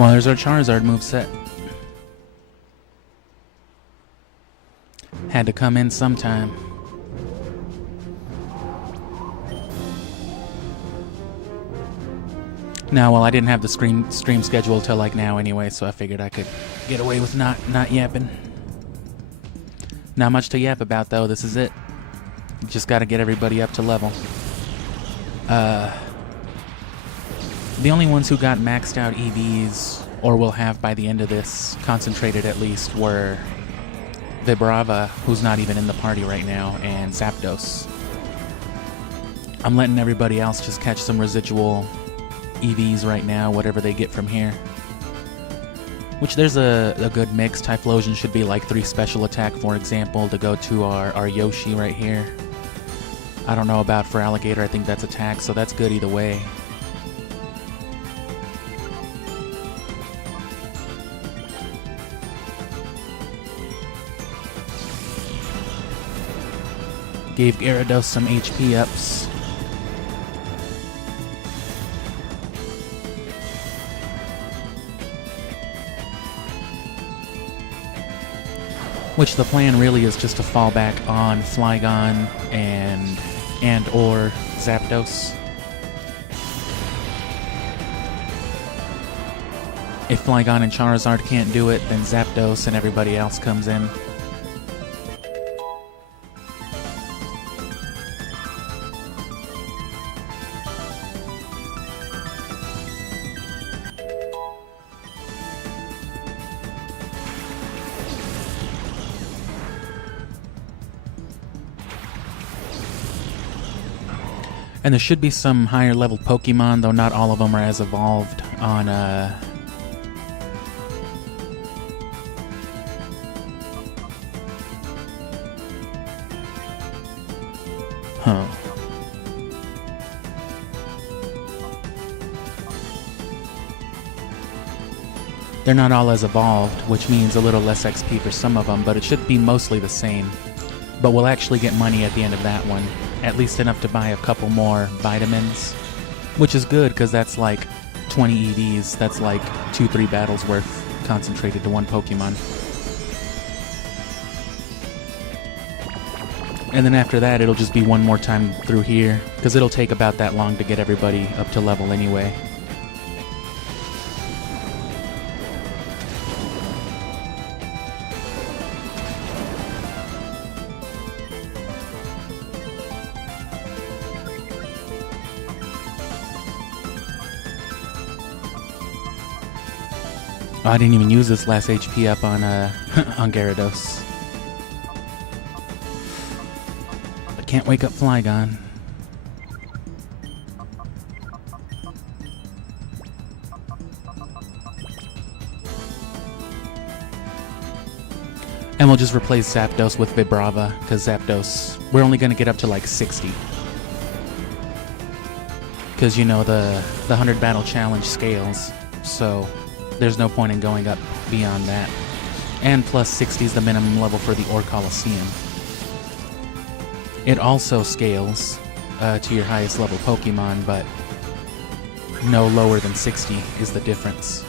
Well, there's our Charizard moveset. Had to come in sometime. Now, well, I didn't have the stream schedule till like now anyway, so I figured I could get away with not yapping. Not much to yap about, though. This is it. Just got to get everybody up to level. The only ones who got maxed out EVs, or will have by the end of this, concentrated at least, were Vibrava, who's not even in the party right now, and Zapdos. I'm letting everybody else just catch some residual EVs right now, whatever they get from here. Which there's a good mix. Typhlosion should be like 3 special attack, for example, to go to our Yoshi right here. I don't know about for Alligator, I think that's attack, so that's good either way. Gave Gyarados some HP ups. Which the plan really is just to fall back on Flygon and or Zapdos. If Flygon and Charizard can't do it, then Zapdos and everybody else comes in. And there should be some higher level Pokemon, though not all of them are as evolved on They're not all as evolved, which means a little less XP for some of them, but it should be mostly the same. But we'll actually get money at the end of that one. At least enough to buy a couple more vitamins, which is good because that's like 20 EVs. That's like 2-3 battles worth concentrated to one Pokemon. And then after that, it'll just be one more time through here because it'll take about that long to get everybody up to level anyway. Oh, I didn't even use this last HP up on on Gyarados. I can't wake up Flygon. And we'll just replace Zapdos with Vibrava, because Zapdos, we're only going to get up to like 60. Because, you know, the 100 battle challenge scales, so there's no point in going up beyond that. And plus 60 is the minimum level for the Ore Coliseum. It also scales to your highest level Pokemon, but no lower than 60 is the difference.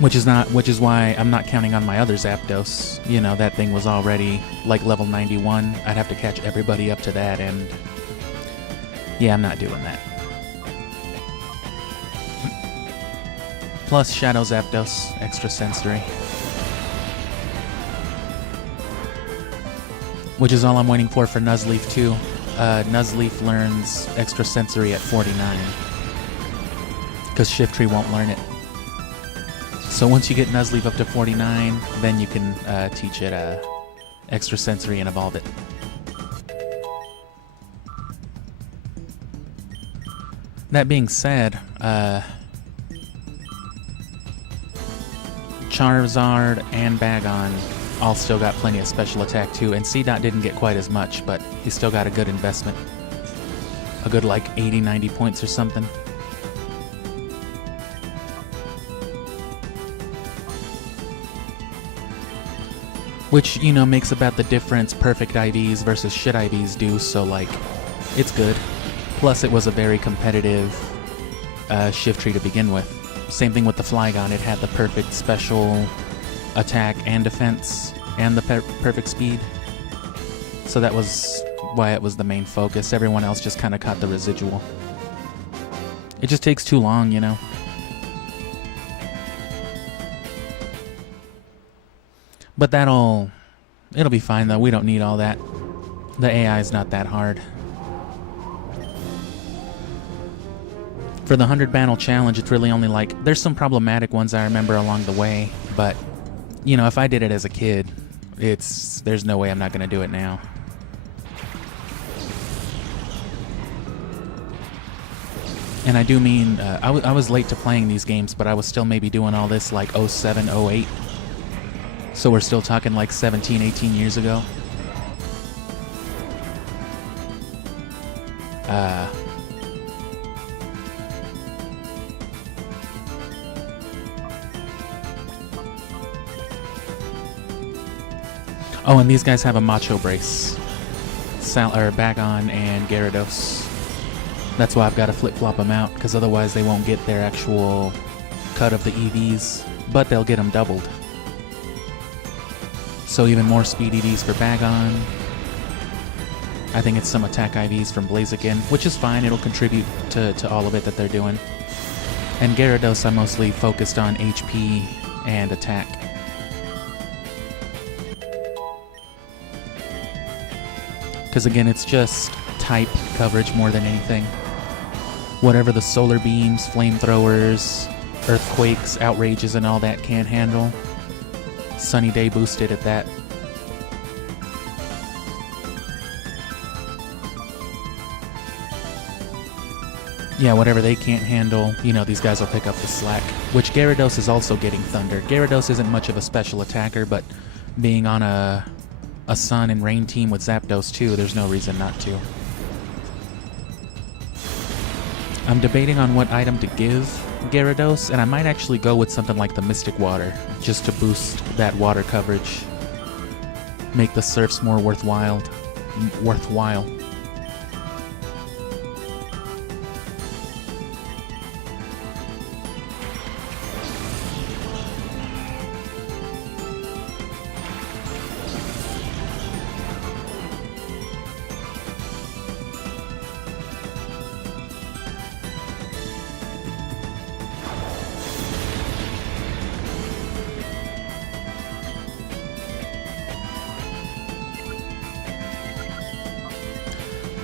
Which is why I'm not counting on my other Zapdos. You know, that thing was already like level 91. I'd have to catch everybody up to that, and yeah, I'm not doing that. Plus Shadow Zapdos, extra sensory. Which is all I'm waiting for Nuzleaf too. Nuzleaf learns extra sensory at 49. Because Shiftry won't learn it. So once you get Nuzleaf up to 49, then you can teach it extra sensory and evolve it. That being said, Charizard and Bagon all still got plenty of special attack too, and C-Dot didn't get quite as much, but he still got a good investment. A good like 80-90 points or something. Which, you know, makes about the difference perfect IVs versus shit IVs do, so like, it's good. Plus, it was a very competitive shift tree to begin with. Same thing with the Flygon. It had the perfect special attack and defense and the perfect speed. So that was why it was the main focus. Everyone else just kind of caught the residual. It just takes too long, you know. But it'll be fine though. We don't need all that. The AI is not that hard. For the 100 battle challenge, it's really only like, there's some problematic ones I remember along the way, but you know, if I did it as a kid, there's no way I'm not going to do it now. And I do mean, I was late to playing these games, but I was still maybe doing all this like 07, 08. So we're still talking like 17, 18 years ago. Oh, and these guys have a Macho Brace. Bagon and Gyarados. That's why I've got to flip-flop them out, because otherwise they won't get their actual cut of the EVs, but they'll get them doubled. So even more speed EVs for Bagon. I think it's some attack IVs from Blaziken, which is fine. It'll contribute to all of it that they're doing. And Gyarados, I'm mostly focused on HP and attack. Because again, it's just type coverage more than anything. Whatever the solar beams, flamethrowers, earthquakes, outrages, and all that can't handle, Sunny Day boosted at that. Yeah, whatever they can't handle, you know, these guys will pick up the slack. Which Gyarados is also getting Thunder. Gyarados isn't much of a special attacker, but being on a Sun and Rain team with Zapdos too, there's no reason not to. I'm debating on what item to give Gyarados, and I might actually go with something like the Mystic Water, just to boost that water coverage. Make the surfs more worthwhile.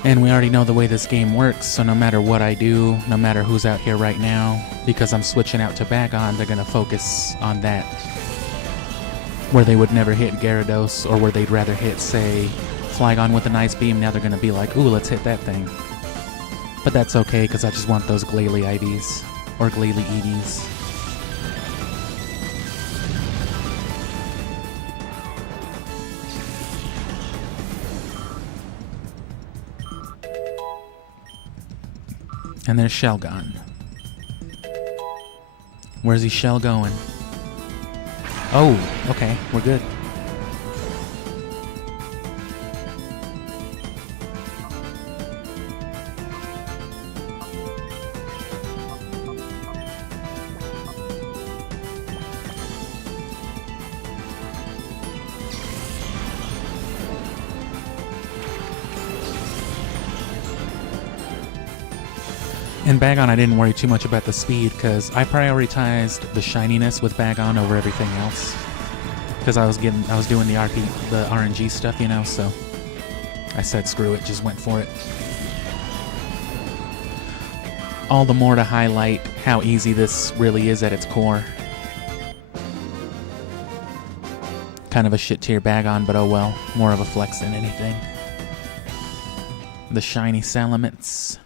And we already know the way this game works, so no matter what I do, no matter who's out here right now, because I'm switching out to Bagon, they're going to focus on that. Where they would never hit Gyarados, or where they'd rather hit, say, Flygon with an Ice Beam, now they're going to be like, ooh, let's hit that thing. But that's okay, because I just want those Glalie IVs, or Glalie EVs. And there's Shell gone. Where's his Shell going? Oh, okay, we're good. In Bagon, I didn't worry too much about the speed because I prioritized the shininess with Bagon over everything else. Because I was doing the RNG stuff, you know, so I said screw it, just went for it. All the more to highlight how easy this really is at its core. Kind of a shit tier Bagon, but oh well, more of a flex than anything. The shiny Salamence.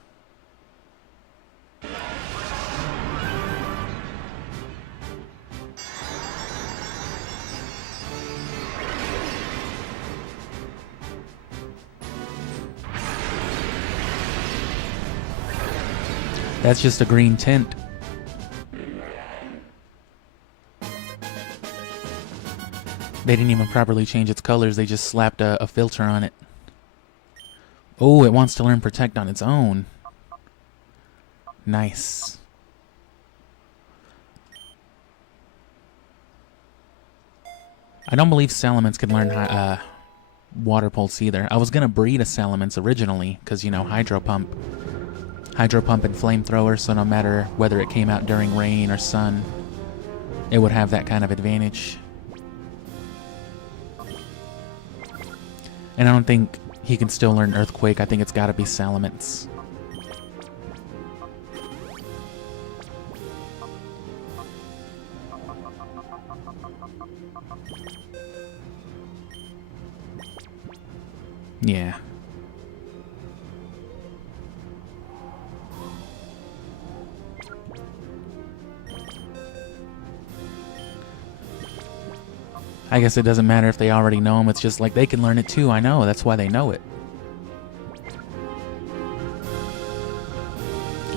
That's just a green tint. They didn't even properly change its colors, they just slapped a filter on it. Oh, it wants to learn Protect on its own. Nice. I don't believe Salamence can learn Water Pulse either. I was going to breed a Salamence originally, because, you know, Hydro Pump. Hydro Pump and Flamethrower, so no matter whether it came out during rain or sun, it would have that kind of advantage. And I don't think he can still learn Earthquake. I think it's got to be Salamence. Yeah. I guess it doesn't matter if they already know him. It's just like they can learn it too. I know. That's why they know it.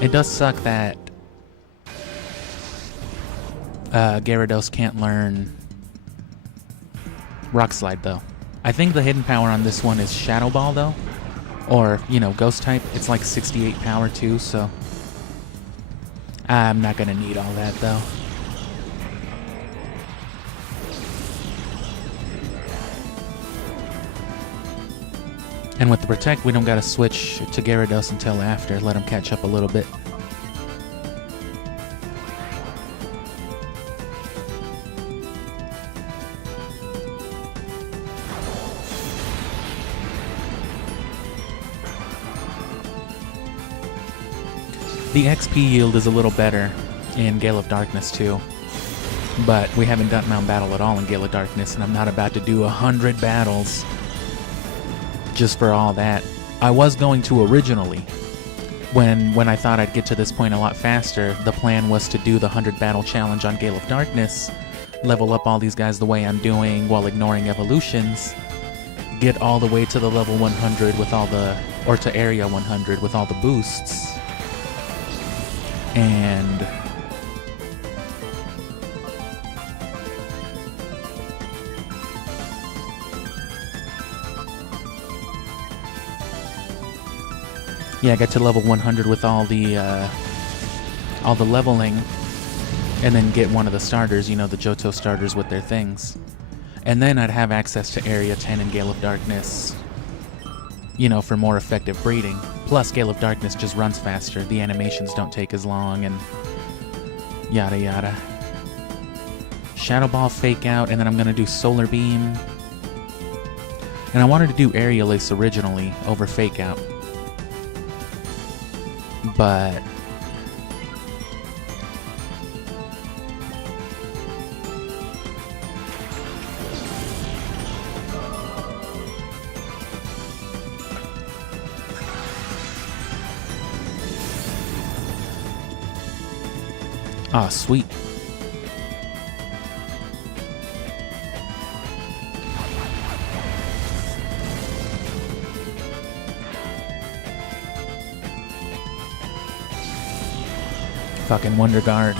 It does suck that Gyarados can't learn Rock Slide, though. I think the hidden power on this one is Shadow Ball, though. Or, you know, Ghost type. It's like 68 power, too, so... I'm not gonna need all that, though. And with the Protect, we don't gotta switch to Gyarados until after. Let him catch up a little bit. The XP yield is a little better in Gale of Darkness too, but we haven't done Mount Battle at all in Gale of Darkness, and I'm not about to do 100 battles just for all that. I was going to originally, when I thought I'd get to this point a lot faster. The plan was to do the 100 battle challenge on Gale of Darkness, level up all these guys the way I'm doing while ignoring evolutions, get all the way to the level 100 with all the, or to area 100 with all the boosts. And yeah, I got to level 100 with all the leveling, and then get one of the starters, you know, the Johto starters with their things. And then I'd have access to Area 10 and Gale of Darkness, you know, for more effective breeding. Plus, Gale of Darkness just runs faster. The animations don't take as long, and yada yada. Shadow Ball, Fake Out, and then I'm going to do Solar Beam. And I wanted to do Aerial Ace originally over Fake Out. But... ah, sweet. Fucking Wonder Guard.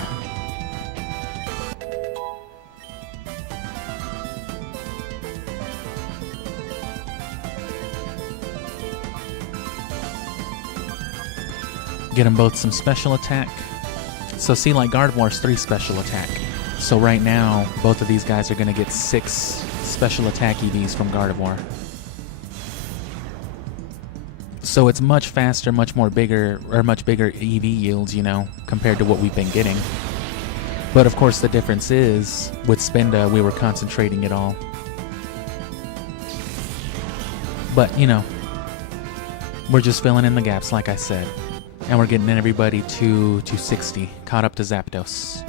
Get them both some special attack. So see, like Gardevoir's 3 special attack. So right now, both of these guys are going to get 6 special attack EVs from Gardevoir. So it's much faster, much bigger EV yields, you know, compared to what we've been getting. But of course the difference is, with Spinda, we were concentrating it all. But, you know, we're just filling in the gaps, like I said. And we're getting everybody to 260, caught up to Zapdos.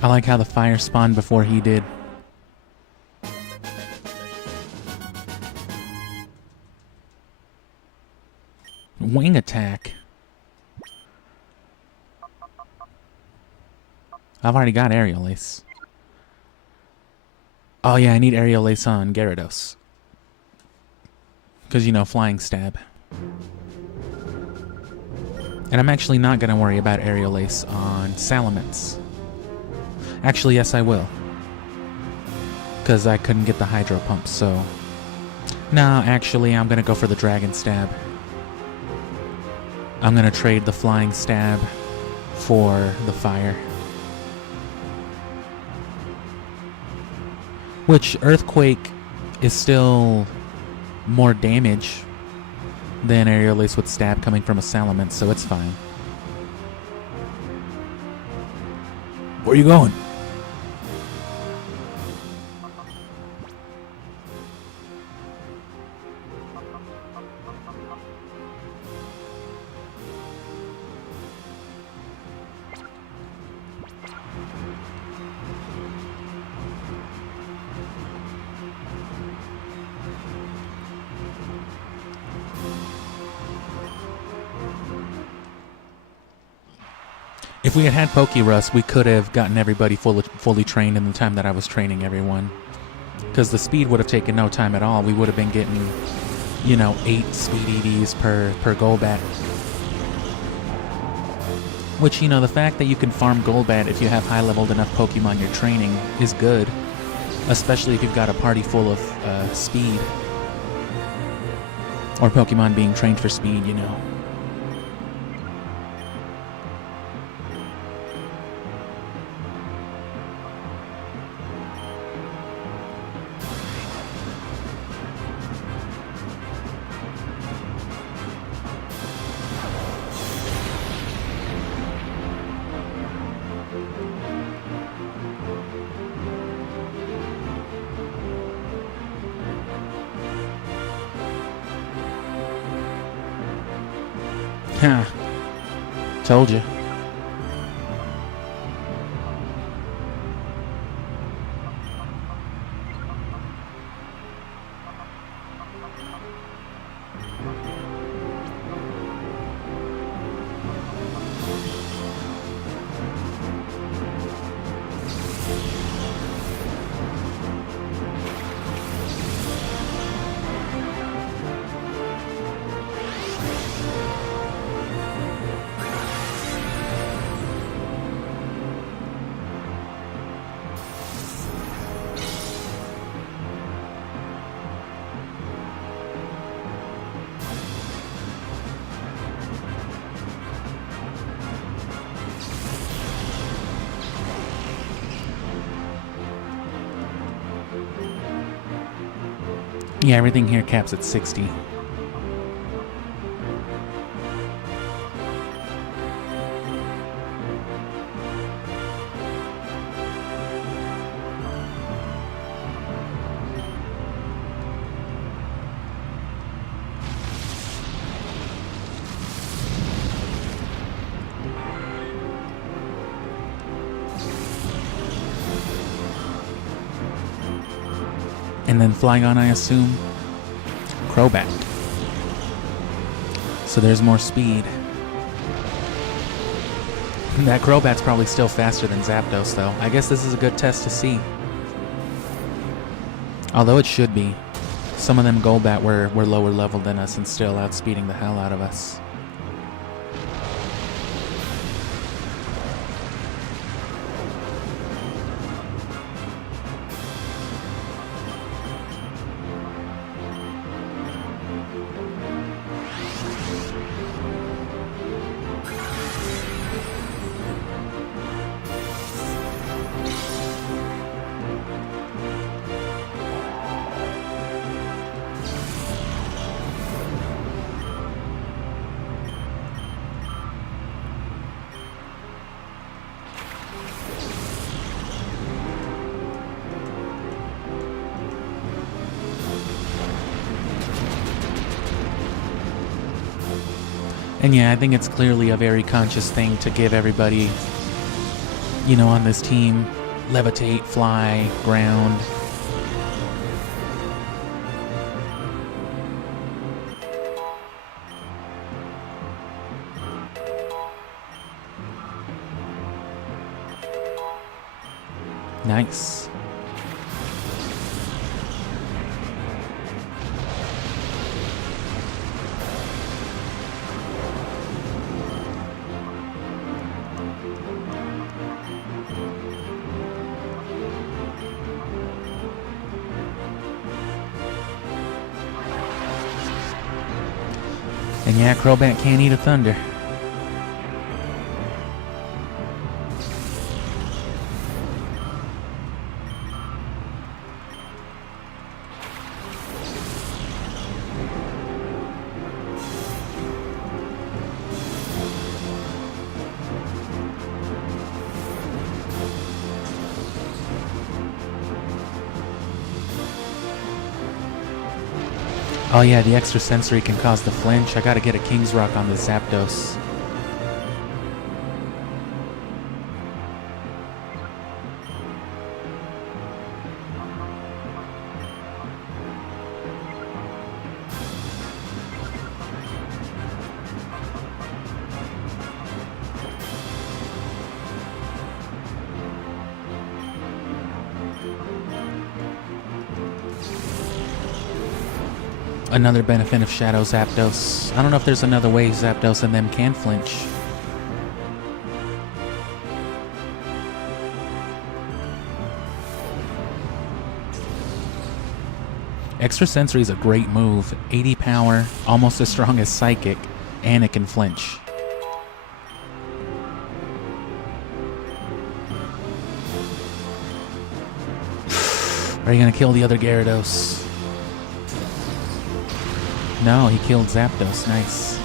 I like how the fire spawned before he did. Wing attack. I've already got Aerial Ace. Oh yeah, I need Aerial Ace on Gyarados. Because, you know, Flying Stab. And I'm actually not going to worry about Aerial Ace on Salamence. Actually, yes, I will. Because I couldn't get the Hydro Pump, so... No, actually, I'm going to go for the Dragon Stab. I'm going to trade the Flying Stab for the Fire. Which, Earthquake is still more damage than Aerial Ace with Stab coming from a Salamence, so it's fine. Where are you going? If we had had Pokerus, we could have gotten everybody fully trained in the time that I was training everyone. Because the speed would have taken no time at all. We would have been getting, you know, 8 speed EVs per Golbat. Which, you know, the fact that you can farm Golbat if you have high-leveled enough Pokemon you're training is good. Especially if you've got a party full of speed. Or Pokemon being trained for speed, you know. Huh. Told you. Yeah, everything here caps at 60. And then Flygon, I assume. Crobat. So there's more speed. That Crobat's probably still faster than Zapdos, though. I guess this is a good test to see. Although it should be. Some of them Golbat were lower level than us and still outspeeding the hell out of us. And yeah, I think it's clearly a very conscious thing to give everybody, you know, on this team, levitate, fly, ground. Nice. And yeah, Crobat can't eat a Thunder. Oh yeah, the extra sensory can cause the flinch. I gotta get a King's Rock on the Zapdos. Another benefit of Shadow Zapdos. I don't know if there's another way Zapdos and them can flinch. Extra Sensory is a great move. 80 power, almost as strong as Psychic, and it can flinch. Are you gonna kill the other Gyarados? No, he killed Zapdos. Nice.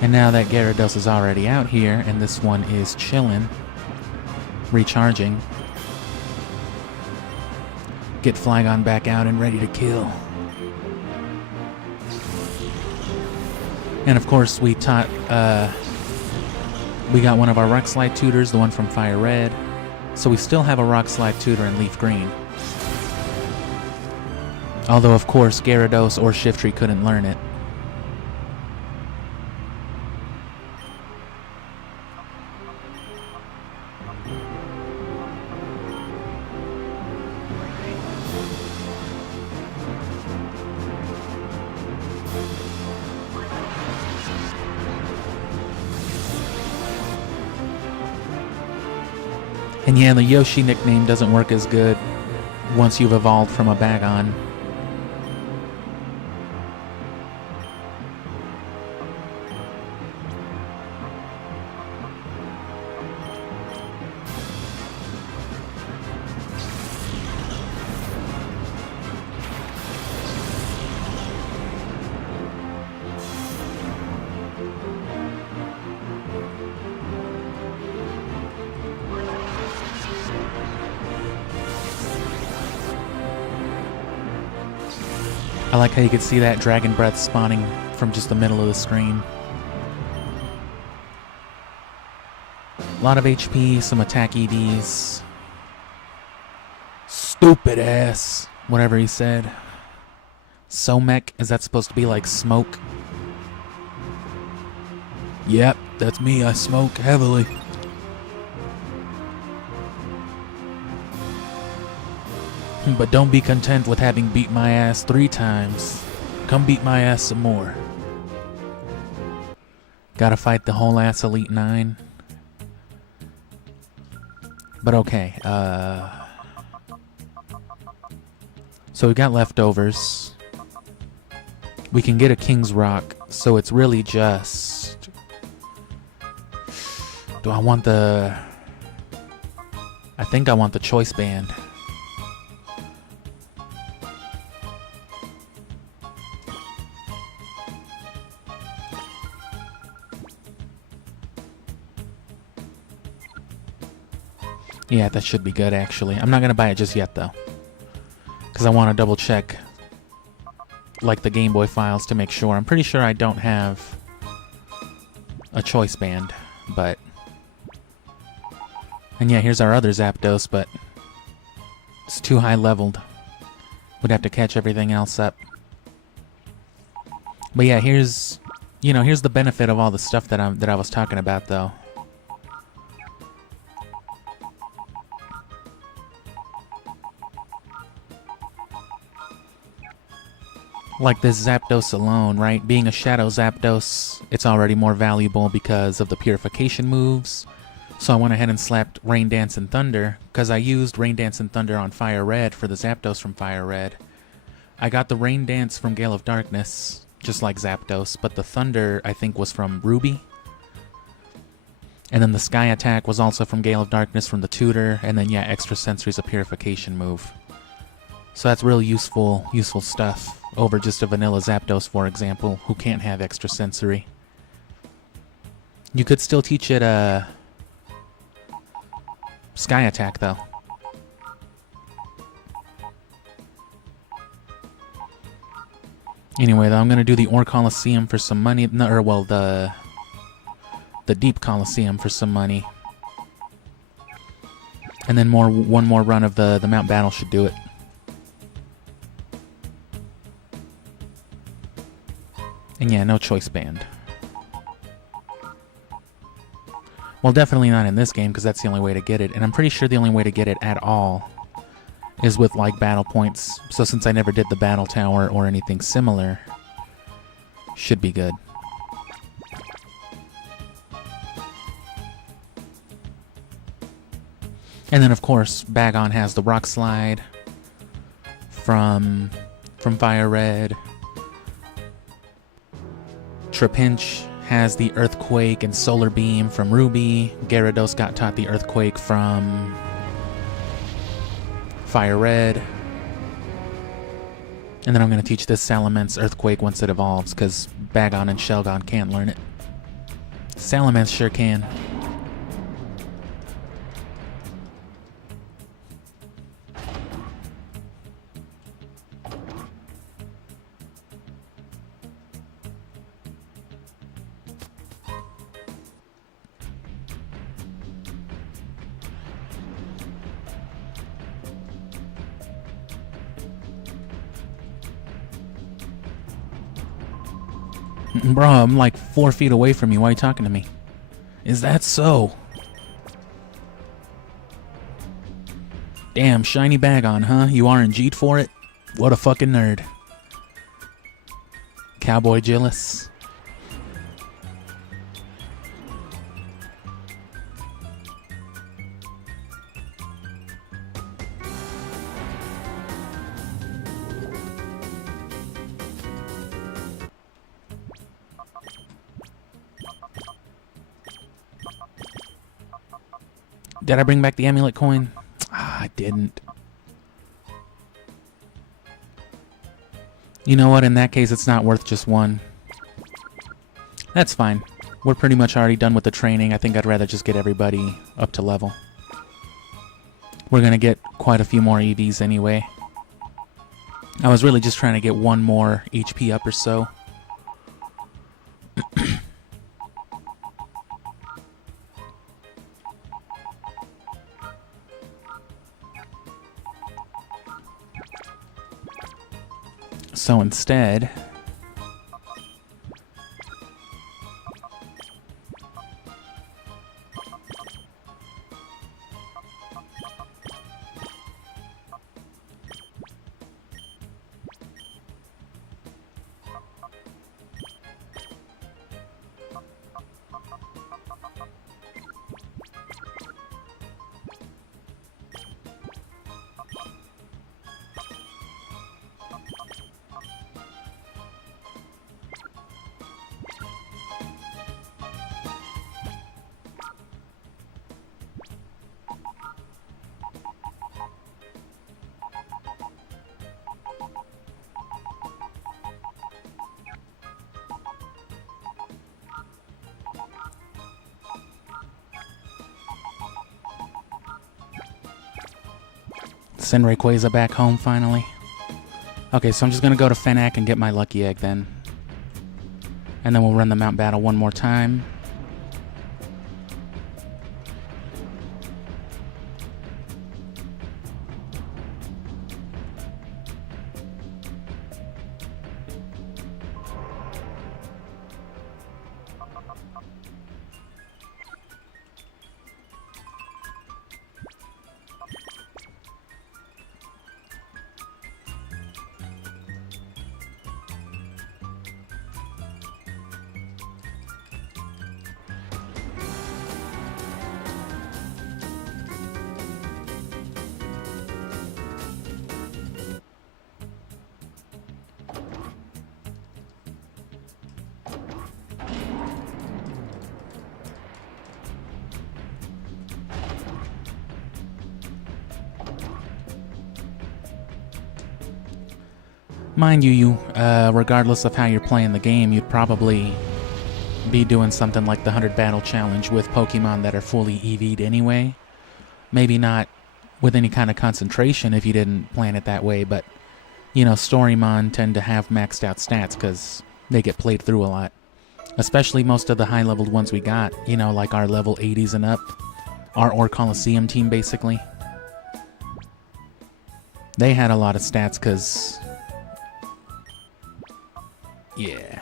And now that Gyarados is already out here, and this one is chilling, recharging, get Flygon back out and ready to kill. And of course, we got one of our Rock Slide tutors, the one from Fire Red. So we still have a Rock Slide tutor in Leaf Green. Although, of course, Gyarados or Shiftry couldn't learn it. And yeah, the Yoshi nickname doesn't work as good once you've evolved from a Bagon. I like how you can see that Dragon Breath spawning from just the middle of the screen. A lot of HP, some attack EVs. Stupid ass. Whatever he said. Somek, is that supposed to be like smoke? Yep, that's me. I smoke heavily. But don't be content with having beat my ass 3 times. Come beat my ass some more. Gotta fight the whole ass Elite 9. But okay, so we got leftovers. We can get a King's Rock, so it's really just... Do I want the... I think I want the Choice Band. Yeah, that should be good, actually. I'm not going to buy it just yet, though. Because I want to double check, like, the Game Boy files to make sure. I'm pretty sure I don't have a Choice Band, but... And yeah, here's our other Zapdos, but it's too high leveled. Would have to catch everything else up. But yeah, here's... You know, here's the benefit of all the stuff that I was talking about, though. Like this Zapdos alone, right? Being a Shadow Zapdos, it's already more valuable because of the purification moves. So I went ahead and slapped Rain Dance and Thunder, because I used Rain Dance and Thunder on Fire Red for the Zapdos from Fire Red. I got the Rain Dance from Gale of Darkness, just like Zapdos, but the Thunder, I think, was from Ruby. And then the Sky Attack was also from Gale of Darkness from the Tutor, and then, yeah, Extra Sensory's a purification move. So that's real useful stuff over just a vanilla Zapdos, for example, who can't have Extra Sensory. You could still teach it a Sky Attack, though. Anyway, though, I'm going to do the Ore Coliseum for some money. No, or, well, the Deep Coliseum for some money. And then one more run of the Mount Battle should do it. And yeah, no choice band. Well, definitely not in this game, because that's the only way to get it. And I'm pretty sure the only way to get it at all is with, like, battle points. So since I never did the Battle Tower or anything similar, should be good. And then, of course, Bagon has the Rock Slide from Fire Red. Trapinch has the Earthquake and Solar Beam from Ruby. Gyarados got taught the Earthquake from Fire Red. And then I'm going to teach this Salamence Earthquake once it evolves, because Bagon and Shelgon can't learn it. Salamence sure can. Bro, I'm like 4 feet away from you. Why are you talking to me? Is that so? Damn, shiny Bagon, huh? You RNG'd for it? What a fucking nerd. Cowboy Gillis. Did I bring back the amulet coin? Ah, I didn't. You know what? In that case, it's not worth just one. That's fine. We're pretty much already done with the training. I think I'd rather just get everybody up to level. We're going to get quite a few more EVs anyway. I was really just trying to get one more HP up or so. So instead, send Rayquaza back home finally. Okay, so I'm just going to go to Fennec and get my lucky egg then. And then we'll run the Mount Battle one more time. Mind you, regardless of how you're playing the game, you'd probably be doing something like the 100 Battle Challenge with Pokemon that are fully EV'd anyway. Maybe not with any kind of concentration if you didn't plan it that way, but, you know, Storymon tend to have maxed out stats because they get played through a lot. Especially most of the high-leveled ones we got, you know, like our level 80s and up. Our Or Coliseum team, basically. They had a lot of stats because... yeah.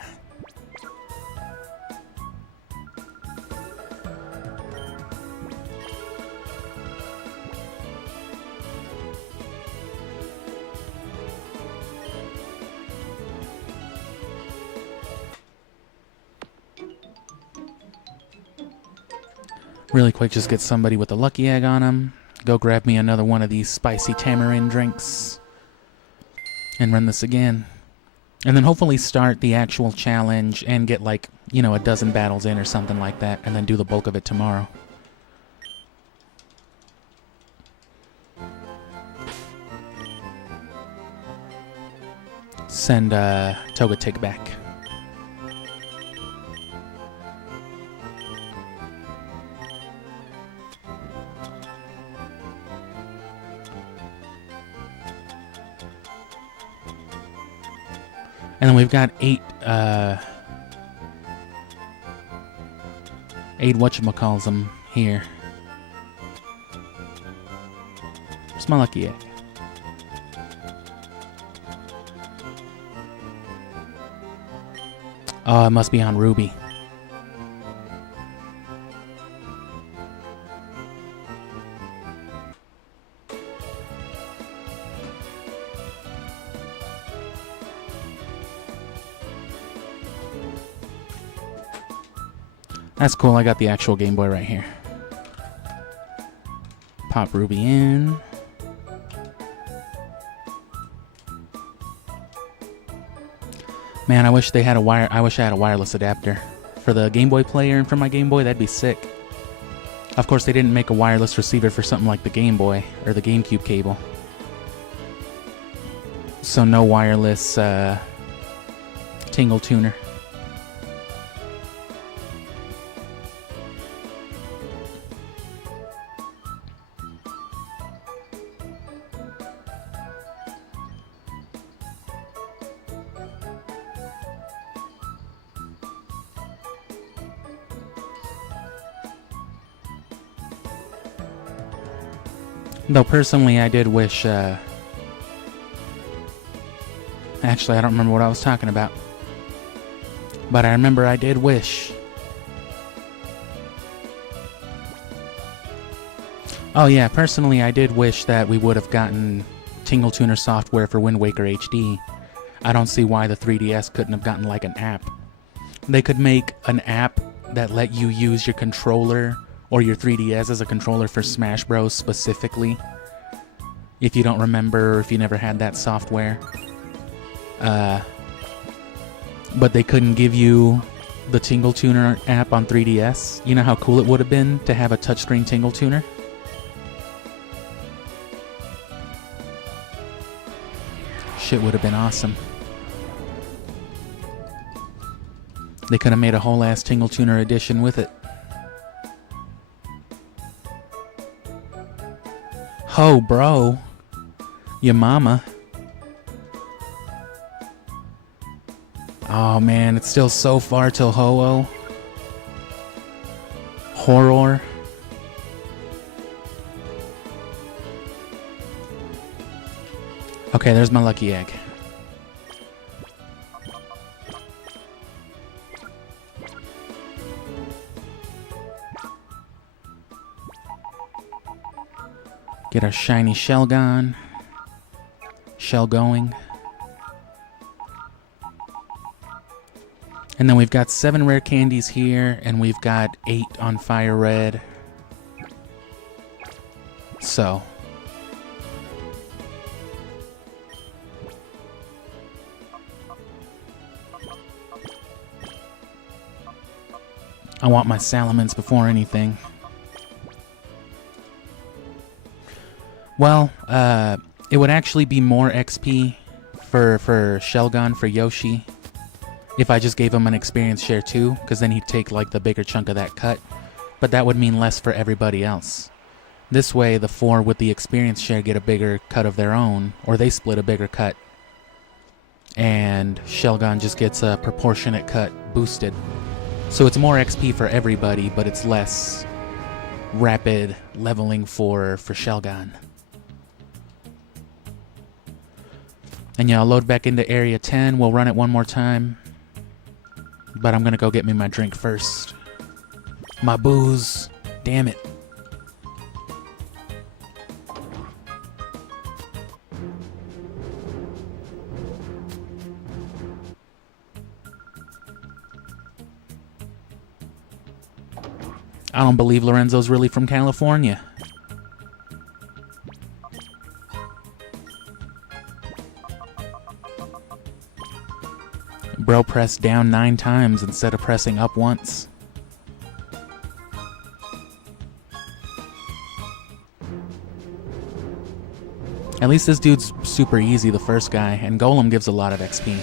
Really quick, just get somebody with a lucky egg on them. Go grab me another one of these spicy tamarind drinks. And run this again. And then hopefully start the actual challenge and get like, you know, a dozen battles in or something like that. And then do the bulk of it tomorrow. Send Togetic back. And then we've got eight whatchamacalls'em here. Where's my lucky egg? Oh, it must be on Ruby. That's cool, I got the actual Game Boy right here. Pop Ruby in. Man, I wish they had I wish I had a wireless adapter for the Game Boy player and for my Game Boy. That'd be sick. Of course, they didn't make a wireless receiver for something like the Game Boy or the GameCube cable. So no wireless tingle tuner. Though personally, I did wish, actually, I don't remember what I was talking about. But I remember I did wish. Oh yeah, personally, I did wish that we would have gotten Tingle Tuner software for Wind Waker HD. I don't see why the 3DS couldn't have gotten like an app. They could make an app that let you use your controller or your 3DS as a controller for Smash Bros. Specifically. If you don't remember, or if you never had that software. But they couldn't give you the Tingle Tuner app on 3DS. You know how cool it would have been to have a touchscreen Tingle Tuner? Shit would have been awesome. They could have made a whole ass Tingle Tuner edition with it. Ho, bro. Your mama. Oh man, it's still so far till Ho-Oh. Horror. Okay, there's my lucky egg. Get our shiny shell gone. Shell going. And then we've got 7 rare candies here, and we've got 8 on Fire Red. So. I want my Salamence before anything. Well, it would actually be more XP for Shelgon, for Yoshi, if I just gave him an experience share too, because then he'd take like the bigger chunk of that cut, but that would mean less for everybody else. This way, the 4 with the experience share get a bigger cut of their own, or they split a bigger cut, and Shelgon just gets a proportionate cut boosted. So it's more XP for everybody, but it's less rapid leveling for Shelgon. And yeah, I'll load back into Area 10. We'll run it one more time. But I'm gonna go get me my drink first. My booze. Damn it. I don't believe Lorenzo's really from California. Bro pressed down 9 times instead of pressing up once. At least this dude's super easy, the first guy, and Golem gives a lot of XP.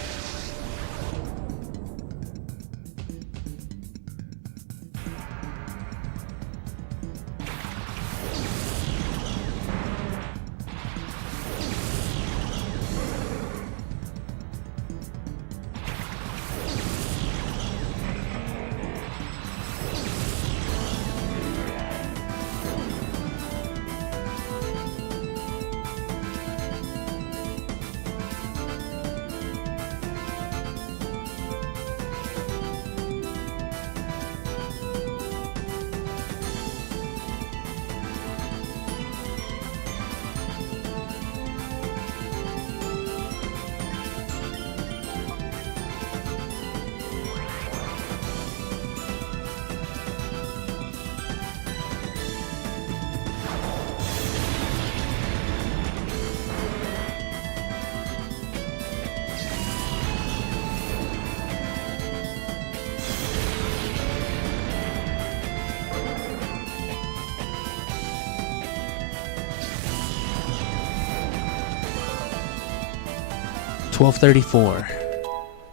$12.34.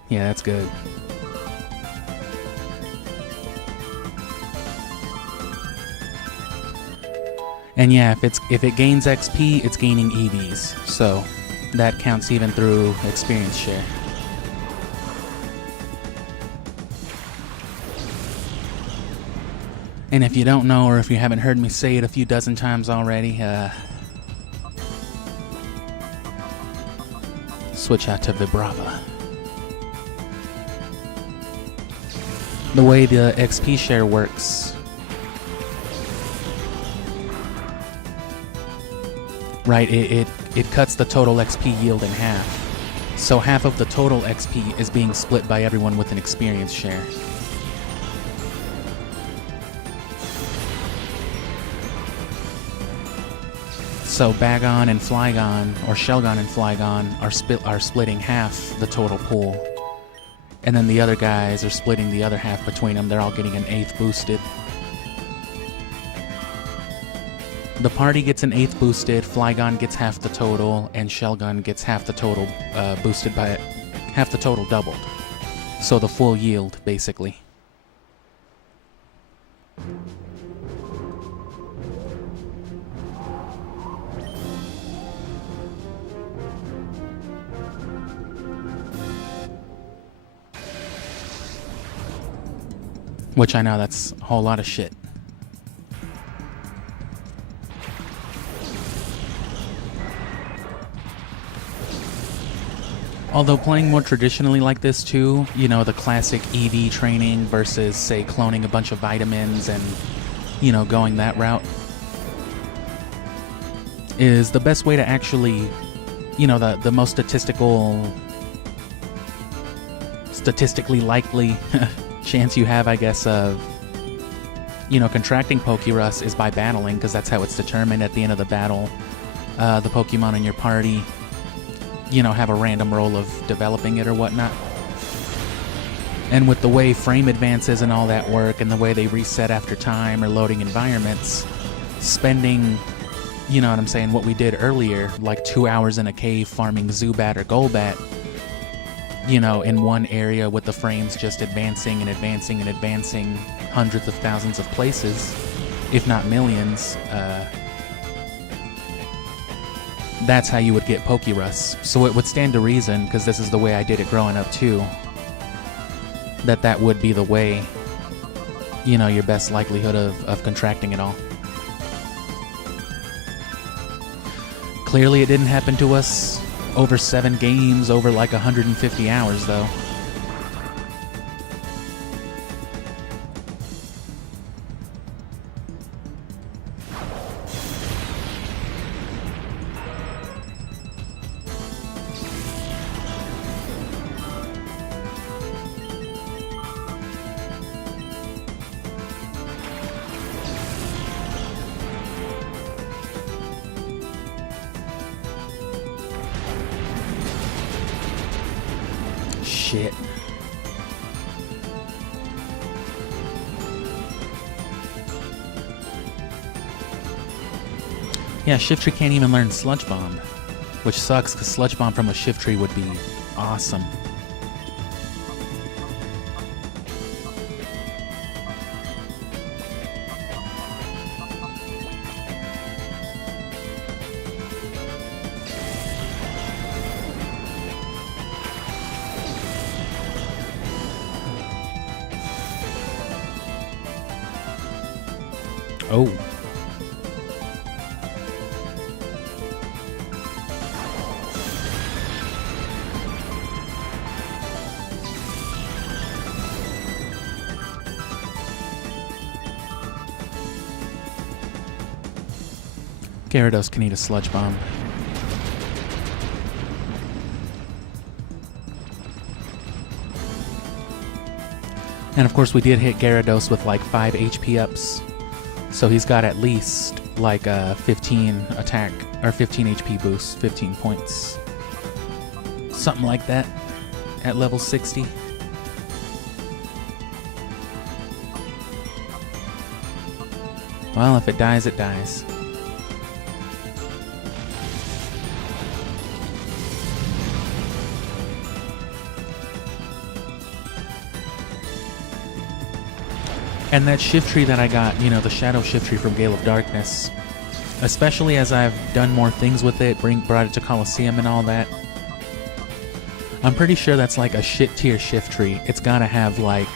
Yeah, that's good. And yeah, if it gains XP, it's gaining EVs, so that counts even through experience share. And if you don't know, or if you haven't heard me say it a few dozen times already, switch out to Vibrava. The way the XP share works, right, it cuts the total XP yield in half. So half of the total XP is being split by everyone with an experience share. So Bagon and Flygon, or Shelgon and Flygon, are splitting half the total pool. And then the other guys are splitting the other half between them. They're all getting an 8th boosted. The party gets an 8th boosted, Flygon gets half the total, and Shelgon gets half the total boosted by half the total doubled. So the full yield, basically. Which I know that's a whole lot of shit. Although playing more traditionally like this too, you know, the classic EV training versus, say, cloning a bunch of vitamins and, you know, going that route, is the best way to actually, you know, the most statistically likely chance you have, I guess, of, you know, contracting Pokerus is by battling, because that's how it's determined at the end of the battle. The Pokemon in your party, you know, have a random roll of developing it or whatnot. And with the way frame advances and all that work, and the way they reset after time or loading environments, spending, you know what I'm saying, what we did earlier, like 2 hours in a cave farming Zubat or Golbat, you know, in one area with the frames just advancing and advancing and advancing hundreds of thousands of places, if not millions, that's how you would get Pokerus. So it would stand to reason, because this is the way I did it growing up too, that would be the way, you know, your best likelihood of contracting it all. Clearly it didn't happen to us over 7 games, over like 150 hours though. Shit. Yeah, Shiftry can't even learn Sludge Bomb, which sucks because Sludge Bomb from a Shiftry would be awesome. Oh. Gyarados can eat a Sludge Bomb. And of course we did hit Gyarados with like 5 HP ups. So he's got at least like a 15 attack or 15 HP boost, 15 points. Something like that at level 60. Well, if it dies, it dies. And that Shiftry that I got, you know, the Shadow Shiftry from Gale of Darkness, especially as I've done more things with it, brought it to Coliseum and all that, I'm pretty sure that's like a shit tier Shiftry. It's gotta have like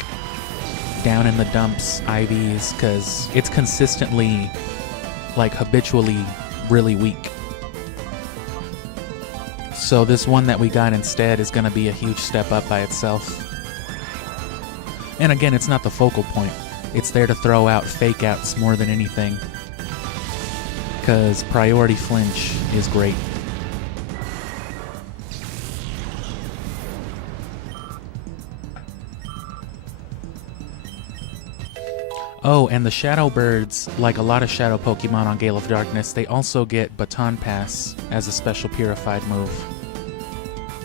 down in the dumps IVs, because it's consistently, like habitually really weak. So this one that we got instead is gonna be a huge step up by itself. And again, it's not the focal point. It's there to throw out fake outs more than anything, because priority flinch is great. Oh, and the Shadow Birds, like a lot of Shadow Pokemon on Gale of Darkness, they also get Baton Pass as a special purified move.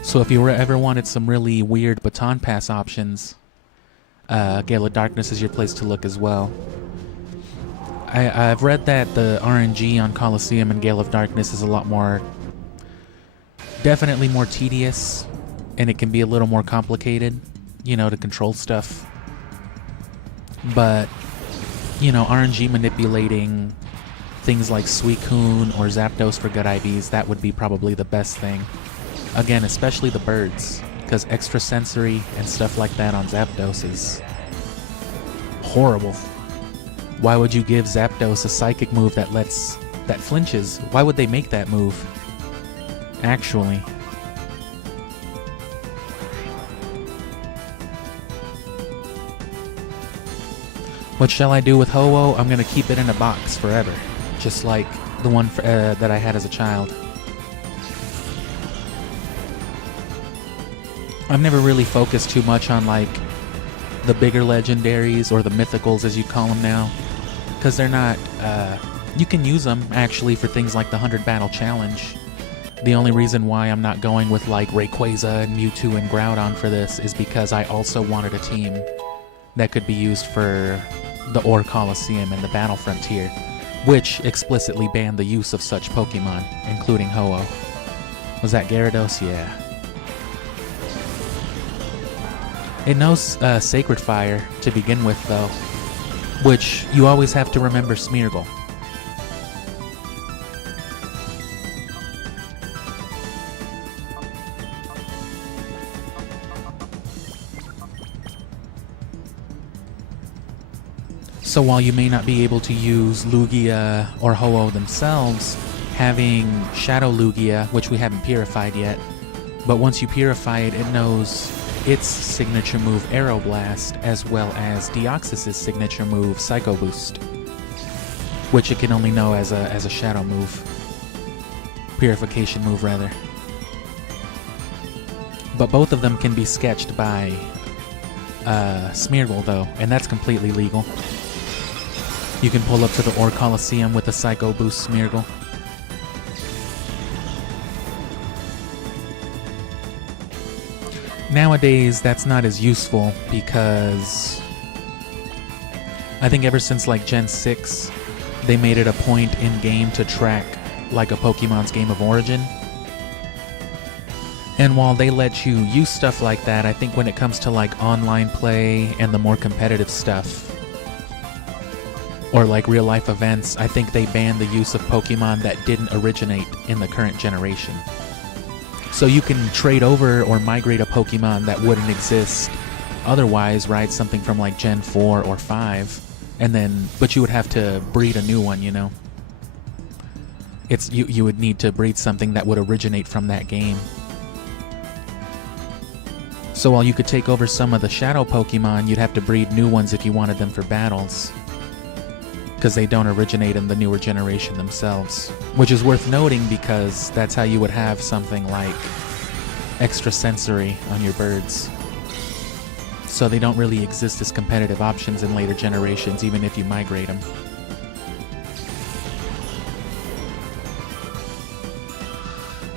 So if you ever wanted some really weird Baton Pass options, Gale of Darkness is your place to look as well. I've read that the RNG on Coliseum and Gale of Darkness is a lot more, definitely more tedious, and it can be a little more complicated, you know, to control stuff. But, you know, RNG manipulating things like Suicune or Zapdos for good IVs, that would be probably the best thing. Again, especially the birds, because extrasensory and stuff like that on Zapdos is horrible. Why would you give Zapdos a psychic move that flinches? Why would they make that move? Actually. What shall I do with Ho-Oh? I'm gonna keep it in a box forever, just like the one that I had as a child. I've never really focused too much on like the bigger legendaries or the mythicals as you call them now, because they're not, you can use them actually for things like the 100 battle challenge. The only reason why I'm not going with like Rayquaza and Mewtwo and Groudon for this is because I also wanted a team that could be used for the Ore Coliseum and the Battle Frontier. which explicitly banned the use of such Pokemon, including Ho-Oh. Was that Gyarados? Yeah. It knows Sacred Fire to begin with, though, which you always have to remember Smeargle. So while you may not be able to use Lugia or Ho-Oh themselves, having Shadow Lugia, which we haven't purified yet, but once you purify it, it knows its signature move Aeroblast, as well as Deoxys' signature move Psycho Boost, which it can only know as a Shadow move. Purification move, rather. But both of them can be sketched by Smeargle, though, and that's completely legal. You can pull up to the Ore Coliseum with a Psycho Boost Smeargle. Nowadays, that's not as useful because I think ever since like Gen 6, they made it a point in-game to track like a Pokemon's game of origin. And while they let you use stuff like that, I think when it comes to like online play and the more competitive stuff, or like real life events, I think they banned the use of Pokemon that didn't originate in the current generation. So you can trade over or migrate a Pokemon that wouldn't exist otherwise, right? Something from like Gen 4 or 5, and then, but you would have to breed a new one, you know? You would need to breed something that would originate from that game. So while you could take over some of the Shadow Pokemon, you'd have to breed new ones if you wanted them for battles, because they don't originate in the newer generation themselves. Which is worth noting because that's how you would have something like Extrasensory on your birds. So they don't really exist as competitive options in later generations, even if you migrate them.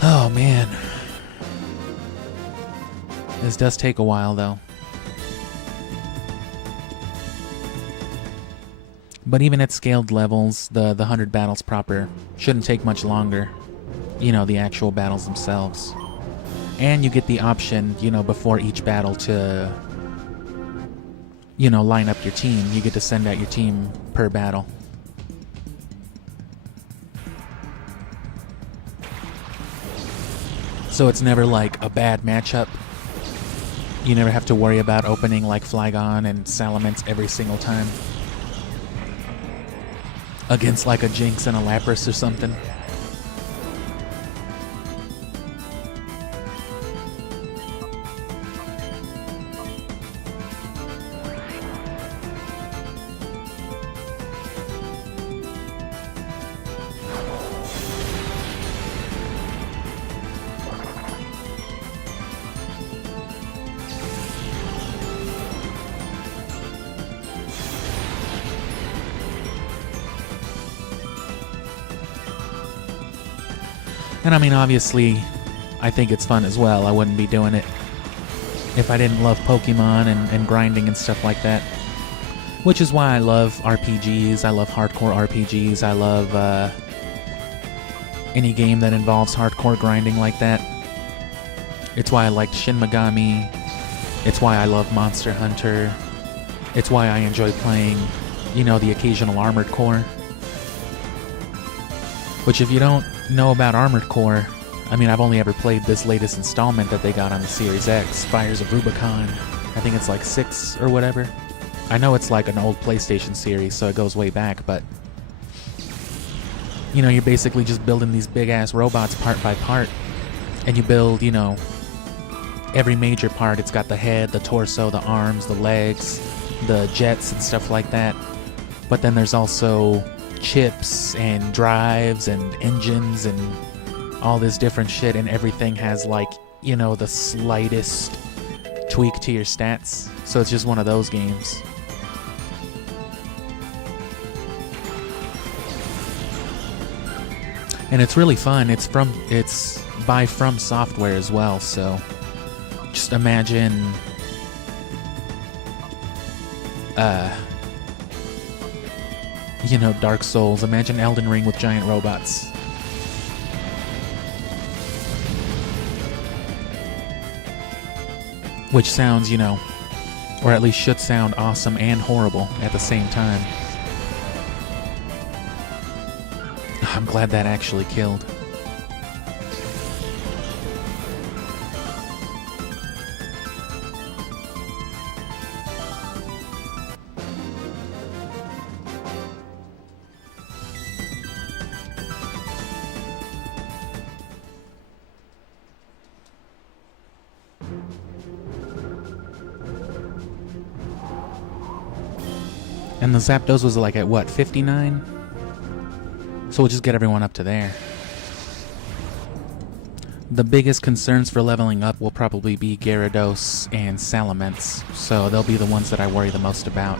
Oh man. This does take a while though. But even at scaled levels, the 100 battles proper shouldn't take much longer. You know, the actual battles themselves. And you get the option, you know, before each battle to, you know, line up your team. You get to send out your team per battle. So it's never like a bad matchup. You never have to worry about opening like Flygon and Salamence every single time against like a Jinx and a Lapras or something. And I mean, obviously, I think it's fun as well. I wouldn't be doing it if I didn't love Pokemon and grinding and stuff like that. Which is why I love RPGs. I love hardcore RPGs. I love any game that involves hardcore grinding like that. It's why I liked Shin Megami. It's why I love Monster Hunter. It's why I enjoy playing, you know, the occasional Armored Core. Which, if you don't know about Armored Core, I mean, I've only ever played this latest installment that they got on the Series X, Fires of Rubicon. I think it's like 6 or whatever. I know it's like an old PlayStation series, so it goes way back, but you know, you're basically just building these big-ass robots part by part, and you build, you know, every major part. It's got the head, the torso, the arms, the legs, the jets and stuff like that. But then there's also chips and drives and engines and all this different shit, and everything has like, you know, the slightest tweak to your stats. So it's just one of those games. And it's really fun. It's by From Software as well, so just imagine You know, Dark Souls. Imagine Elden Ring with giant robots. Which sounds, you know, or at least should sound awesome and horrible at the same time. I'm glad that actually killed. And the Zapdos was like at what, 59? So we'll just get everyone up to there. The biggest concerns for leveling up will probably be Gyarados and Salamence, so they'll be the ones that I worry the most about.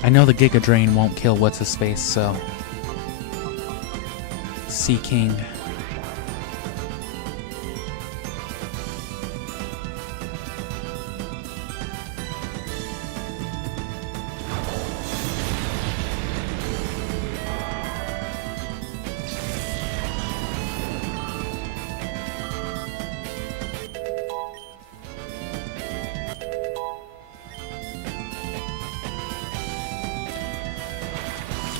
I know the Giga Drain won't kill what's-his-face, so... Sea King.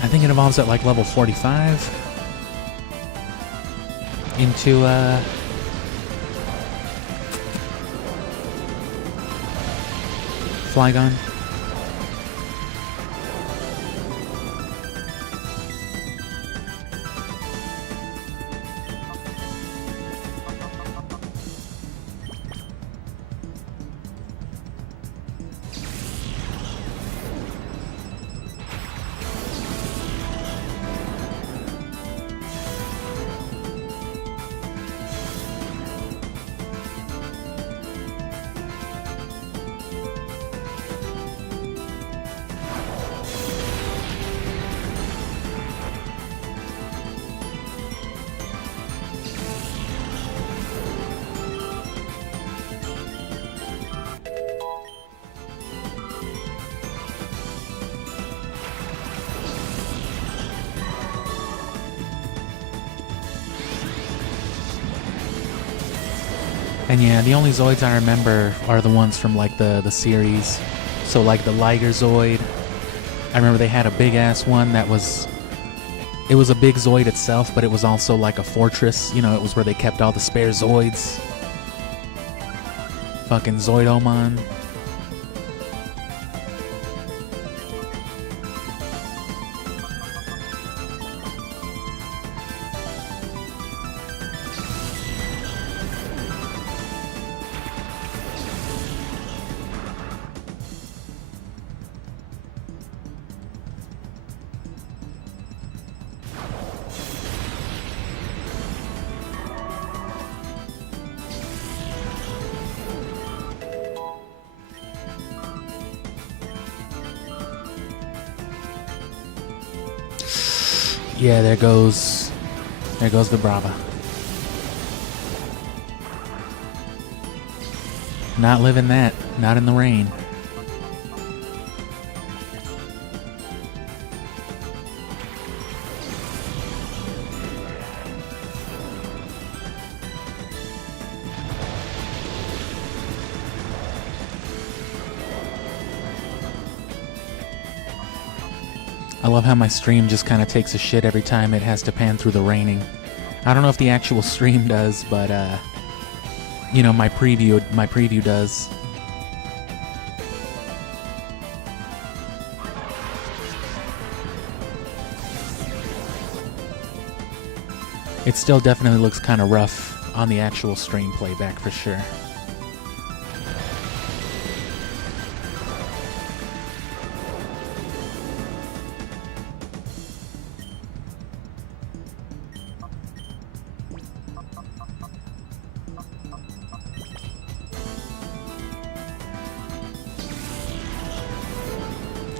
I think it evolves at like level 45 into Flygon. And yeah, the only Zoids I remember are the ones from like the series. So like the Liger Zoid. I remember they had a big ass one that was... It was a big Zoid itself, but it was also like a fortress. You know, it was where they kept all the spare Zoids. Fucking Zoidomon. Yeah, there goes Vibrava. Not living that, not in the rain. I love how my stream just kind of takes a shit every time it has to pan through the raining. I don't know if the actual stream does, but you know, my preview does. It still definitely looks kind of rough on the actual stream playback for sure.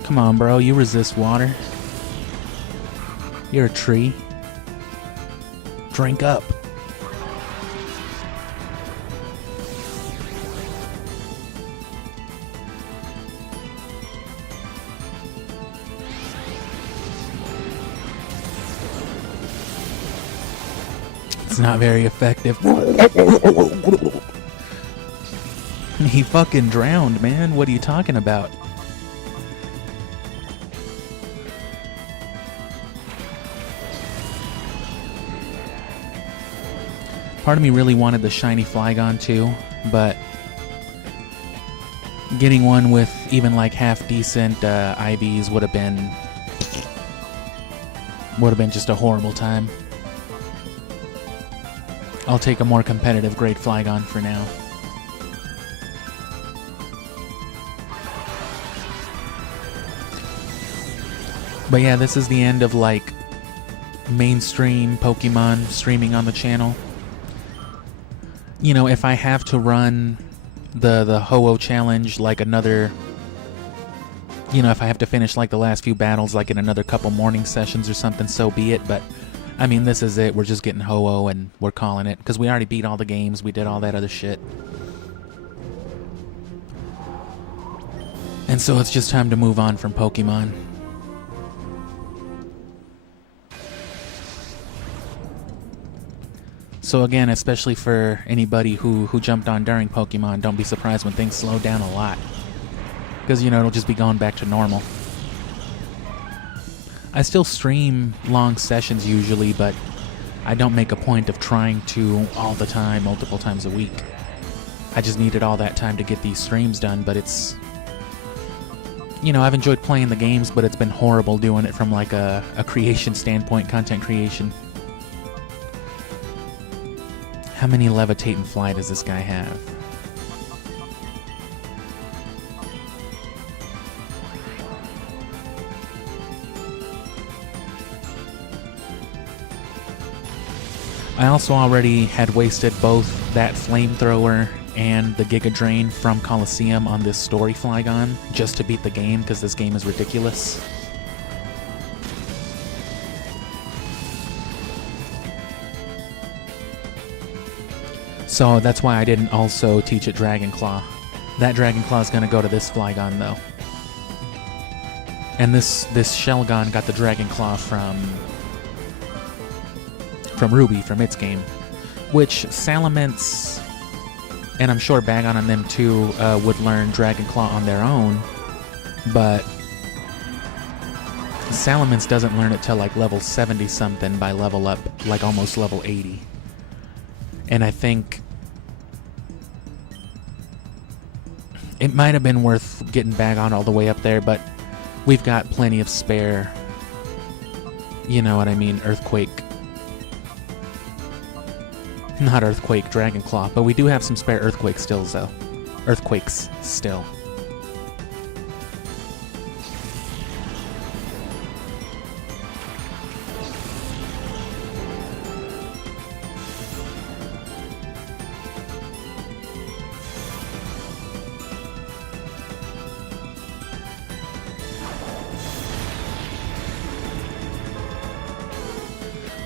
Come on, bro. You resist water. You're a tree. Drink up. It's not very effective. He fucking drowned, man. What are you talking about? Part of me really wanted the shiny Flygon too, but getting one with even like half decent IVs would have been just a horrible time. I'll take a more competitive grade Flygon for now. But yeah, this is the end of like mainstream Pokemon streaming on the channel. You know, if I have to run the Ho-Oh challenge like another, you know, if I have to finish like the last few battles like in another couple morning sessions or something, so be it. But I mean, this is it. We're just getting Ho-Oh and we're calling it because we already beat all the games. We did all that other shit. And so it's just time to move on from Pokemon. So again, especially for anybody who jumped on during Pokemon, don't be surprised when things slow down a lot. Because, you know, it'll just be going back to normal. I still stream long sessions usually, but I don't make a point of trying to all the time, multiple times a week. I just needed all that time to get these streams done, but it's... You know, I've enjoyed playing the games, but it's been horrible doing it from like a creation standpoint, content creation. How many Levitate and Fly does this guy have? I also already had wasted both that flamethrower and the Giga Drain from Coliseum on this story Flygon just to beat the game because this game is ridiculous. So that's why I didn't also teach it Dragon Claw. That Dragon Claw is going to go to this Flygon though. And this Shelgon got the Dragon Claw from Ruby, from its game. Which Salamence, and I'm sure Bagon and them too, would learn Dragon Claw on their own. But Salamence doesn't learn it till like level 70 something by level up, like almost level 80. And I think it might have been worth getting Bagon all the way up there, but we've got plenty of spare, you know what I mean, Earthquake. Not Earthquake, Dragon Claw, but we do have some spare Earthquake stills though. Earthquakes still.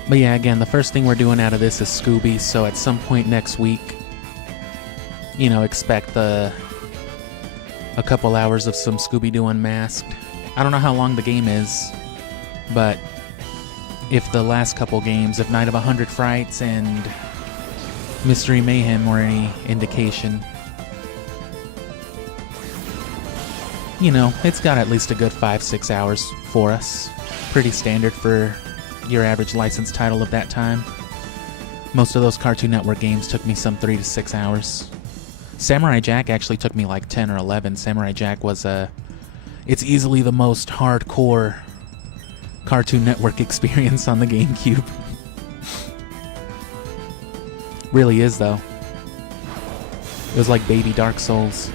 But yeah, again, the first thing we're doing out of this is Scooby, so at some point next week, you know, expect a couple hours of some Scooby-Doo Unmasked. I don't know how long the game is, but if the last couple games, if Night of 100 Frights and Mystery Mayhem were any indication, you know, it's got at least a good 5-6 hours for us. Pretty standard for your average licensed title of that time. Most of those Cartoon Network games took me some 3 to 6 hours. Samurai Jack actually took me like 10 or 11. Samurai Jack was it's easily the most hardcore Cartoon Network experience on the GameCube. Really is though. It was like baby Dark Souls.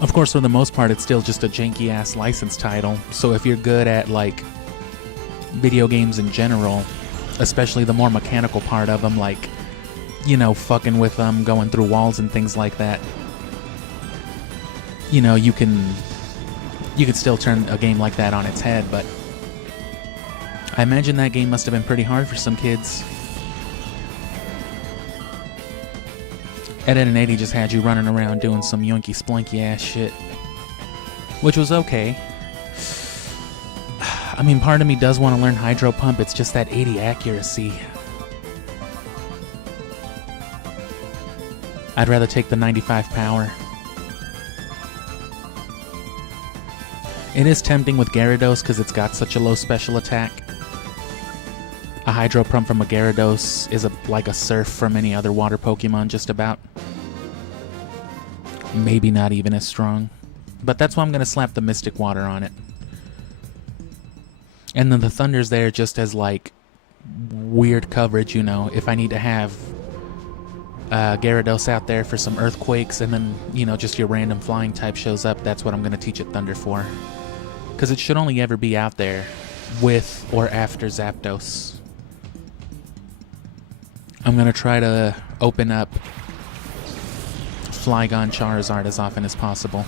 Of course, for the most part, it's still just a janky-ass licensed title, so if you're good at, like, video games in general, especially the more mechanical part of them, like you know, fucking with them, going through walls and things like that, you know, you could still turn a game like that on its head, but I imagine that game must have been pretty hard for some kids. Ed, Edd and Eddy just had you running around doing some yoinky splinky ass shit, which was okay. I mean, part of me does want to learn Hydro Pump, it's just that 80 accuracy. I'd rather take the 95 power. It is tempting with Gyarados because it's got such a low special attack. A Hydro Pump from a Gyarados is like a Surf from any other water Pokemon, just about. Maybe not even as strong. But that's why I'm going to slap the Mystic Water on it. And then the Thunder's there just as, like, weird coverage, you know. If I need to have Gyarados out there for some Earthquakes and then, you know, just your random flying type shows up, that's what I'm going to teach it Thunder for. Because it should only ever be out there with or after Zapdos. I'm going to try to open up Flygon Charizard as often as possible.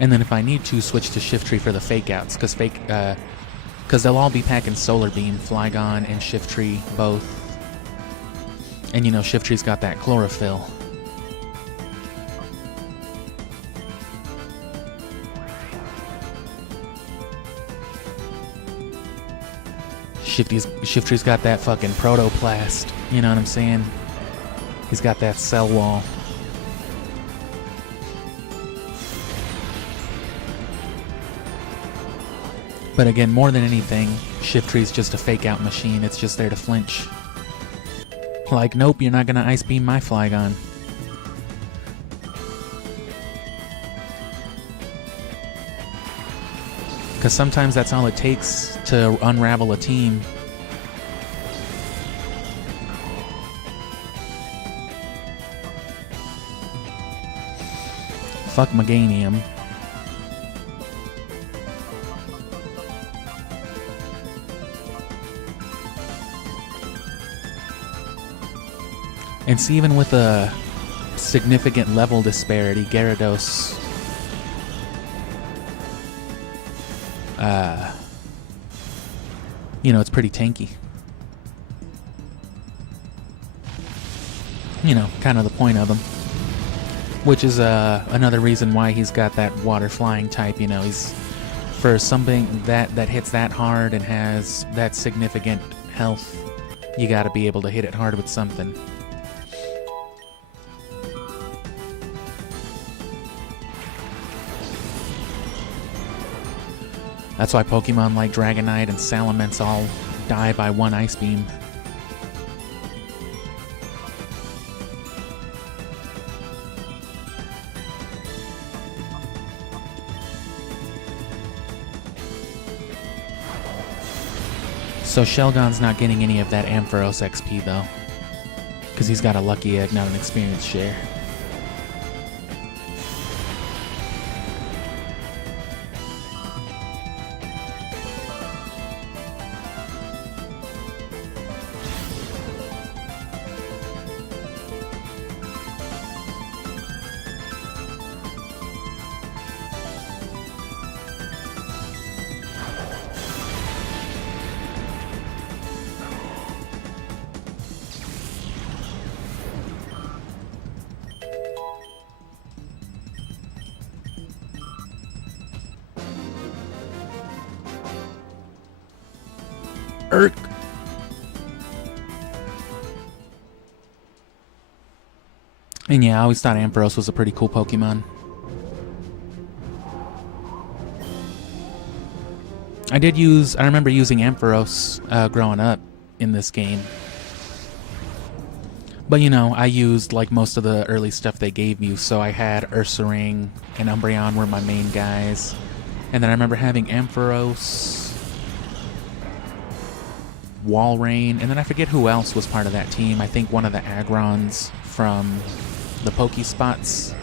And then if I need to, switch to Shiftry for the fake outs, because they'll all be packing Solar Beam, Flygon and Shiftry both. And you know, Shiftry's got that chlorophyll. Shiftry's got that fucking Protoplast, you know what I'm saying? He's got that cell wall. But again, more than anything, Shiftry's just a fake-out machine. It's just there to flinch. Like, nope, you're not gonna Ice Beam my Flygon. Because sometimes that's all it takes to unravel a team. Fuck Meganium. And see, even with a significant level disparity, Gyarados you know, it's pretty tanky. You know, kind of the point of him. Which is another reason why he's got that water flying type, you know, he's for something that hits that hard and has that significant health, you gotta be able to hit it hard with something. That's why Pokemon like Dragonite and Salamence all die by one Ice Beam. So Shelgon's not getting any of that Ampharos XP though, because he's got a Lucky Egg, not an Experience Share. Erk. And yeah, I always thought Ampharos was a pretty cool Pokemon. I remember using Ampharos growing up in this game. But you know, I used like most of the early stuff they gave you, so I had Ursaring and Umbreon were my main guys. And then I remember having Ampharos, Walrein, and then I forget who else was part of that team. I think one of the Agrons from the Pokespots,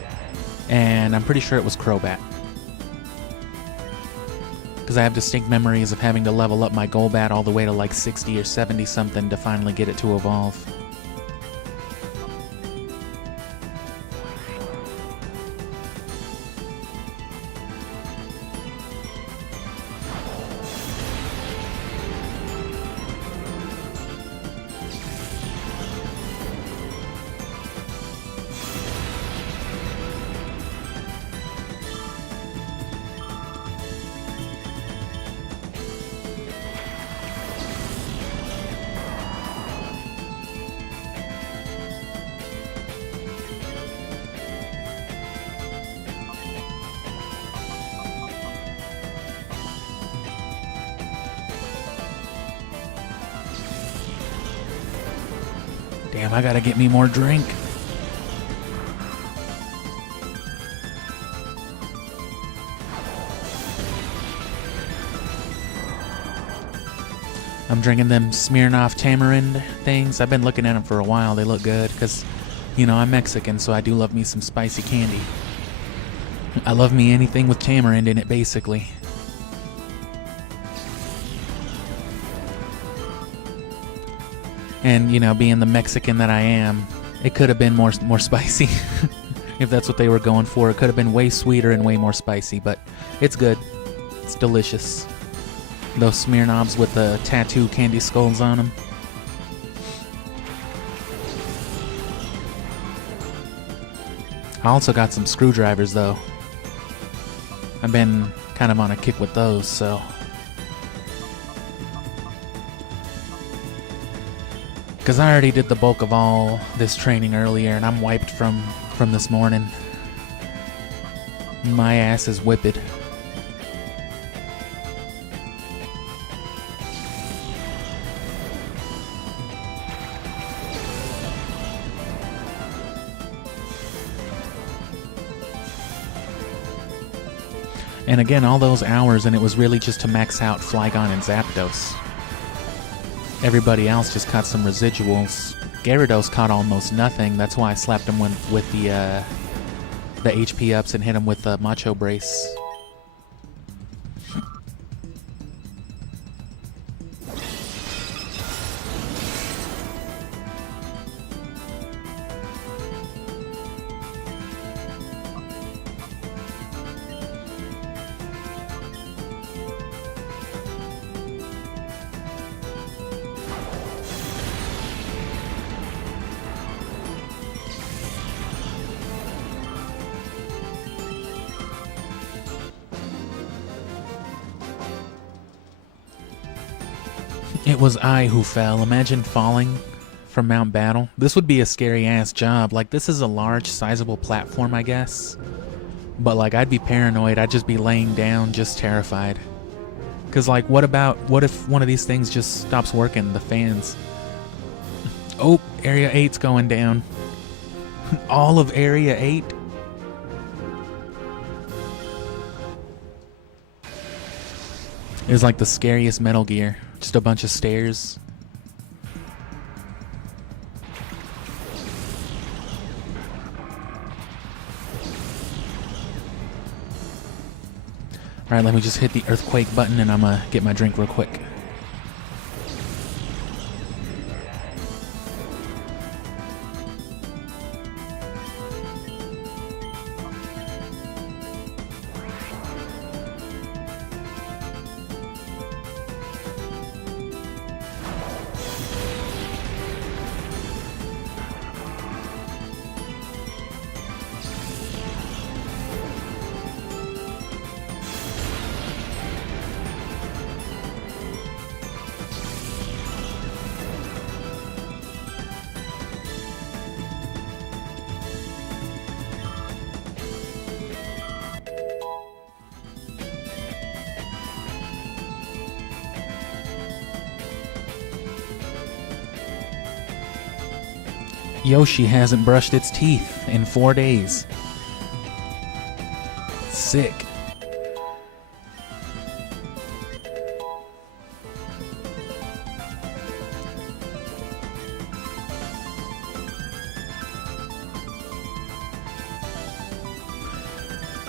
and I'm pretty sure it was Crobat. Because I have distinct memories of having to level up my Golbat all the way to like 60 or 70 something to finally get it to evolve. Damn, I gotta get me more drink. I'm drinking them Smirnoff tamarind things. I've been looking at them for a while. They look good because, you know, I'm Mexican, so I do love me some spicy candy. I love me anything with tamarind in it, basically. And, you know, being the Mexican that I am, it could have been more spicy. If that's what they were going for. It could have been way sweeter and way more spicy, but it's good. It's delicious. Those Smirnoffs with the tattoo candy skulls on them. I also got some screwdrivers, though. I've been kind of on a kick with those, so... Because I already did the bulk of all this training earlier, and I'm wiped from this morning. My ass is whipped. And again, all those hours, and it was really just to max out Flygon and Zapdos. Everybody else just caught some residuals. Gyarados caught almost nothing. That's why I slapped him with the HP ups and hit him with the Macho Brace. It was I who fell. Imagine falling from Mount Battle. This would be a scary-ass job. Like, this is a large, sizable platform, I guess. But, like, I'd be paranoid. I'd just be laying down, just terrified. Because, like, what if one of these things just stops working? The fans. Oh, Area 8's going down. All of Area 8? It was like the scariest Metal Gear. Just a bunch of stairs. Alright, let me just hit the earthquake button and I'm gonna get my drink real quick. Yoshi hasn't brushed its teeth in 4 days. Sick.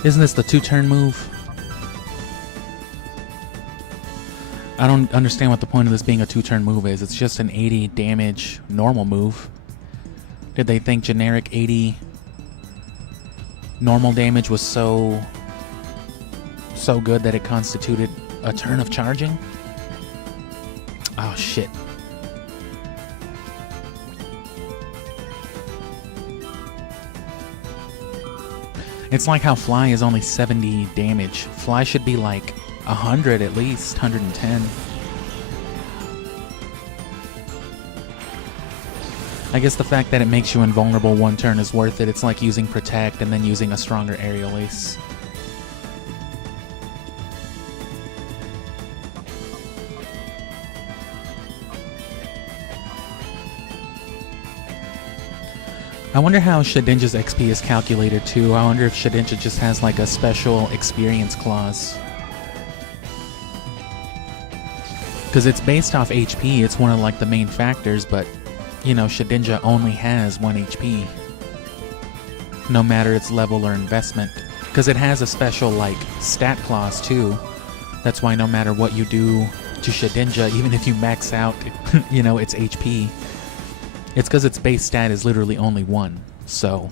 Isn't this the two-turn move? I don't understand what the point of this being a 2-turn move is. It's just an 80 damage normal move. Did they think generic 80 normal damage was so good that it constituted a turn of charging? Oh shit. It's like how Fly is only 70 damage. Fly should be like 100 at least, 110. I guess the fact that it makes you invulnerable 1 turn is worth it. It's like using Protect and then using a stronger aerial ace. I wonder how Shedinja's XP is calculated too. I wonder if Shedinja just has like a special experience clause. Because it's based off HP, it's one of like the main factors, but you know, Shedinja only has 1 HP. No matter its level or investment. Because it has a special like stat clause too. That's why no matter what you do to Shedinja, even if you max out, you know, its HP, it's because its base stat is literally only 1, so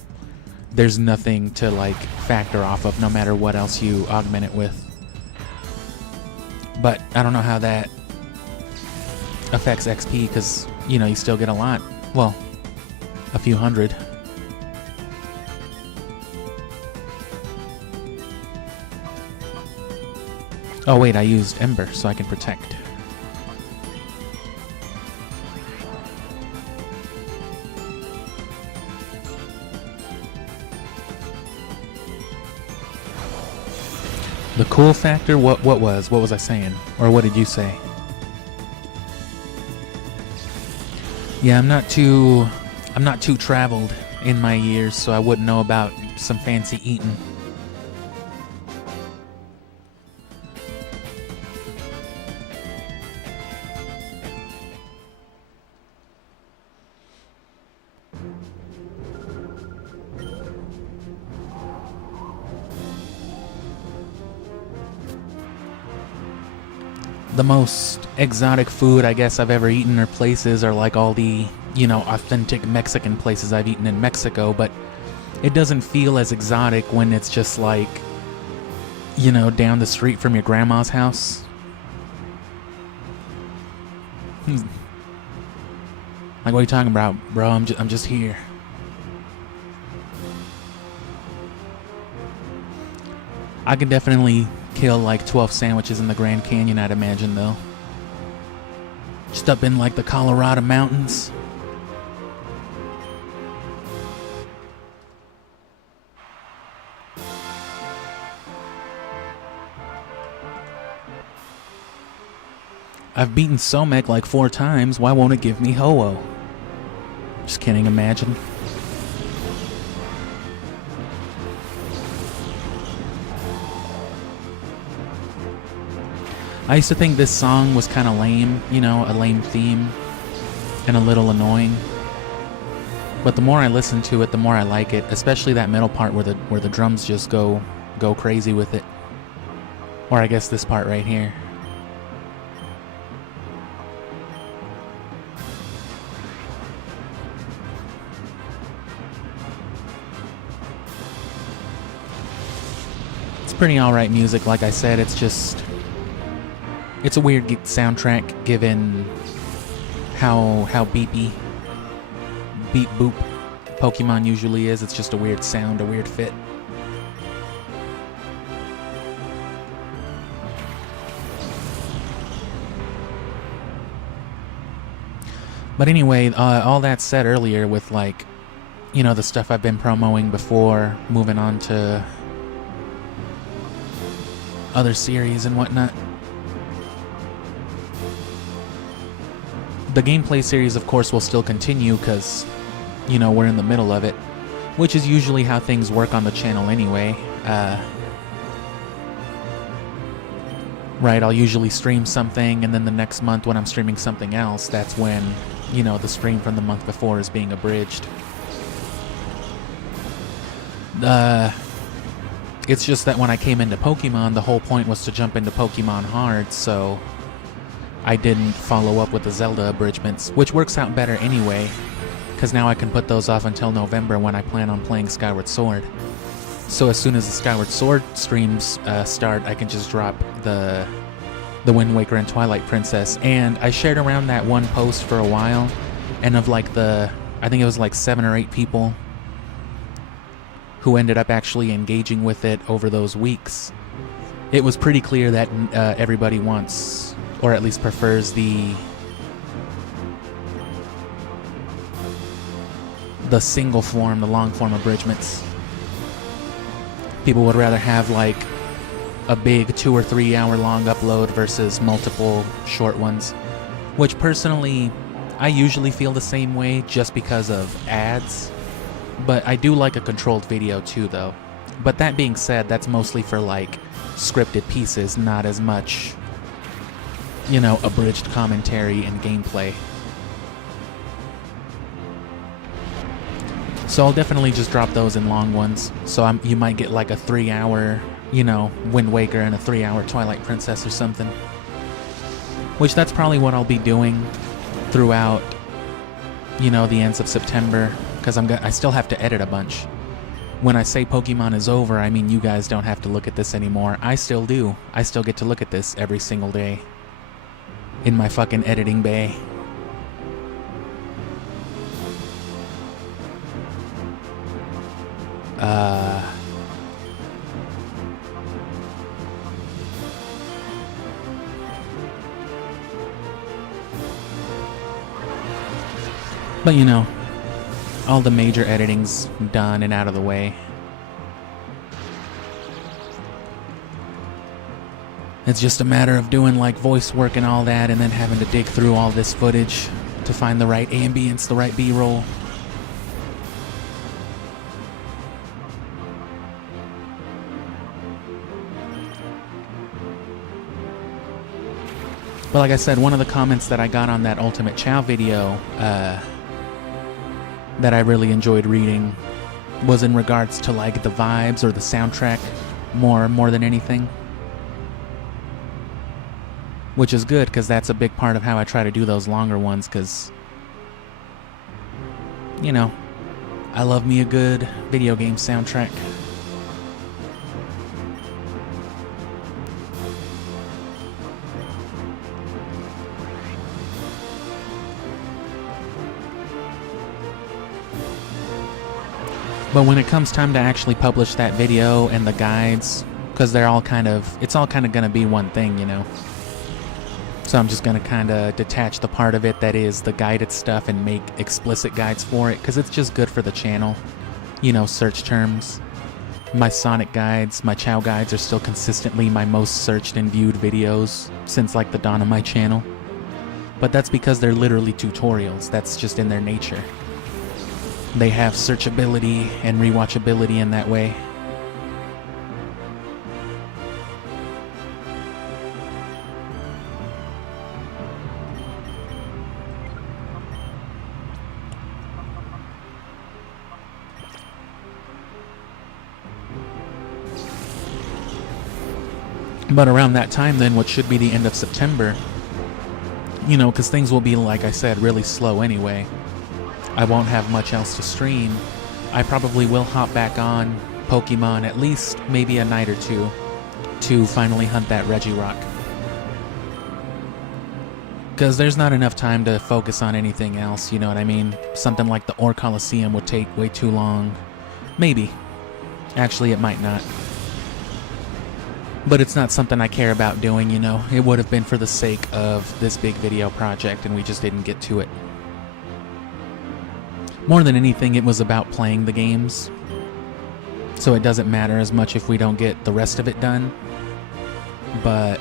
there's nothing to like factor off of no matter what else you augment it with. But I don't know how that affects XP because, you know, you still get a lot. Well, a few hundred. Oh wait, I used Ember so I can protect. The cool factor? What was I saying? Or what did you say? Yeah, I'm not too traveled in my years, so I wouldn't know about some fancy eating. The most exotic food I guess I've ever eaten or places are like all the, you know, authentic Mexican places I've eaten in Mexico, but it doesn't feel as exotic when it's just like, you know, down the street from your grandma's house. Like, what are you talking about, bro? I'm just here. I could definitely kill like 12 sandwiches in the Grand Canyon, I'd imagine, though. Just up in like the Colorado mountains. I've beaten Somek like 4 times. Why won't it give me Ho-Oh? Just kidding, imagine. I used to think this song was kind of lame, you know, a lame theme, and a little annoying. But the more I listen to it, the more I like it, especially that middle part where the drums just go crazy with it. Or I guess this part right here. It's pretty alright music, like I said. It's just... it's a weird soundtrack given how beepy, beep boop Pokemon usually is. It's just a weird sound, a weird fit. But anyway, all that said earlier with like, you know, the stuff I've been promoting before, moving on to other series and whatnot. The gameplay series, of course, will still continue because, you know, we're in the middle of it, which is usually how things work on the channel anyway. Right, I'll usually stream something, and then the next month when I'm streaming something else, that's when, you know, the stream from the month before is being abridged. It's just that when I came into Pokemon, the whole point was to jump into Pokemon hard, so I didn't follow up with the Zelda abridgments, which works out better anyway, because now I can put those off until November when I plan on playing Skyward Sword. So as soon as the Skyward Sword streams start, I can just drop the Wind Waker and Twilight Princess. And I shared around that one post for a while, and of like I think it was like 7 or 8 people who ended up actually engaging with it over those weeks, it was pretty clear that everybody wants, or at least prefers, the single form, the long form abridgments. People would rather have like a big 2 or 3 hour long upload versus multiple short ones, which personally I usually feel the same way just because of ads. But I do like a controlled video too, though. But that being said, that's mostly for like scripted pieces, not as much, you know, abridged commentary and gameplay. So I'll definitely just drop those in long ones. So you might get like a 3 hour, you know, Wind Waker and a 3 hour Twilight Princess or something. Which that's probably what I'll be doing throughout, you know, the ends of September. Because I still have to edit a bunch. When I say Pokemon is over, I mean you guys don't have to look at this anymore. I still do. I still get to look at this every single day in my fucking editing bay. But you know, all the major editing's done and out of the way. It's just a matter of doing like voice work and all that, and then having to dig through all this footage to find the right ambience, the right B-roll. But like I said, one of the comments that I got on that Ultimate Chao video that I really enjoyed reading was in regards to like the vibes or the soundtrack more than anything. Which is good, because that's a big part of how I try to do those longer ones, because, you know, I love me a good video game soundtrack. But when it comes time to actually publish that video and the guides, because it's all kind of gonna be one thing, you know. So I'm just gonna kind of detach the part of it that is the guided stuff and make explicit guides for it, because it's just good for the channel. You know, search terms. My Sonic guides, my Chao guides are still consistently my most searched and viewed videos since like the dawn of my channel. But that's because they're literally tutorials. That's just in their nature. They have searchability and rewatchability in that way. But around that time then, what should be the end of September, you know, because things will be, like I said, really slow anyway. I won't have much else to stream. I probably will hop back on Pokemon at least maybe a night or two to finally hunt that Regirock. Because there's not enough time to focus on anything else, you know what I mean? Something like the Ore Coliseum would take way too long. Maybe. Actually, it might not. But it's not something I care about doing, you know? It would have been for the sake of this big video project, and we just didn't get to it. More than anything, it was about playing the games. So it doesn't matter as much if we don't get the rest of it done. But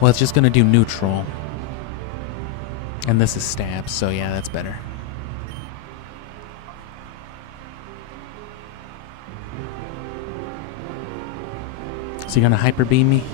well, it's just gonna do neutral. And this is stab, so yeah, that's better. So you gonna hyper beam me?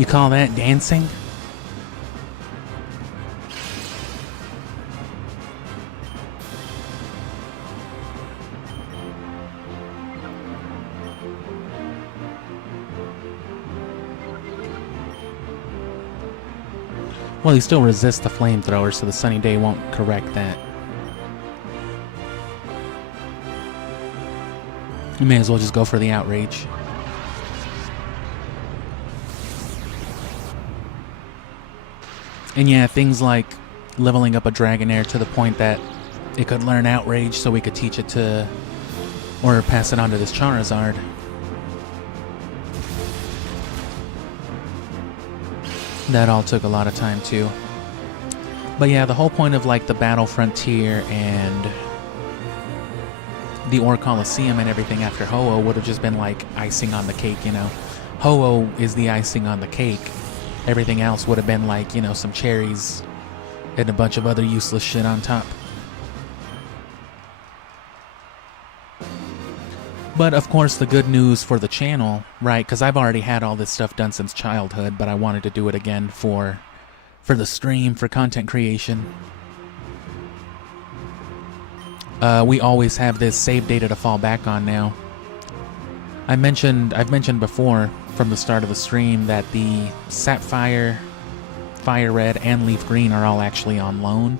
You call that dancing? Well, he still resists the flamethrower, so the sunny day won't correct that. You may as well just go for the outrage. And yeah, things like leveling up a Dragonair to the point that it could learn outrage so we could teach it to, or pass it on to this Charizard. That all took a lot of time too. But yeah, the whole point of like the Battle Frontier and the Ore Coliseum and everything after Ho-Oh would have just been like icing on the cake, you know. Ho-Oh is the icing on the cake. Everything else would have been like, you know, some cherries and a bunch of other useless shit on top. But of course, the good news for the channel, right? Because I've already had all this stuff done since childhood, but I wanted to do it again for the stream, for content creation. We always have this save data to fall back on now. I've mentioned before from the start of the stream that the Sapphire, Fire Red, and Leaf Green are all actually on loan.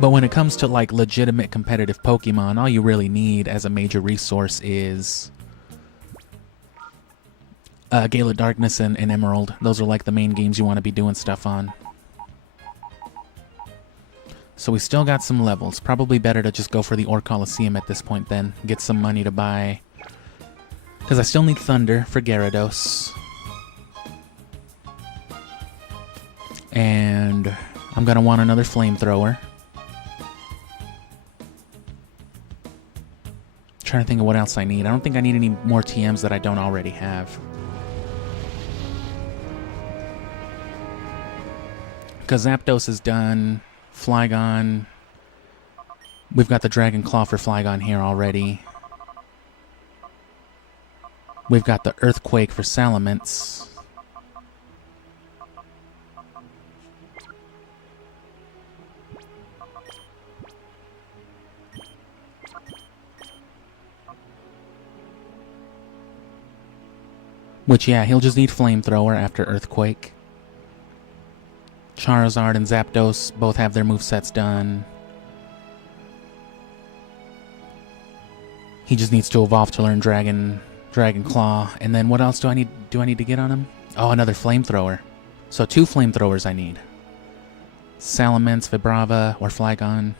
But when it comes to like legitimate competitive Pokemon, all you really need as a major resource is Gale of Darkness and Emerald. Those are like the main games you want to be doing stuff on. So we still got some levels. Probably better to just go for the Ore Coliseum at this point then. Get some money to buy. Because I still need Thunder for Gyarados. And I'm going to want another Flamethrower. Trying to think of what else I need. I don't think I need any more TMs that I don't already have. Because Zapdos is done. Flygon. We've got the Dragon Claw for Flygon here already. We've got the Earthquake for Salamence. Which, yeah, he'll just need Flamethrower after Earthquake. Charizard and Zapdos both have their movesets done. He just needs to evolve to learn Dragon Claw. And then what else do I need to get on him? Oh, another Flamethrower. So 2 Flamethrowers I need. Salamence, Vibrava, or Flygon.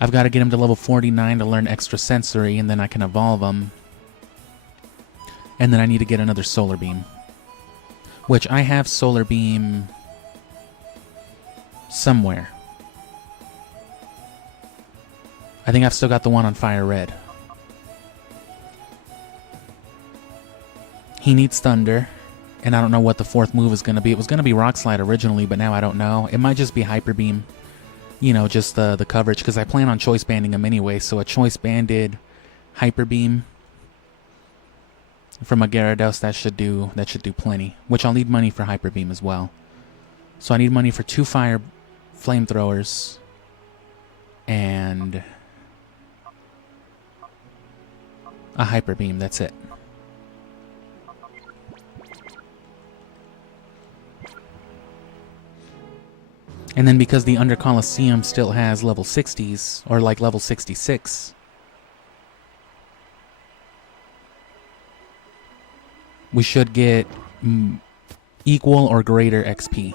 I've got to get him to level 49 to learn Extra Sensory, and then I can evolve him. And then I need to get another Solar Beam. Which I have Solar Beam somewhere. I think I've still got the one on Fire Red. He needs Thunder, and I don't know what the 4th move is going to be. It was going to be Rock Slide originally, but now I don't know. It might just be Hyper Beam. You know, just the coverage, because I plan on Choice Banding him anyway, so a Choice Banded Hyper Beam from a Gyarados, that should do plenty. Which I'll need money for Hyper Beam as well. So I need money for 2 Fire Flamethrowers and a Hyper Beam. That's it. And then because the Under Coliseum still has level 60s, or like level 66, we should get equal or greater XP.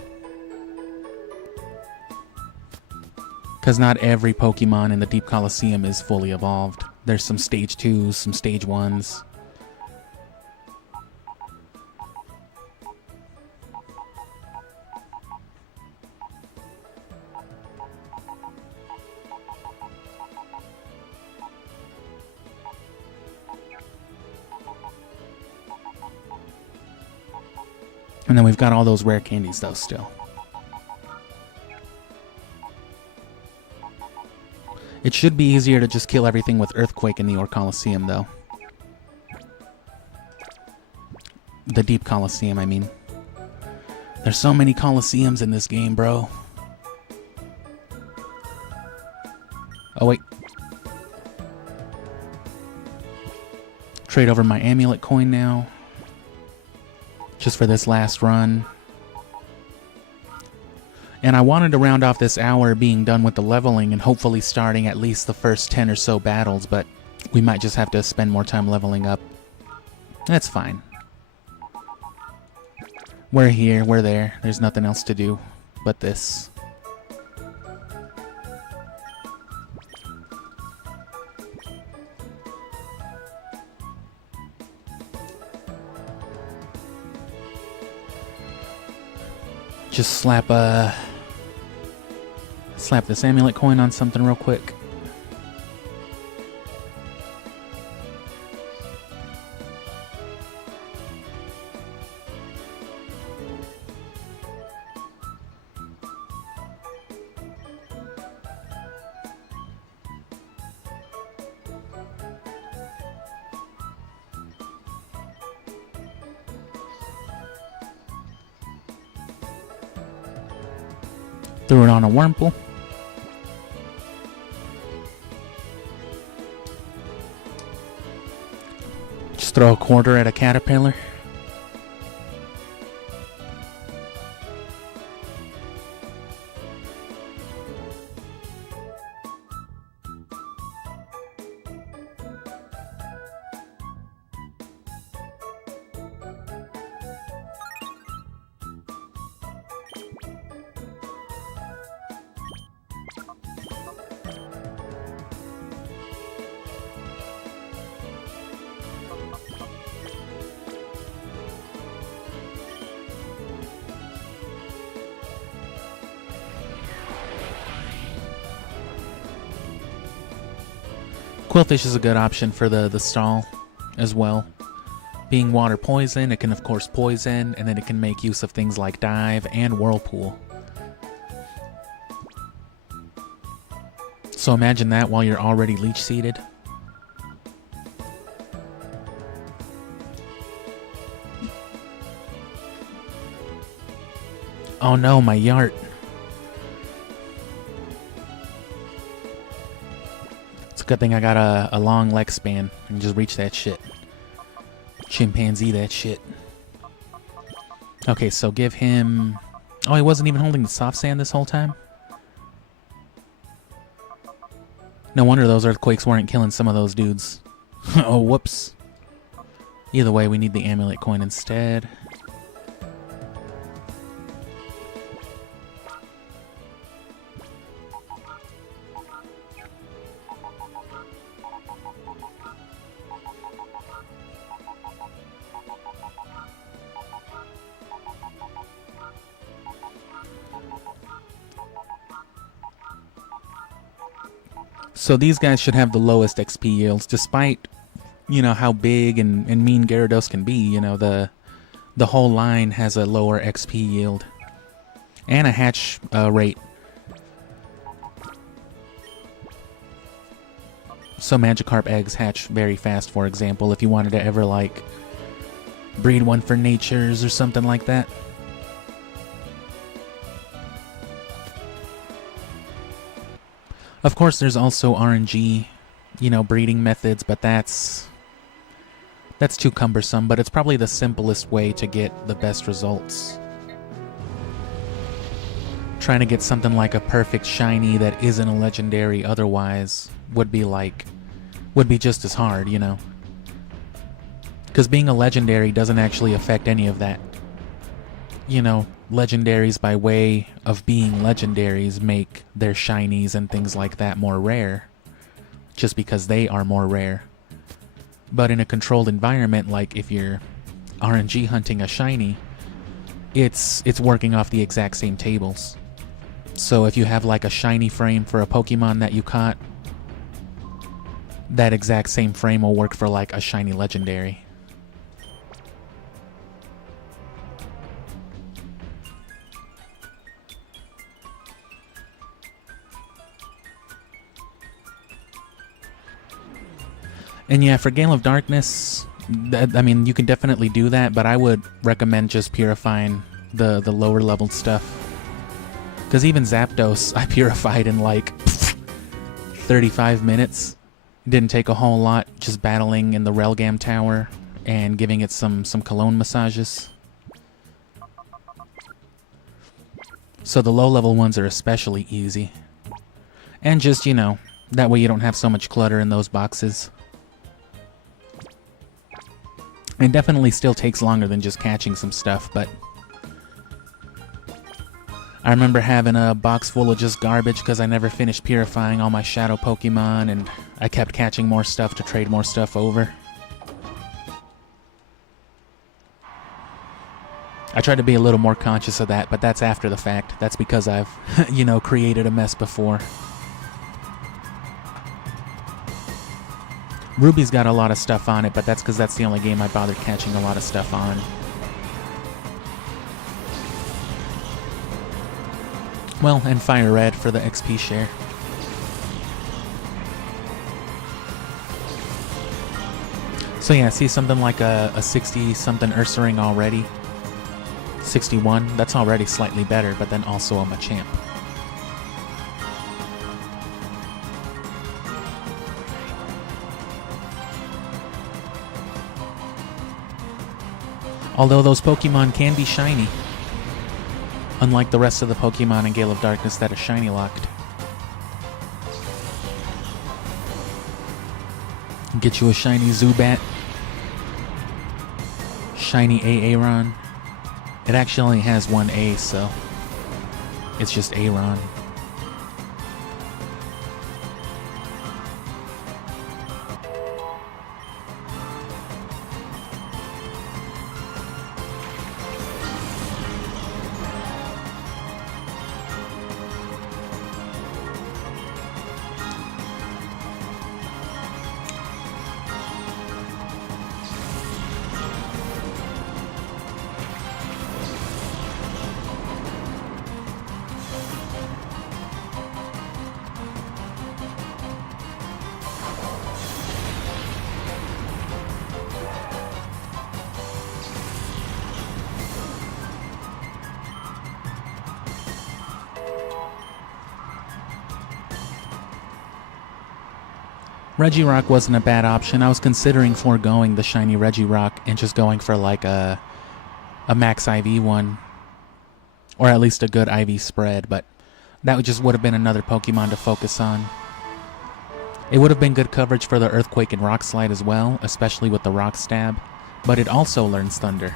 Because not every Pokemon in the Deep Coliseum is fully evolved. There's some Stage 2s, some Stage 1s. And then we've got all those rare candies, though, still. It should be easier to just kill everything with Earthquake in the Ore Coliseum, though. The Deep Coliseum, I mean. There's so many Coliseums in this game, bro. Oh, wait. Trade over my amulet coin now. Just for this last run. And I wanted to round off this hour being done with the leveling and hopefully starting at least the first 10 or so battles, but we might just have to spend more time leveling up. That's fine. We're here, we're there. There's nothing else to do but this. Just slap this amulet coin on something real quick. Threw it on a Wurmple. Just throw a quarter at a caterpillar. Quillfish is a good option for the stall as well. Being water poison, it can of course poison, and then it can make use of things like dive and whirlpool. So imagine that while you're already leech seeded. Oh no, my Yart. It's a good thing I got a long leg span. I can just reach that shit. Chimpanzee that shit. Okay, so give him... Oh, he wasn't even holding the soft sand this whole time? No wonder those earthquakes weren't killing some of those dudes. Oh, whoops. Either way, we need the amulet coin instead. So these guys should have the lowest XP yields, despite, you know, how big and mean Gyarados can be. You know, the whole line has a lower XP yield. And a hatch rate. So Magikarp eggs hatch very fast, for example, if you wanted to ever, like, breed one for natures or something like that. Of course, there's also RNG, you know, breeding methods, but that's too cumbersome, but it's probably the simplest way to get the best results. Trying to get something like a perfect shiny that isn't a legendary otherwise would be just as hard, you know. Because being a legendary doesn't actually affect any of that. You know, legendaries by way of being legendaries make their shinies and things like that more rare, just because they are more rare. But in a controlled environment, like if you're RNG hunting a shiny, it's working off the exact same tables. So if you have like a shiny frame for a Pokemon that you caught, that exact same frame will work for like a shiny legendary. And yeah, for Gale of Darkness, I mean, you can definitely do that, but I would recommend just purifying the lower level stuff. Because even Zapdos, I purified in like 35 minutes. Didn't take a whole lot, just battling in the Relgam Tower and giving it some cologne massages. So the low level ones are especially easy. And just, you know, that way you don't have so much clutter in those boxes. It definitely still takes longer than just catching some stuff, but I remember having a box full of just garbage because I never finished purifying all my shadow Pokemon, and I kept catching more stuff to trade more stuff over. I tried to be a little more conscious of that, but that's after the fact. That's because I've, you know, created a mess before. Ruby's got a lot of stuff on it, but that's because that's the only game I bothered catching a lot of stuff on. Well, and Fire Red for the XP share. So yeah, see something like a 60-something Ursaring already. 61, that's already slightly better, but then also a Machamp. Although those Pokemon can be shiny, unlike the rest of the Pokemon in Gale of Darkness that are shiny locked. Get you a shiny Zubat, shiny Aaron. It actually only has one A, so it's just Aaron. Regirock wasn't a bad option. I was considering foregoing the shiny Regirock and just going for like a max IV one. Or at least a good IV spread, but that would have been another Pokemon to focus on. It would have been good coverage for the Earthquake and Rock Slide as well, especially with the Rock Stab, but it also learns Thunder.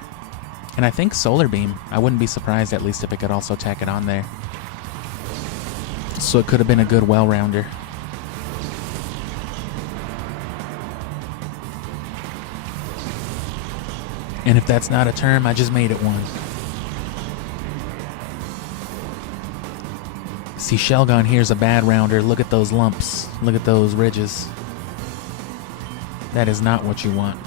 And I think Solar Beam. I wouldn't be surprised at least if it could also tack it on there. So it could have been a good well-rounder. And if that's not a term, I just made it one. See, Shelgon here's a bad rounder. Look at those lumps. Look at those ridges. That is not what you want.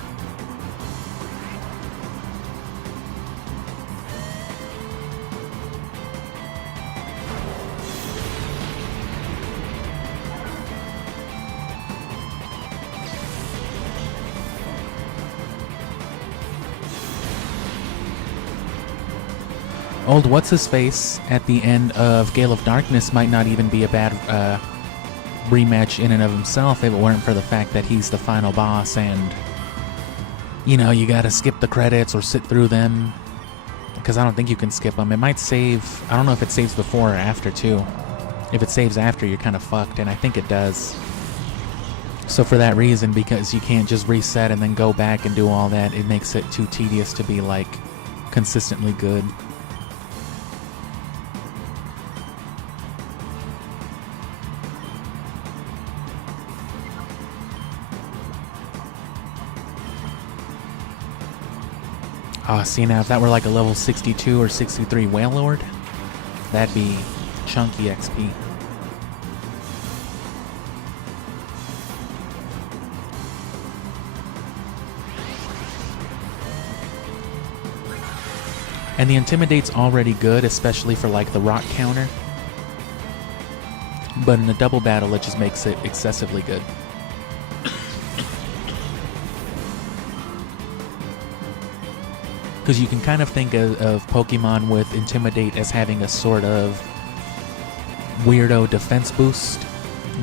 Old What's-His-Face at the end of Gale of Darkness might not even be a bad rematch in and of himself if it weren't for the fact that he's the final boss and, you know, you gotta skip the credits or sit through them, because I don't think you can skip them. It might save, I don't know if it saves before or after too. If it saves after, you're kind of fucked, and I think it does. So for that reason, because you can't just reset and then go back and do all that, it makes it too tedious to be like consistently good. See now, if that were like a level 62 or 63 Wailord, that'd be chunky XP. And the Intimidate's already good, especially for like the rock counter. But in a double battle, it just makes it excessively good. Because you can kind of think of Pokemon with Intimidate as having a sort of weirdo defense boost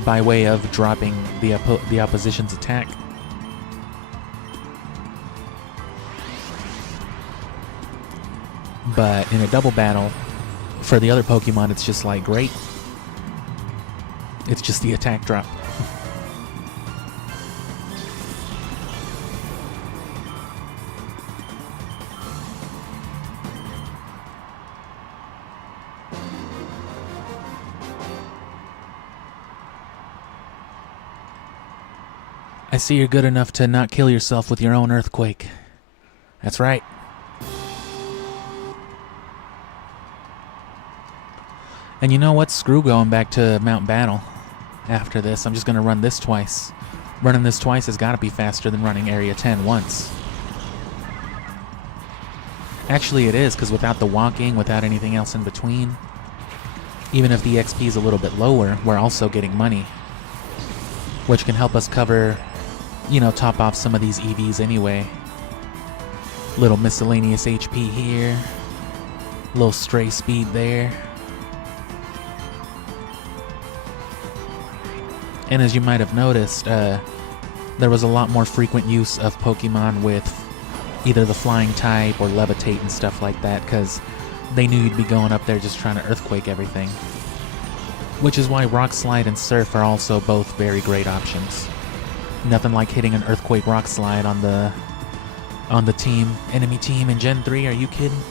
by way of dropping the opposition's attack. But in a double battle, for the other Pokemon, it's just like, great. It's just the attack drop. I see you're good enough to not kill yourself with your own earthquake. That's right. And you know what? Screw going back to Mount Battle after this. I'm just going to run this twice. Running this twice has got to be faster than running Area 10 once. Actually, it is, because without the walking, without anything else in between, even if the XP is a little bit lower, we're also getting money, which can help us cover, you know, top off some of these EVs anyway. Little miscellaneous HP here. Little stray speed there. And as you might have noticed, there was a lot more frequent use of Pokemon with either the flying type or levitate and stuff like that, because they knew you'd be going up there just trying to earthquake everything. Which is why Rock Slide and Surf are also both very great options. Nothing like hitting an earthquake Rock Slide on the enemy team in Gen 3, are you kidding?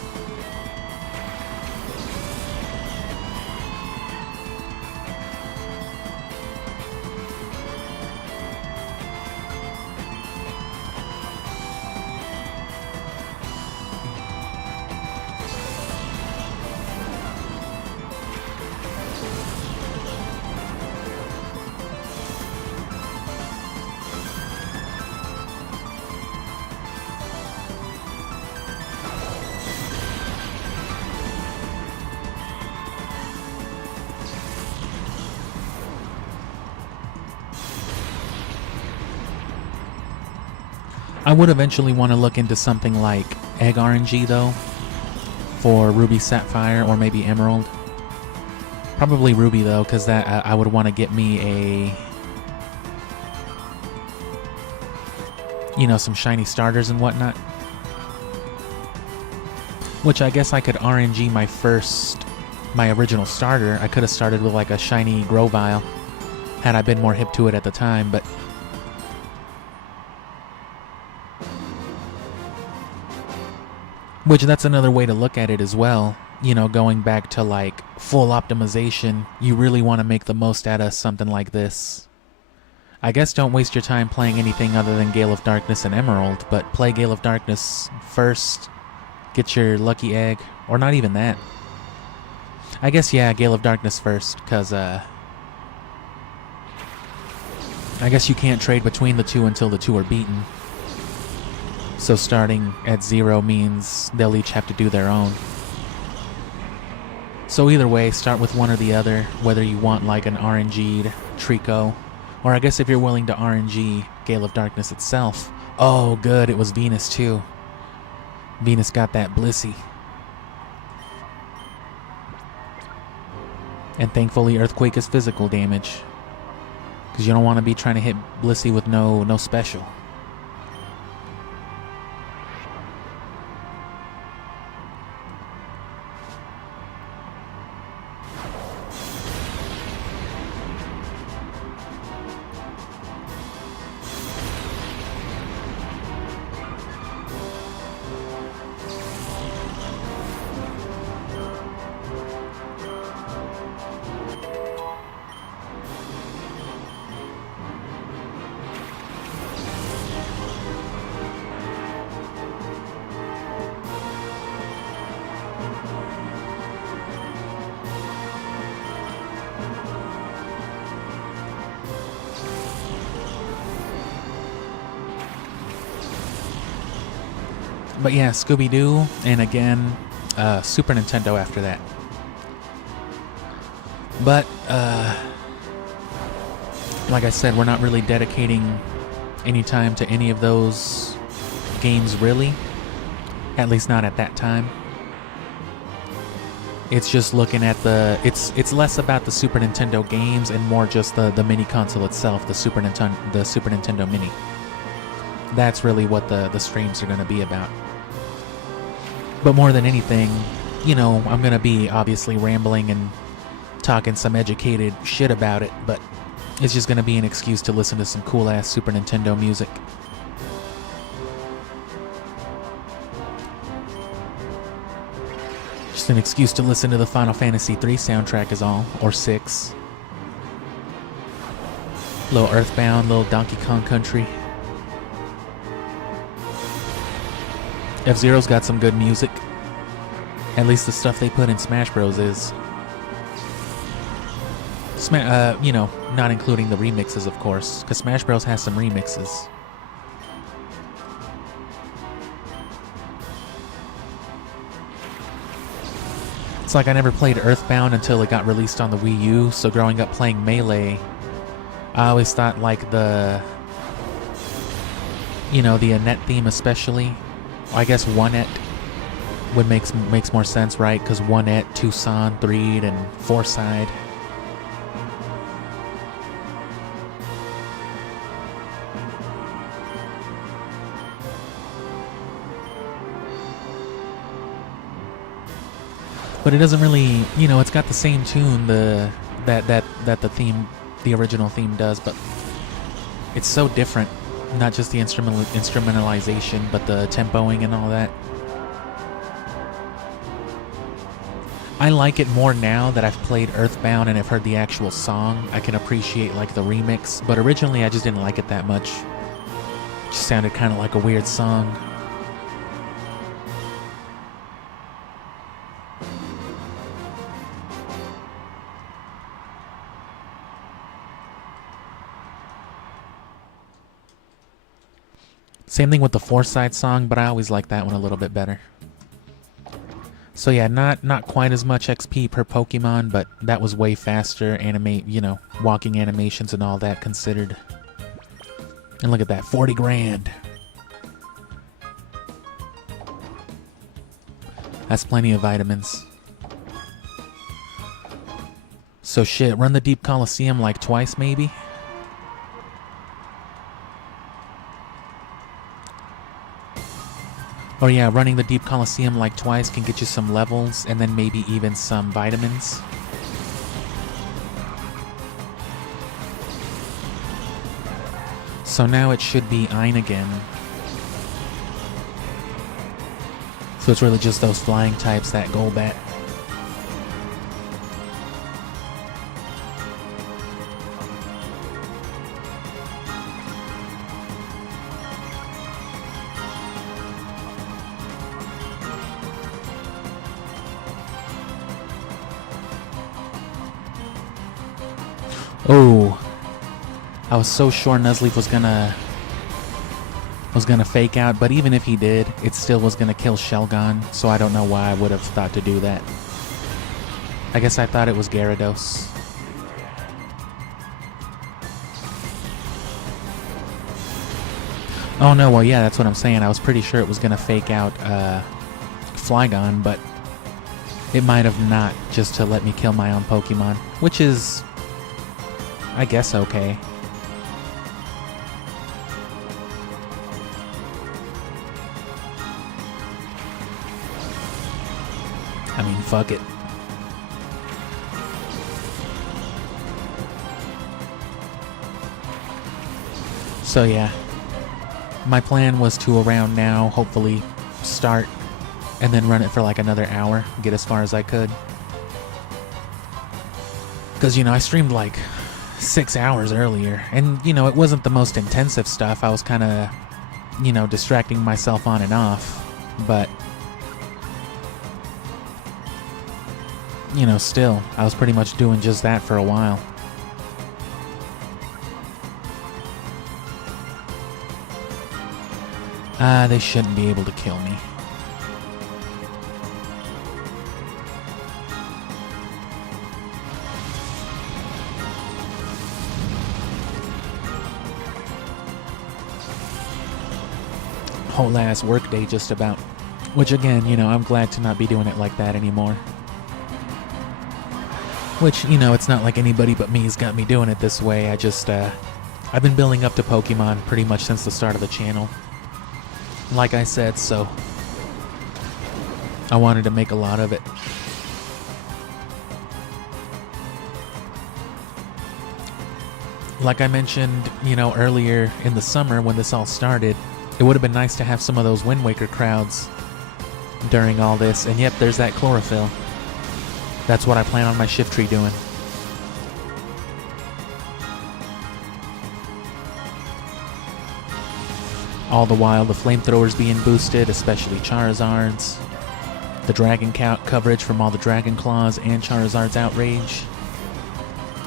I would eventually want to look into something like Egg RNG though, for Ruby Sapphire or maybe Emerald. Probably Ruby though, because that I would want to get me some shiny starters and whatnot. Which I guess I could RNG my original starter. I could have started with like a shiny Grovyle had I been more hip to it at the time, but which that's another way to look at it as well. You know, going back to like full optimization, you really want to make the most out of something like this. I guess don't waste your time playing anything other than Gale of Darkness and Emerald, but play Gale of Darkness first, get your lucky egg, or not even that. I guess, yeah, Gale of Darkness first, because I guess you can't trade between the two until the two are beaten. So starting at 0 means they'll each have to do their own. So either way, start with one or the other, whether you want like an RNG'd Trico, or I guess if you're willing to RNG Gale of Darkness itself. Oh good, it was Venus too. Venus got that Blissey. And thankfully Earthquake is physical damage, because you don't want to be trying to hit Blissey with no special. But yeah, Scooby-Doo, and again, Super Nintendo after that. But, like I said, we're not really dedicating any time to any of those games, really. At least not at that time. It's just looking at it's less about the Super Nintendo games and more just the mini console itself, the Super Nintendo Mini. That's really what the streams are going to be about. But more than anything, you know, I'm going to be obviously rambling and talking some educated shit about it, but it's just going to be an excuse to listen to some cool-ass Super Nintendo music. Just an excuse to listen to the Final Fantasy III soundtrack is all, or 6. Little Earthbound, little Donkey Kong Country. F-Zero's got some good music. At least the stuff they put in Smash Bros. Is. You know, not including the remixes, of course, because Smash Bros. Has some remixes. It's like I never played Earthbound until it got released on the Wii U, so growing up playing Melee, I always thought like the, you know, the Annette theme especially, I guess One-Ette would makes more sense, right? Because One-Ette, Tucson, Threed, and Fourside. But it doesn't really, you know, it's got the same tune that the original theme does, but it's so different. Not just the instrumentalization, but the tempoing and all that. I like it more now that I've played Earthbound and I've heard the actual song. I can appreciate like the remix, but originally I just didn't like it that much. It just sounded kind of like a weird song. Same thing with the Fourside song, but I always like that one a little bit better. So yeah, not quite as much XP per Pokemon, but that was way faster. You know, walking animations and all that considered. And look at that, 40 grand. That's plenty of vitamins. So shit, run the Deep Coliseum like twice maybe? Oh yeah, running the Deep Coliseum like twice can get you some levels and then maybe even some vitamins. So now it should be Ein again. So it's really just those flying types that Golbat. Oh, I was so sure Nuzleaf was gonna fake out, but even if he did, it still was gonna kill Shelgon, so I don't know why I would have thought to do that. I guess I thought it was Gyarados. Oh no, well yeah, that's what I'm saying. I was pretty sure it was gonna fake out Flygon, but it might have not, just to let me kill my own Pokemon, which is, I guess, okay. I mean, fuck it. So yeah, my plan was to around now, hopefully, start and then run it for like another hour, get as far as I could. Because, you know, I streamed like 6 hours earlier, and you know, it wasn't the most intensive stuff. I was kind of, you know, distracting myself on and off, but you know, still, I was pretty much doing just that for a while. They shouldn't be able to kill me. Whole ass work day just about. Which again, you know, I'm glad to not be doing it like that anymore. Which, you know, it's not like anybody but me's got me doing it this way. I've been building up to Pokemon pretty much since the start of the channel. Like I said, so I wanted to make a lot of it. Like I mentioned, you know, earlier in the summer when this all started, it would have been nice to have some of those Wind Waker crowds during all this. And yep, there's that chlorophyll. That's what I plan on my shift tree doing. All the while, the flamethrowers being boosted, especially Charizard's. The dragon count coverage from all the Dragon Claws and Charizard's Outrage.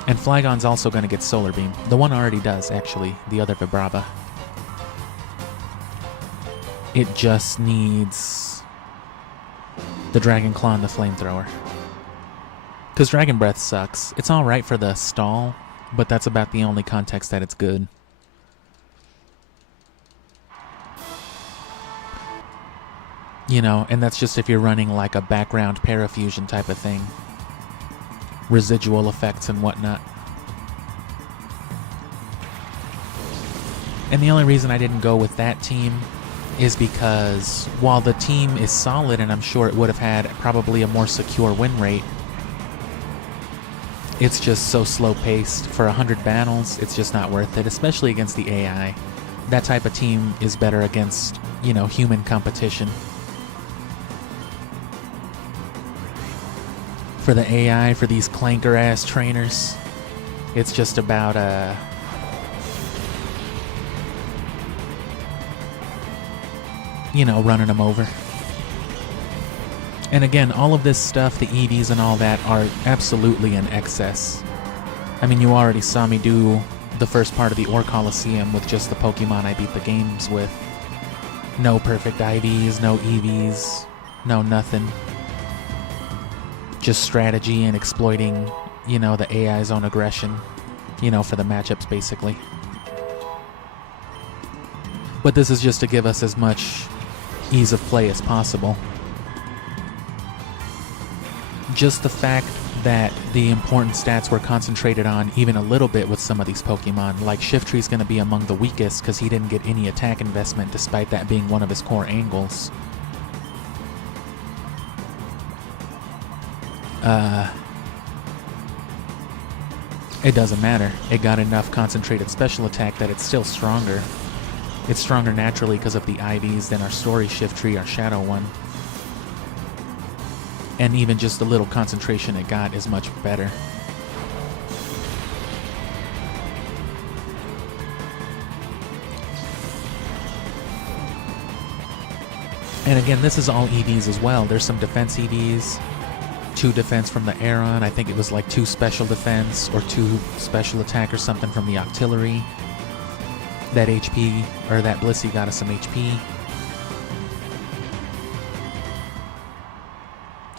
And Flygon's also going to get Solar Beam. The one already does, actually, the other Vibrava. It just needs the Dragon Claw and the Flamethrower. Because Dragon Breath sucks. It's alright for the stall, but that's about the only context that it's good. You know, and that's just if you're running like a background parafusion type of thing. Residual effects and whatnot. And the only reason I didn't go with that team is because while the team is solid and I'm sure it would have had probably a more secure win rate, it's just so slow paced. For 100 battles, it's just not worth it, especially against the AI. That type of team is better against, you know, human competition. For the AI, for these clanker-ass trainers, it's just about, you know, running them over. And again, all of this stuff, the EVs and all that, are absolutely in excess. I mean, you already saw me do the first part of the Ore Coliseum with just the Pokemon I beat the games with. No perfect IVs, no EVs, no nothing. Just strategy and exploiting, you know, the AI's own aggression, you know, for the matchups, basically. But this is just to give us as much ease of play as possible. Just the fact that the important stats were concentrated on even a little bit with some of these Pokemon, like Shifttree's going to be among the weakest because he didn't get any attack investment despite that being one of his core angles. It doesn't matter. It got enough concentrated special attack that it's still stronger. It's stronger naturally because of the IVs than our story Shifttree, our shadow one. And even just the little concentration it got is much better. And again, this is all EVs as well. There's some defense EVs. 2 defense from the Aeron. I think it was like 2 special defense or 2 special attack or something from the Octillery. That HP, or that Blissey got us some HP.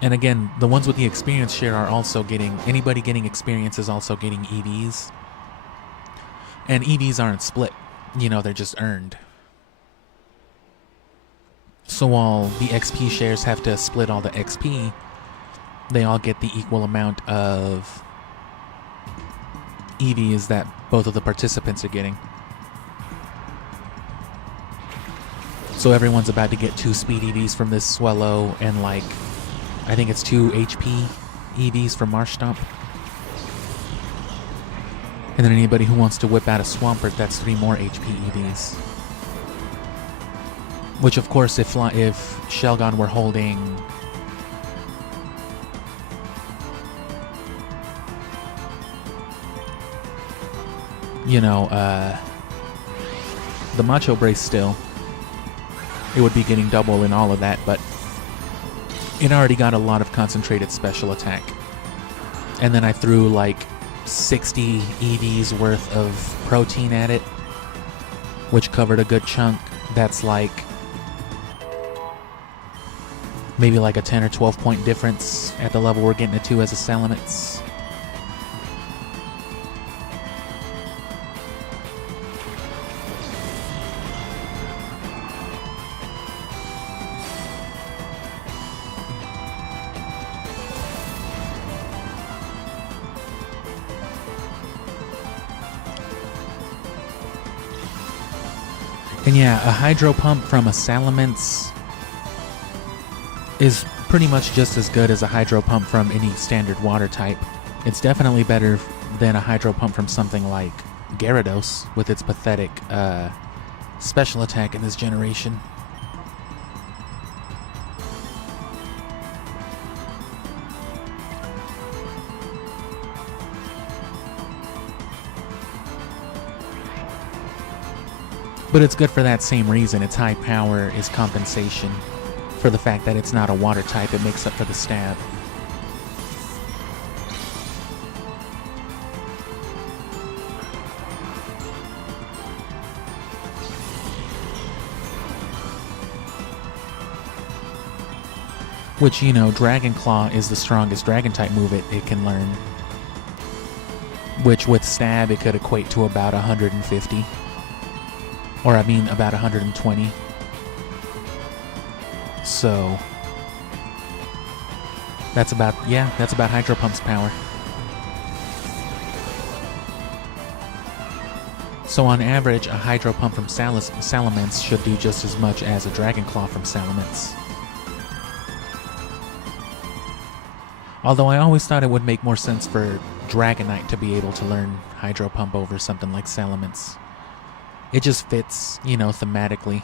And again, the ones with the experience share are also getting, anybody getting experience is also getting EVs. And EVs aren't split, you know, they're just earned. So while the XP shares have to split all the XP, they all get the equal amount of EVs that both of the participants are getting. So everyone's about to get 2 speed EVs from this Swellow and like, I think it's 2 HP EVs from Marshtomp. And then anybody who wants to whip out a Swampert, that's 3 more HP EVs. Which of course if Shelgon were holding the Macho Brace still, it would be getting double in all of that, but it already got a lot of concentrated special attack. And then I threw like 60 EVs worth of protein at it, which covered a good chunk. That's like maybe like a 10 or 12 point difference at the level we're getting it to as a Salamence. And yeah, a hydro pump from a Salamence is pretty much just as good as a hydro pump from any standard water type. It's definitely better than a hydro pump from something like Gyarados with its pathetic special attack in this generation. But it's good for that same reason. Its high power is compensation for the fact that it's not a water type. It makes up for the stab. Which, you know, Dragon Claw is the strongest dragon type move it can learn. Which with stab it could equate to about 150. Or I mean about 120. So that's about Hydro Pump's power. So on average, a Hydro Pump from Salamence should do just as much as a Dragon Claw from Salamence. Although I always thought it would make more sense for Dragonite to be able to learn Hydro Pump over something like Salamence. It just fits, you know, thematically.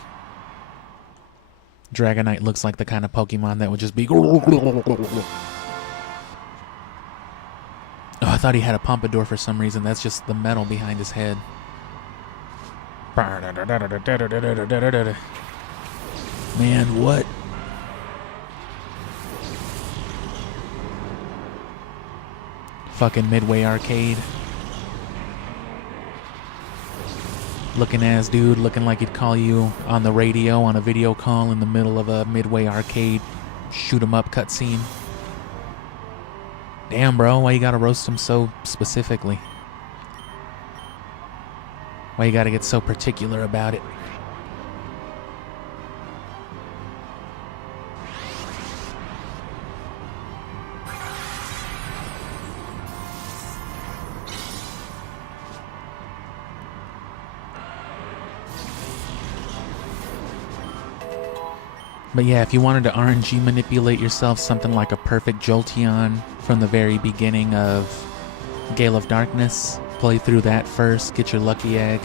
Dragonite looks like the kind of Pokemon that would just be... Oh, I thought he had a pompadour for some reason. That's just the metal behind his head. Man, what? Fucking Midway Arcade. Looking ass dude, looking like he'd call you on the radio on a video call in the middle of a Midway Arcade shoot 'em up cutscene. Damn, bro, why you gotta roast him so specifically? Why you gotta get so particular about it? But yeah, if you wanted to RNG manipulate yourself, something like a perfect Jolteon from the very beginning of Gale of Darkness, play through that first, get your lucky egg,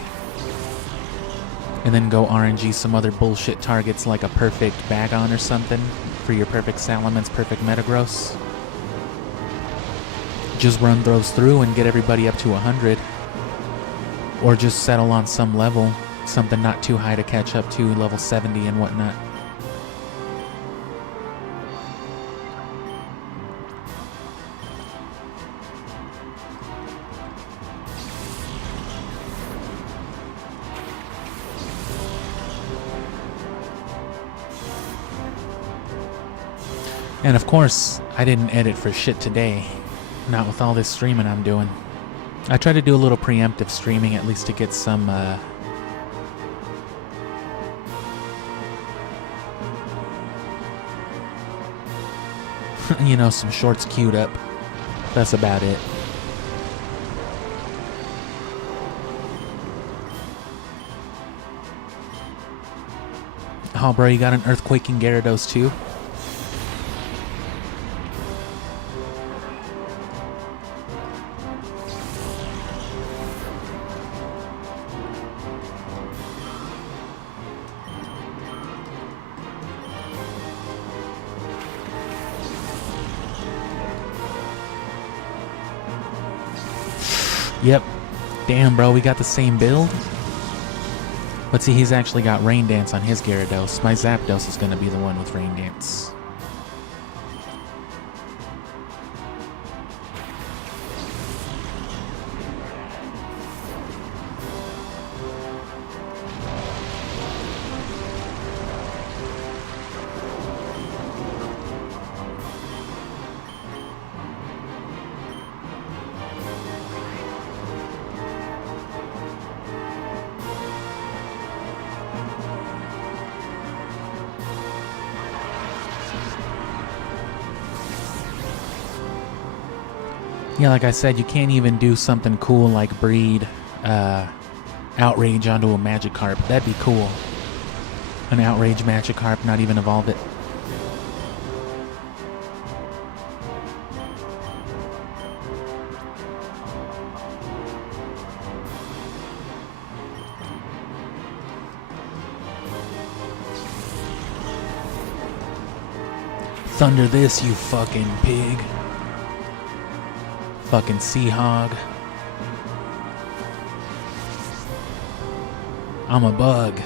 and then go RNG some other bullshit targets like a perfect Bagon or something for your perfect Salamence, perfect Metagross. Just run those through and get everybody up to 100. Or just settle on some level, something not too high to catch up to, level 70 and whatnot. And of course, I didn't edit for shit today. Not with all this streaming I'm doing. I try to do a little preemptive streaming at least to get some, you know, some shorts queued up. That's about it. Oh, bro, you got an Earthquaking Gyarados too? Yep. Damn, bro, we got the same build. But see, he's actually got Rain Dance on his Gyarados. My Zapdos is going to be the one with Rain Dance. Yeah, like I said, you can't even do something cool like breed Outrage onto a Magikarp. That'd be cool. An Outrage Magikarp, not even evolve it. Thunder this, you fucking pig. Fucking sea hog. I'm a bug.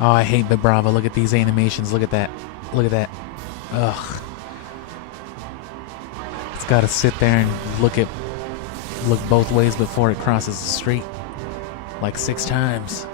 Oh, I hate Vibrava. Look at these animations. Look at that. Look at that. Ugh. It's got to sit there and look both ways before it crosses the street. Like 6 times.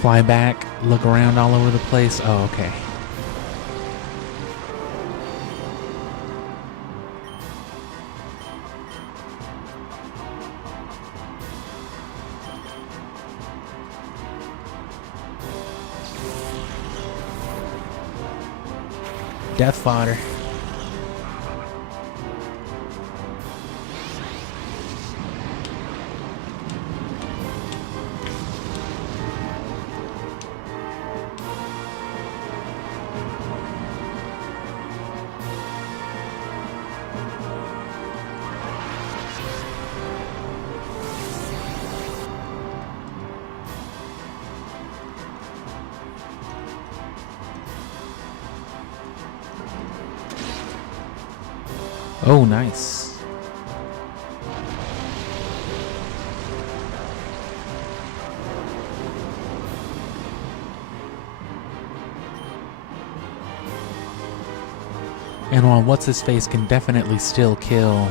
Fly back, look around all over the place. Oh, okay. Death fodder. Oh, nice. And while What's-His-Face can definitely still kill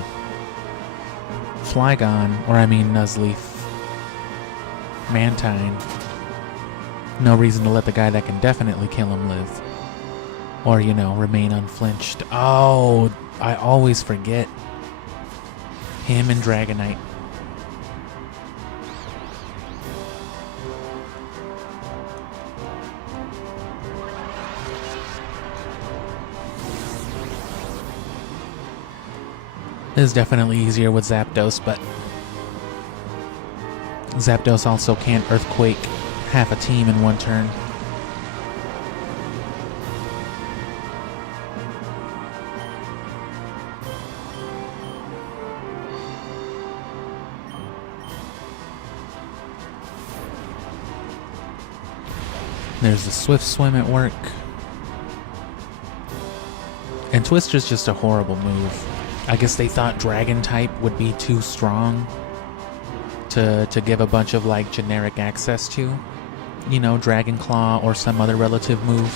Flygon, or I mean Nuzleaf, Mantine, no reason to let the guy that can definitely kill him live. Or, you know, remain unflinched. Oh, I always forget. Him and Dragonite. It is definitely easier with Zapdos, but Zapdos also can't Earthquake half a team in one turn. There's the Swift Swim at work. And Twister's just a horrible move. I guess they thought Dragon type would be too strong to give a bunch of like generic access to. You know, Dragon Claw or some other relative move.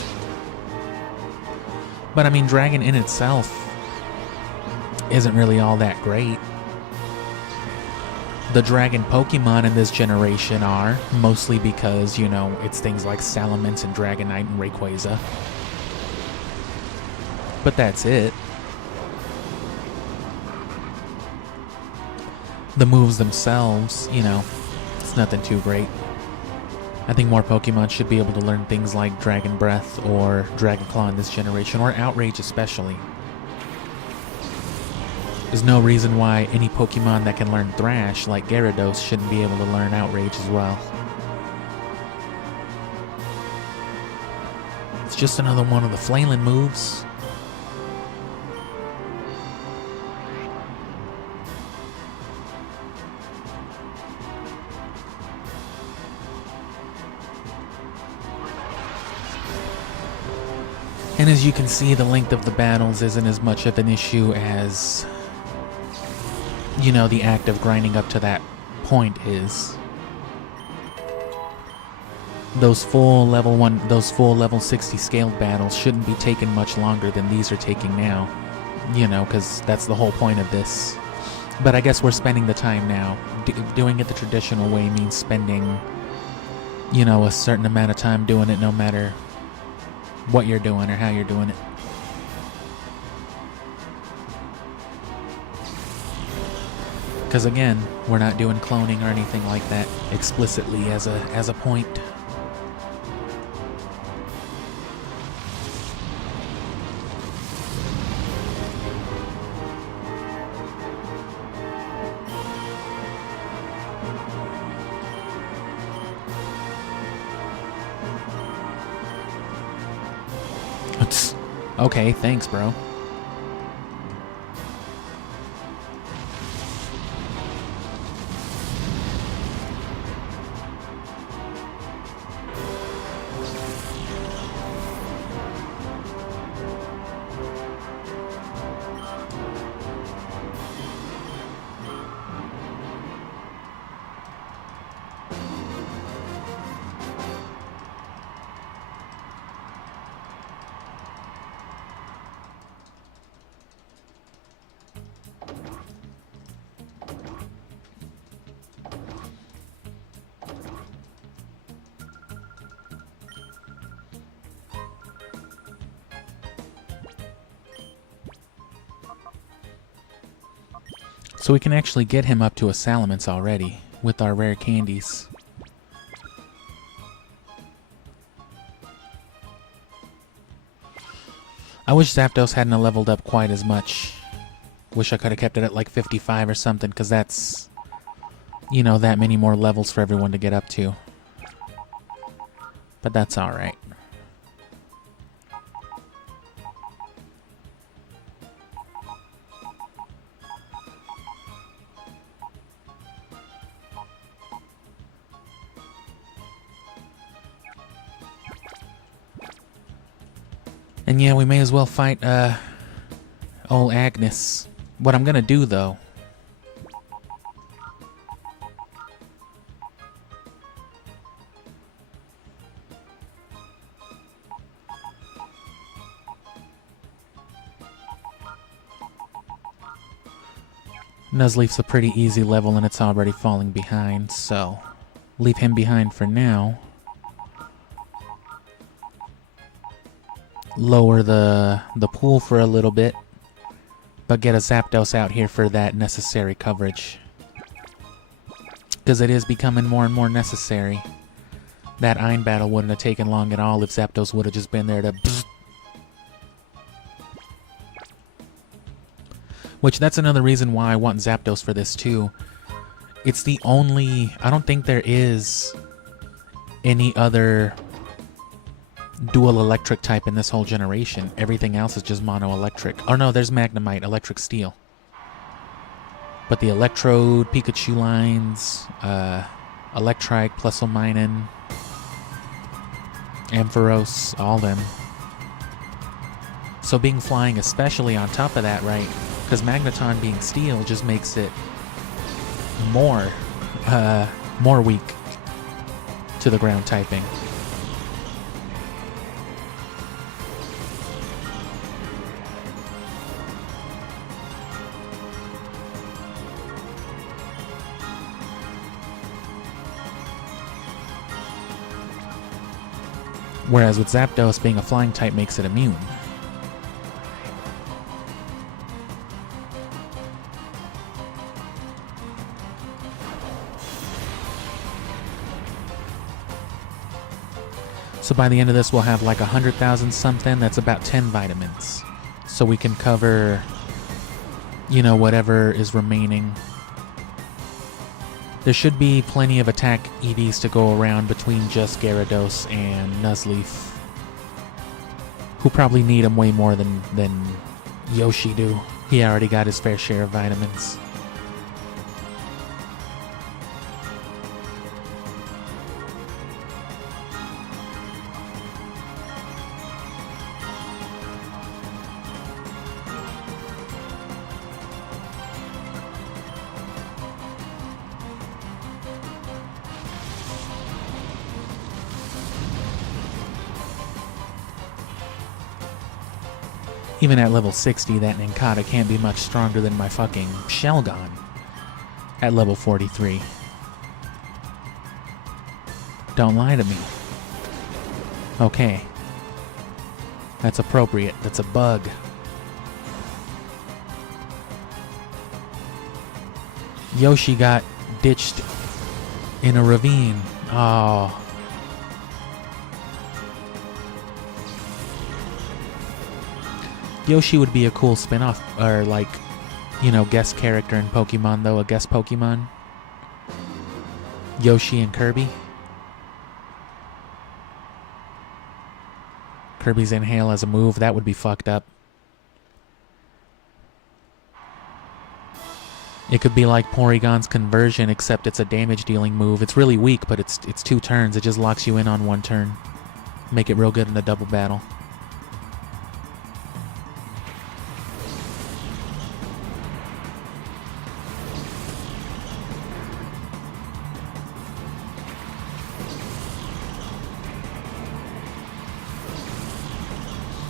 But I mean, Dragon in itself isn't really all that great. The Dragon Pokemon in this generation are, mostly because, you know, it's things like Salamence and Dragonite and Rayquaza. But that's it. The moves themselves, you know, it's nothing too great. I think more Pokemon should be able to learn things like Dragon Breath or Dragon Claw in this generation, or Outrage especially. There's no reason why any Pokemon that can learn Thrash, like Gyarados, shouldn't be able to learn Outrage as well. It's just another one of the flailing moves. And as you can see, the length of the battles isn't as much of an issue as, you know, the act of grinding up to that point is. Those full level 60 scaled battles shouldn't be taking much longer than these are taking now. You know, because that's the whole point of this. But I guess we're spending the time now. Doing it the traditional way means spending, you know, a certain amount of time doing it no matter what you're doing or how you're doing it. Because again, we're not doing cloning or anything like that explicitly as a point. Okay, thanks, bro. So we can actually get him up to a Salamence already with our rare candies. I wish Zapdos hadn't leveled up quite as much. Wish I could have kept it at like 55 or something, because that's, you know, that many more levels for everyone to get up to. But that's alright. And yeah, we may as well fight, old Agnes. What I'm gonna do, though... Nuzleaf's a pretty easy level and it's already falling behind, so... leave him behind for now. Lower the pool for a little bit, but get a Zapdos out here for that necessary coverage. Because it is becoming more and more necessary. That Iron battle wouldn't have taken long at all if Zapdos would have just been there to... Which, that's another reason why I want Zapdos for this too. It's the only... I don't think there is any other... dual electric type in this whole generation. Everything else is just mono electric. Oh no, there's Magnemite, electric steel. But the Electrode, Pikachu lines, Electrike, Plusominin, Ampharos, all them. So being flying especially on top of that, right? Because Magneton being steel just makes it more weak to the ground typing. Whereas with Zapdos being a flying type makes it immune. So by the end of this we'll have like 100,000 something, that's about 10 vitamins. So we can cover, you know, whatever is remaining. There should be plenty of attack EVs to go around between just Gyarados and Nuzleaf, who probably need them way more than Yoshi do. He already got his fair share of vitamins. Even at level 60, that Ninkata can't be much stronger than my fucking Shelgon at level 43. Don't lie to me. Okay. That's appropriate. That's a bug. Yoshi got ditched in a ravine. Oh. Yoshi would be a cool spin-off, or like, you know, guest character in Pokemon, though, a guest Pokemon. Yoshi and Kirby. Kirby's Inhale as a move, that would be fucked up. It could be like Porygon's Conversion, except it's a damage-dealing move. It's really weak, but it's 2 turns. It just locks you in on 1 turn. Make it real good in a double battle.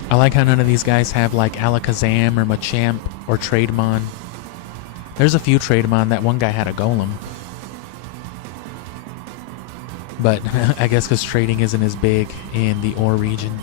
I like how none of these guys have like Alakazam or Machamp or Trademon. There's a few Trademon. That one guy had a Golem. But I guess because trading isn't as big in the Ore region.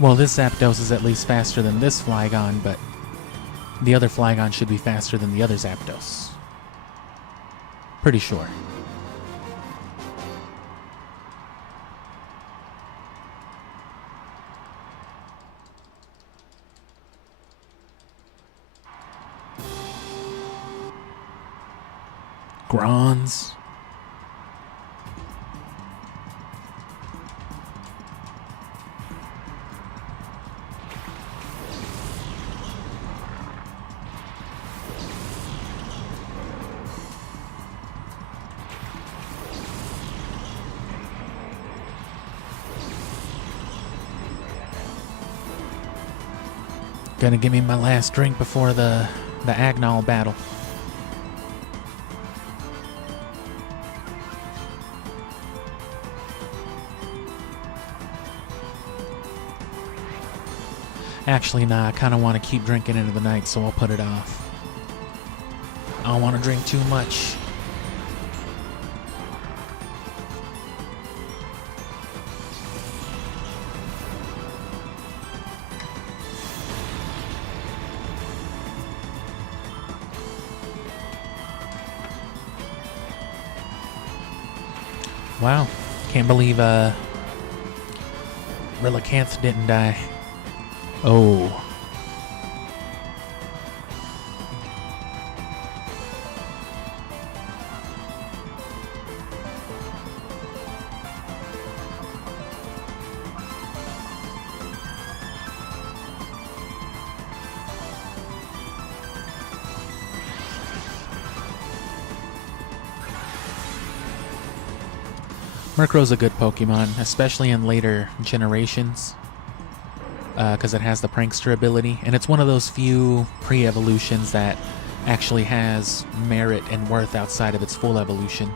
Well, this Zapdos is at least faster than this Flygon, but the other Flygon should be faster than the other Zapdos. Pretty sure. Grons. Gonna give me my last drink before the Agnol battle. Actually, nah, I kind of want to keep drinking into the night, so I'll put it off. I don't want to drink too much. Wow, can't believe Relicanth didn't die. Oh. Murkrow's a good Pokemon, especially in later generations, because it has the Prankster ability, and it's one of those few pre-evolutions that actually has merit and worth outside of its full evolution.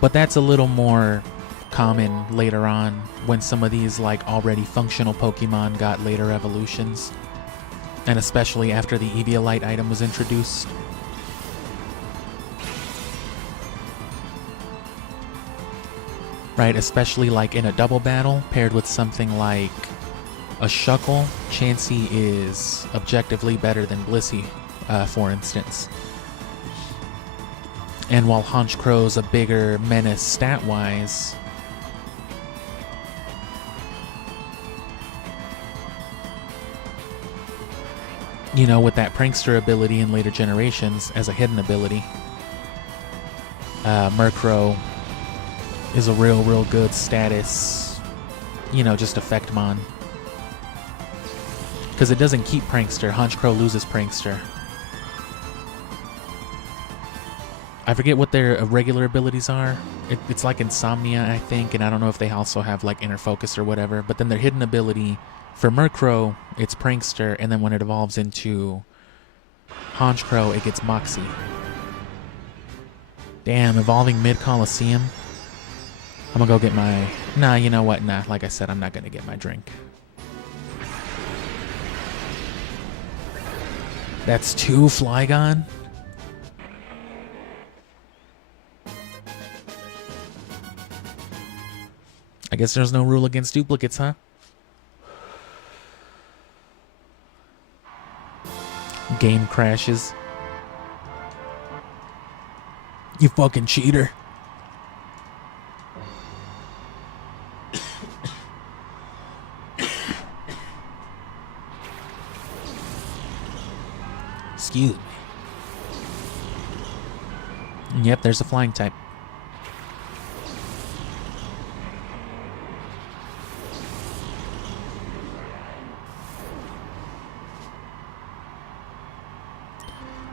But that's a little more common later on when some of these like already functional Pokemon got later evolutions, and especially after the Eviolite item was introduced. Right, especially like in a double battle paired with something like a Shuckle, Chansey is objectively better than Blissey, for instance. And while Honchkrow's a bigger menace stat-wise, you know, with that Prankster ability in later generations as a hidden ability, Murkrow is a real good status, you know, just Effectmon. Because it doesn't keep Prankster. Honchkrow loses Prankster. I forget what their regular abilities are. It's like Insomnia, I think, and I don't know if they also have like Inner Focus or whatever. But then their hidden ability for Murkrow, it's Prankster, and then when it evolves into Honchkrow, it gets Moxie. Damn, evolving mid-Coliseum. I'm gonna go get my... Nah, you know what? Nah, like I said, I'm not gonna get my drink. That's 2 Flygon? I guess there's no rule against duplicates, huh? Game crashes. You fucking cheater. Excuse me. Yep, there's a flying type.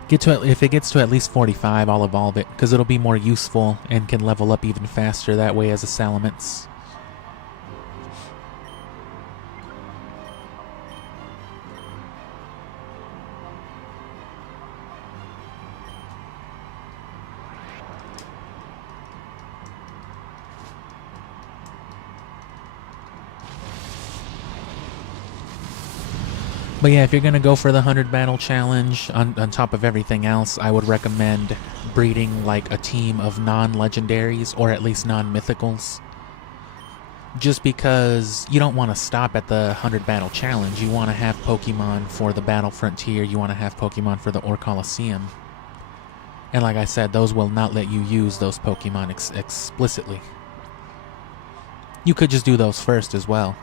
If it gets to at least 45, I'll evolve it, because it'll be more useful and can level up even faster that way as a Salamence. But yeah, if you're going to go for the 100 battle challenge, on top of everything else, I would recommend breeding like a team of non-legendaries, or at least non-mythicals. Just because you don't want to stop at the 100 battle challenge. You want to have Pokemon for the Battle Frontier, you want to have Pokemon for the Or Coliseum. And like I said, those will not let you use those Pokemon explicitly. You could just do those first as well.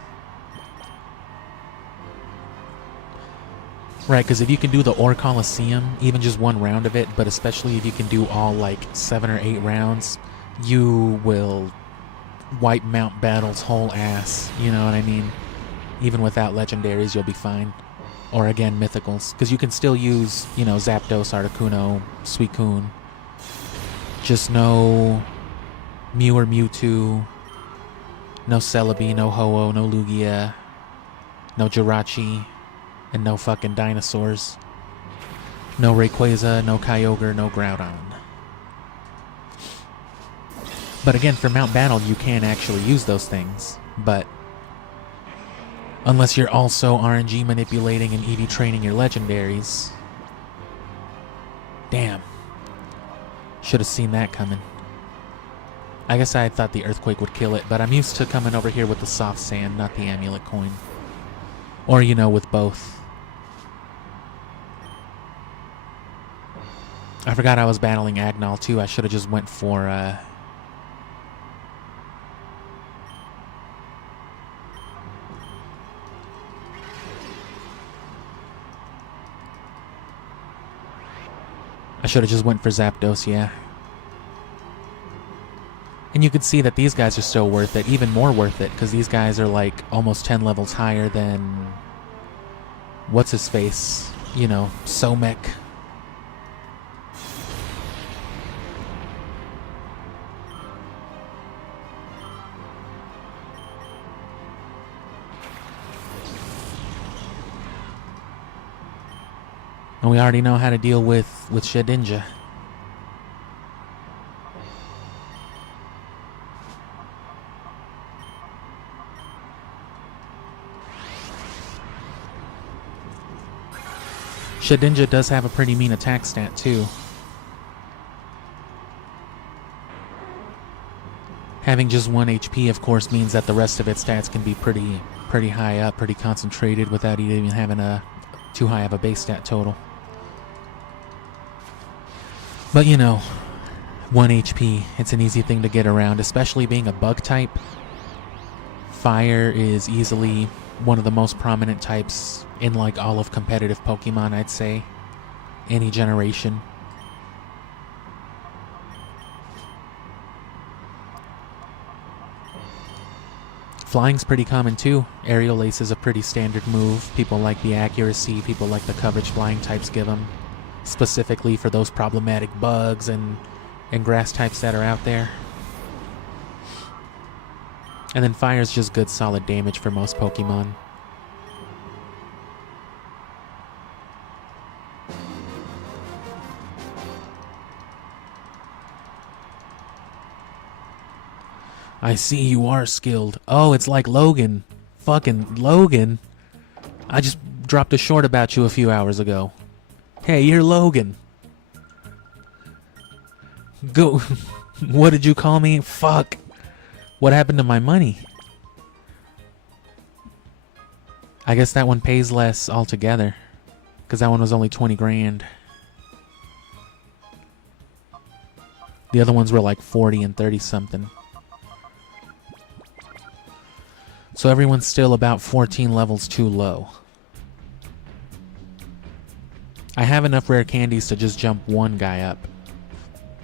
Right, because if you can do the Or Coliseum, even just one round of it, but especially if you can do all like 7 or 8 rounds, you will wipe Mount Battle's whole ass, you know what I mean? Even without legendaries, you'll be fine. Or again, mythicals, because you can still use, you know, Zapdos, Articuno, Suicune. Just no Mew or Mewtwo, no Celebi, no Ho-Oh, no Lugia, no Jirachi, and no fucking dinosaurs. No Rayquaza, no Kyogre, no Groudon. But again, for Mount Battle, you can actually use those things. But unless you're also RNG manipulating and EV training your legendaries. Damn. Should have seen that coming. I guess I thought the Earthquake would kill it, but I'm used to coming over here with the soft sand, not the amulet coin. Or, you know, with both. I forgot I was battling Agnol too. I should have just went for I should have just went for Zapdos, yeah. And you can see that these guys are still worth it, even more worth it, because these guys are like almost 10 levels higher than what's his face, you know, Somek. And we already know how to deal with Shedinja. Shedinja does have a pretty mean attack stat too. Having just 1 HP, of course, means that the rest of its stats can be pretty high up, pretty concentrated without even having too high of a base stat total. But you know, 1 HP, it's an easy thing to get around, especially being a bug type. Fire is easily one of the most prominent types in like all of competitive Pokemon, I'd say. Any generation. Flying's pretty common too. Aerial Ace is a pretty standard move. People like the accuracy, people like the coverage flying types give them. Specifically for those problematic bugs and grass types that are out there. And then Fire's just good solid damage for most Pokemon. I see you are skilled. Oh, it's like Logan. Fucking Logan. I just dropped a short about you a few hours ago. Hey, you're Logan. Go. What did you call me? Fuck. What happened to my money? I guess that one pays less altogether. Because that one was only 20 grand. The other ones were like 40 and 30 something. So everyone's still about 14 levels too low. I have enough rare candies to just jump one guy up.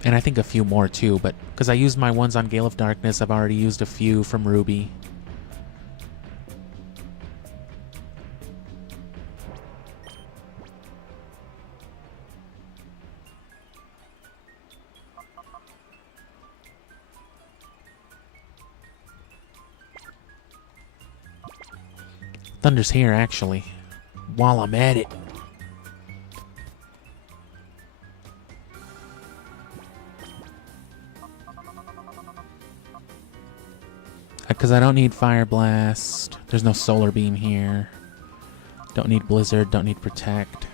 And I think a few more too, but because I used my ones on Gale of Darkness, I've already used a few from Ruby. Thunder's here, actually. While I'm at it. Because I don't need Fire Blast. There's no Solar Beam here. Don't need Blizzard. Don't need Protect.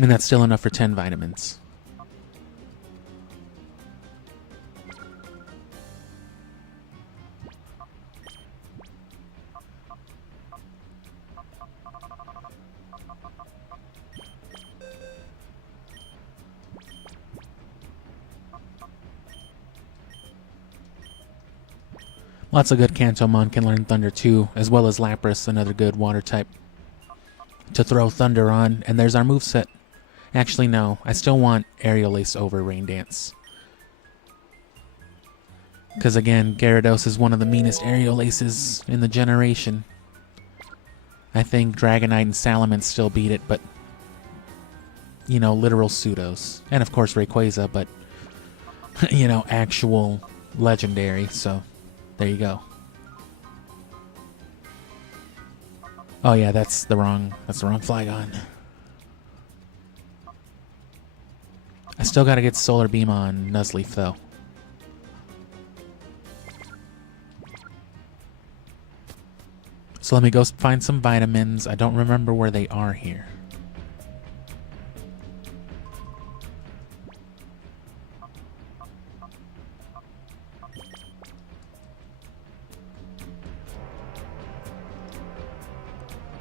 And that's still enough for 10 vitamins. Lots of good Kantomon can learn Thunder too, as well as Lapras, another good water type to throw Thunder on. And there's our moveset. Actually, no. I still want Aerial Ace over Rain Dance. Because again, Gyarados is one of the meanest Aerial Aces in the generation. I think Dragonite and Salamence still beat it, but... you know, literal pseudos. And of course Rayquaza, but... you know, actual legendary, so... there you go. Oh yeah, that's the wrong Flygon. I still gotta get Solar Beam on Nuzleaf though. So let me go find some vitamins. I don't remember where they are here.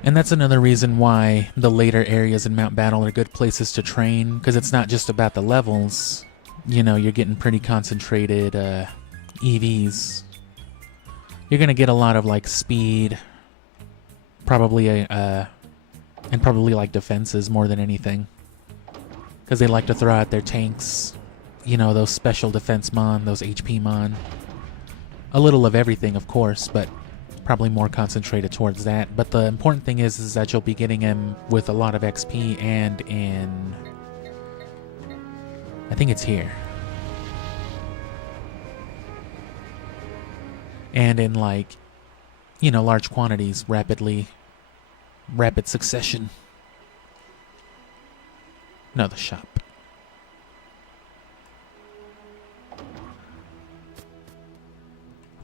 And that's another reason why the later areas in Mount Battle are good places to train, because it's not just about the levels. You know, you're getting pretty concentrated EVs. You're going to get a lot of, like, speed, probably, and probably, like, defenses more than anything. Because they like to throw out their tanks, you know, those special defense mon, those HP mon. A little of everything, of course, but... probably more concentrated towards that, but the important thing is that you'll be getting him with a lot of XP and in... I think it's here. And in, like, you know, large quantities rapid succession. No, the shop.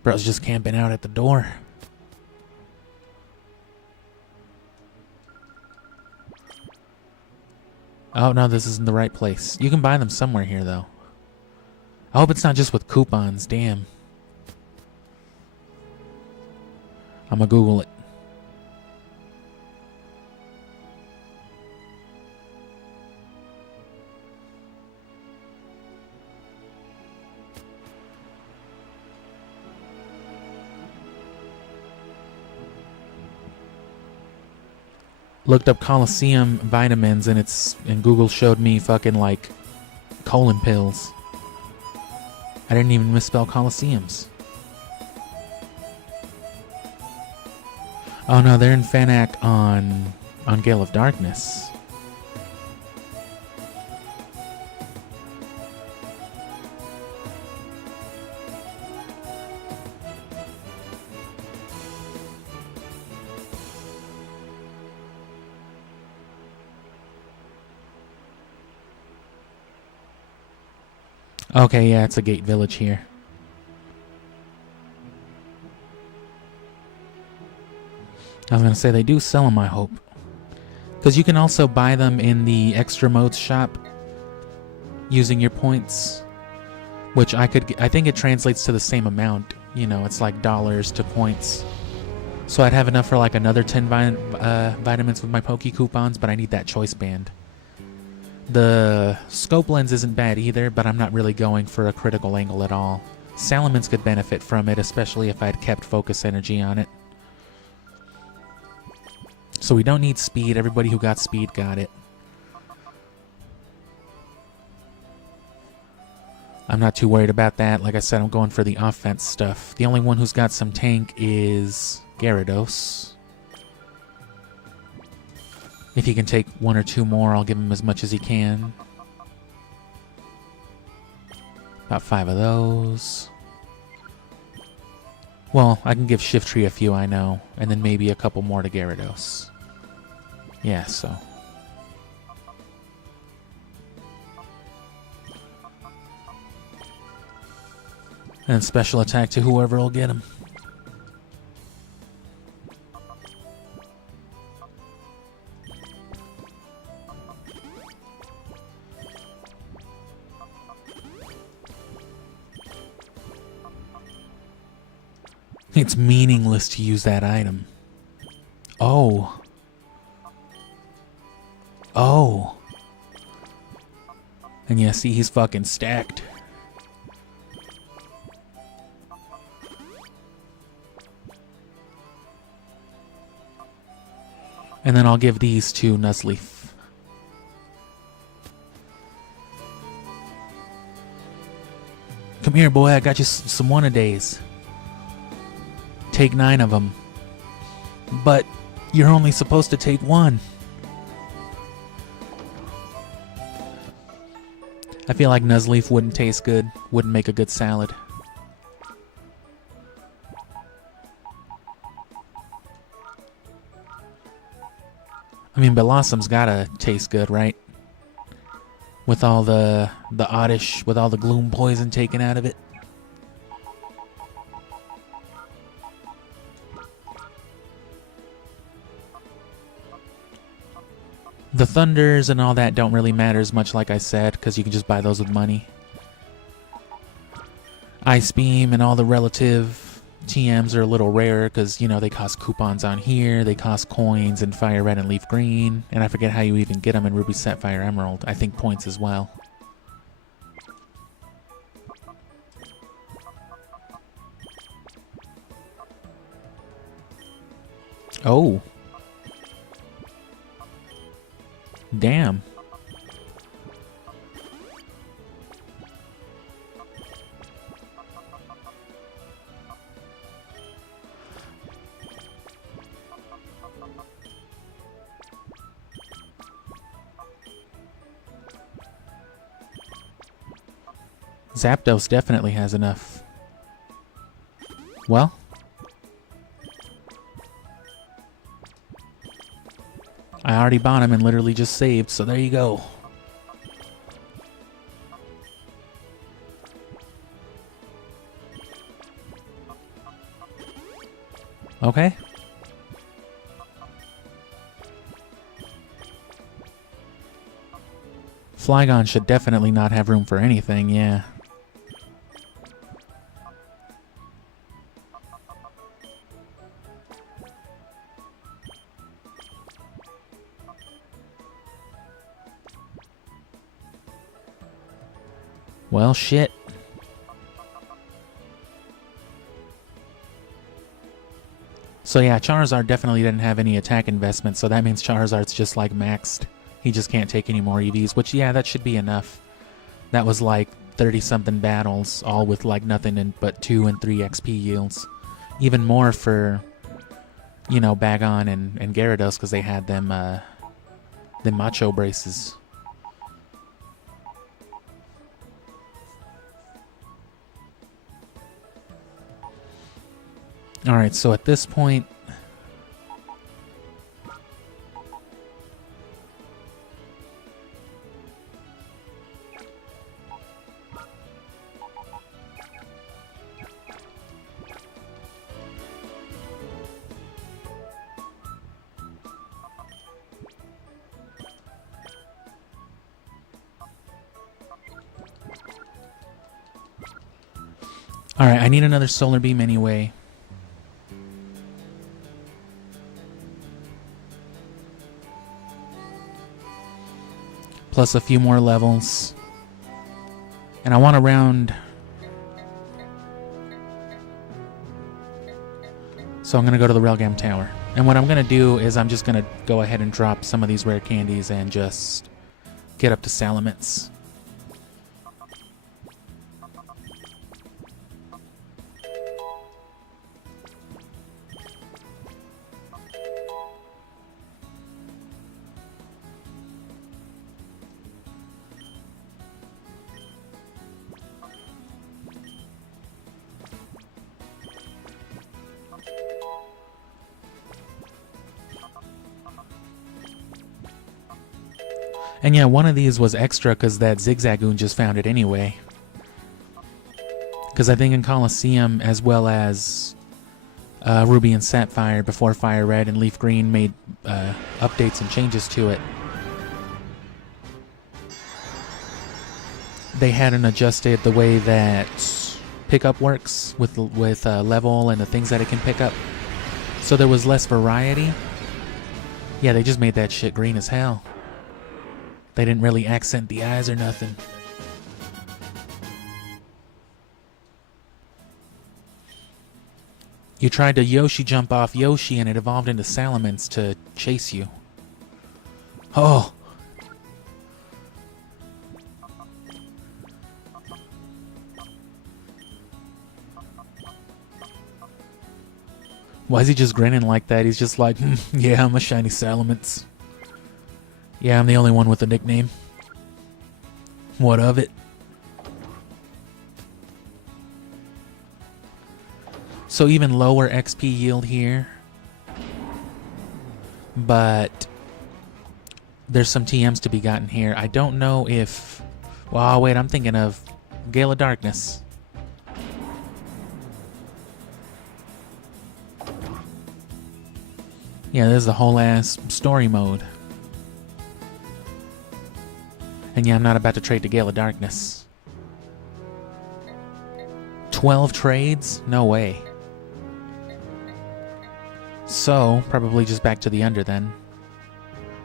Bro's just camping out at the door. Oh, no, this isn't the right place. You can buy them somewhere here, though. I hope it's not just with coupons. Damn. I'm gonna Google it. Looked up Coliseum vitamins and Google showed me fucking like colon pills. I didn't even misspell Coliseums. Oh no, they're in Fanac on Gale of Darkness. Okay, yeah, it's a gate village here. I was going to say, they do sell them, I hope. Because you can also buy them in the extra modes shop using your points. Which I think it translates to the same amount. You know, it's like dollars to points. So I'd have enough for like another 10 vitamins with my Poke coupons, but I need that choice band. The scope lens isn't bad either, but I'm not really going for a critical angle at all. Salamence could benefit from it, especially if I'd kept focus energy on it. So we don't need speed. Everybody who got speed got it. I'm not too worried about that. Like I said, I'm going for the offense stuff. The only one who's got some tank is Gyarados. If he can take one or two more, I'll give him as much as he can. About 5 of those. Well, I can give Shiftry a few, I know. And then maybe a couple more to Gyarados. Yeah, so. And special attack to whoever will get him. It's meaningless to use that item. Oh. Oh. And yeah, see, he's fucking stacked. And then I'll give these to Nuzleaf. Come here, boy, I got you some one-a-days. Take 9 of them. But you're only supposed to take 1. I feel like Nuzleaf wouldn't taste good, wouldn't make a good salad. I mean, Blossom's gotta taste good, right? With all the oddish, with all the gloom poison taken out of it. The Thunders and all that don't really matter as much, like I said, because you can just buy those with money. Ice Beam and all the relative TMs are a little rarer because, you know, they cost coupons on here, they cost coins in Fire Red and Leaf Green, and I forget how you even get them in Ruby Sapphire Emerald. I think points as well. Oh. Damn. Zapdos definitely has enough. Well, I already bought him and literally just saved, so there you go. Okay. Flygon should definitely not have room for anything, yeah. Well, shit. So yeah, Charizard definitely didn't have any attack investment, so that means Charizard's just like maxed. He just can't take any more EVs, which yeah, that should be enough. That was like 30-something battles, all with like nothing but 2 and 3 XP yields. Even more for, you know, Bagon and Gyarados, because they had them Macho braces. Alright, so at this point... Alright, I need another Solar Beam anyway. Plus a few more levels. And I want to round... So I'm going to go to the Railgam Tower. And what I'm going to do is I'm just going to go ahead and drop some of these rare candies and just get up to Salamence. And yeah, one of these was extra because that Zigzagoon just found it anyway. Because I think in Colosseum, as well as Ruby and Sapphire before Fire Red and Leaf Green made updates and changes to it, they hadn't adjusted the way that pickup works with level and the things that it can pick up. So there was less variety. Yeah, they just made that shit green as hell. They didn't really accent the eyes or nothing. You tried to Yoshi jump off Yoshi and it evolved into Salamence to chase you. Oh! Why is he just grinning like that? He's just like, yeah, I'm a shiny Salamence. Yeah, I'm the only one with a nickname. What of it? So even lower XP yield here. But there's some TMs to be gotten here. I don't know if... Well, wait, I'm thinking of Gale of Darkness. Yeah, there's the whole ass story mode. And yeah, I'm not about to trade to Gale of Darkness. 12 trades? No way. So, probably just back to the under then.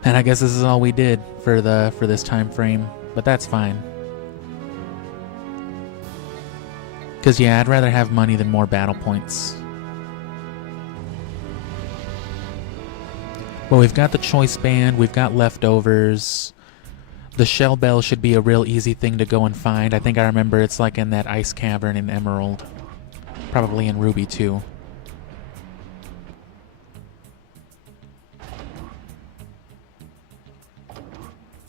And I guess this is all we did for this time frame, but that's fine. Cause yeah, I'd rather have money than more battle points. Well, we've got the Choice Band, we've got leftovers. The Shell Bell should be a real easy thing to go and find. I think I remember it's like in that ice cavern in Emerald. Probably in Ruby too.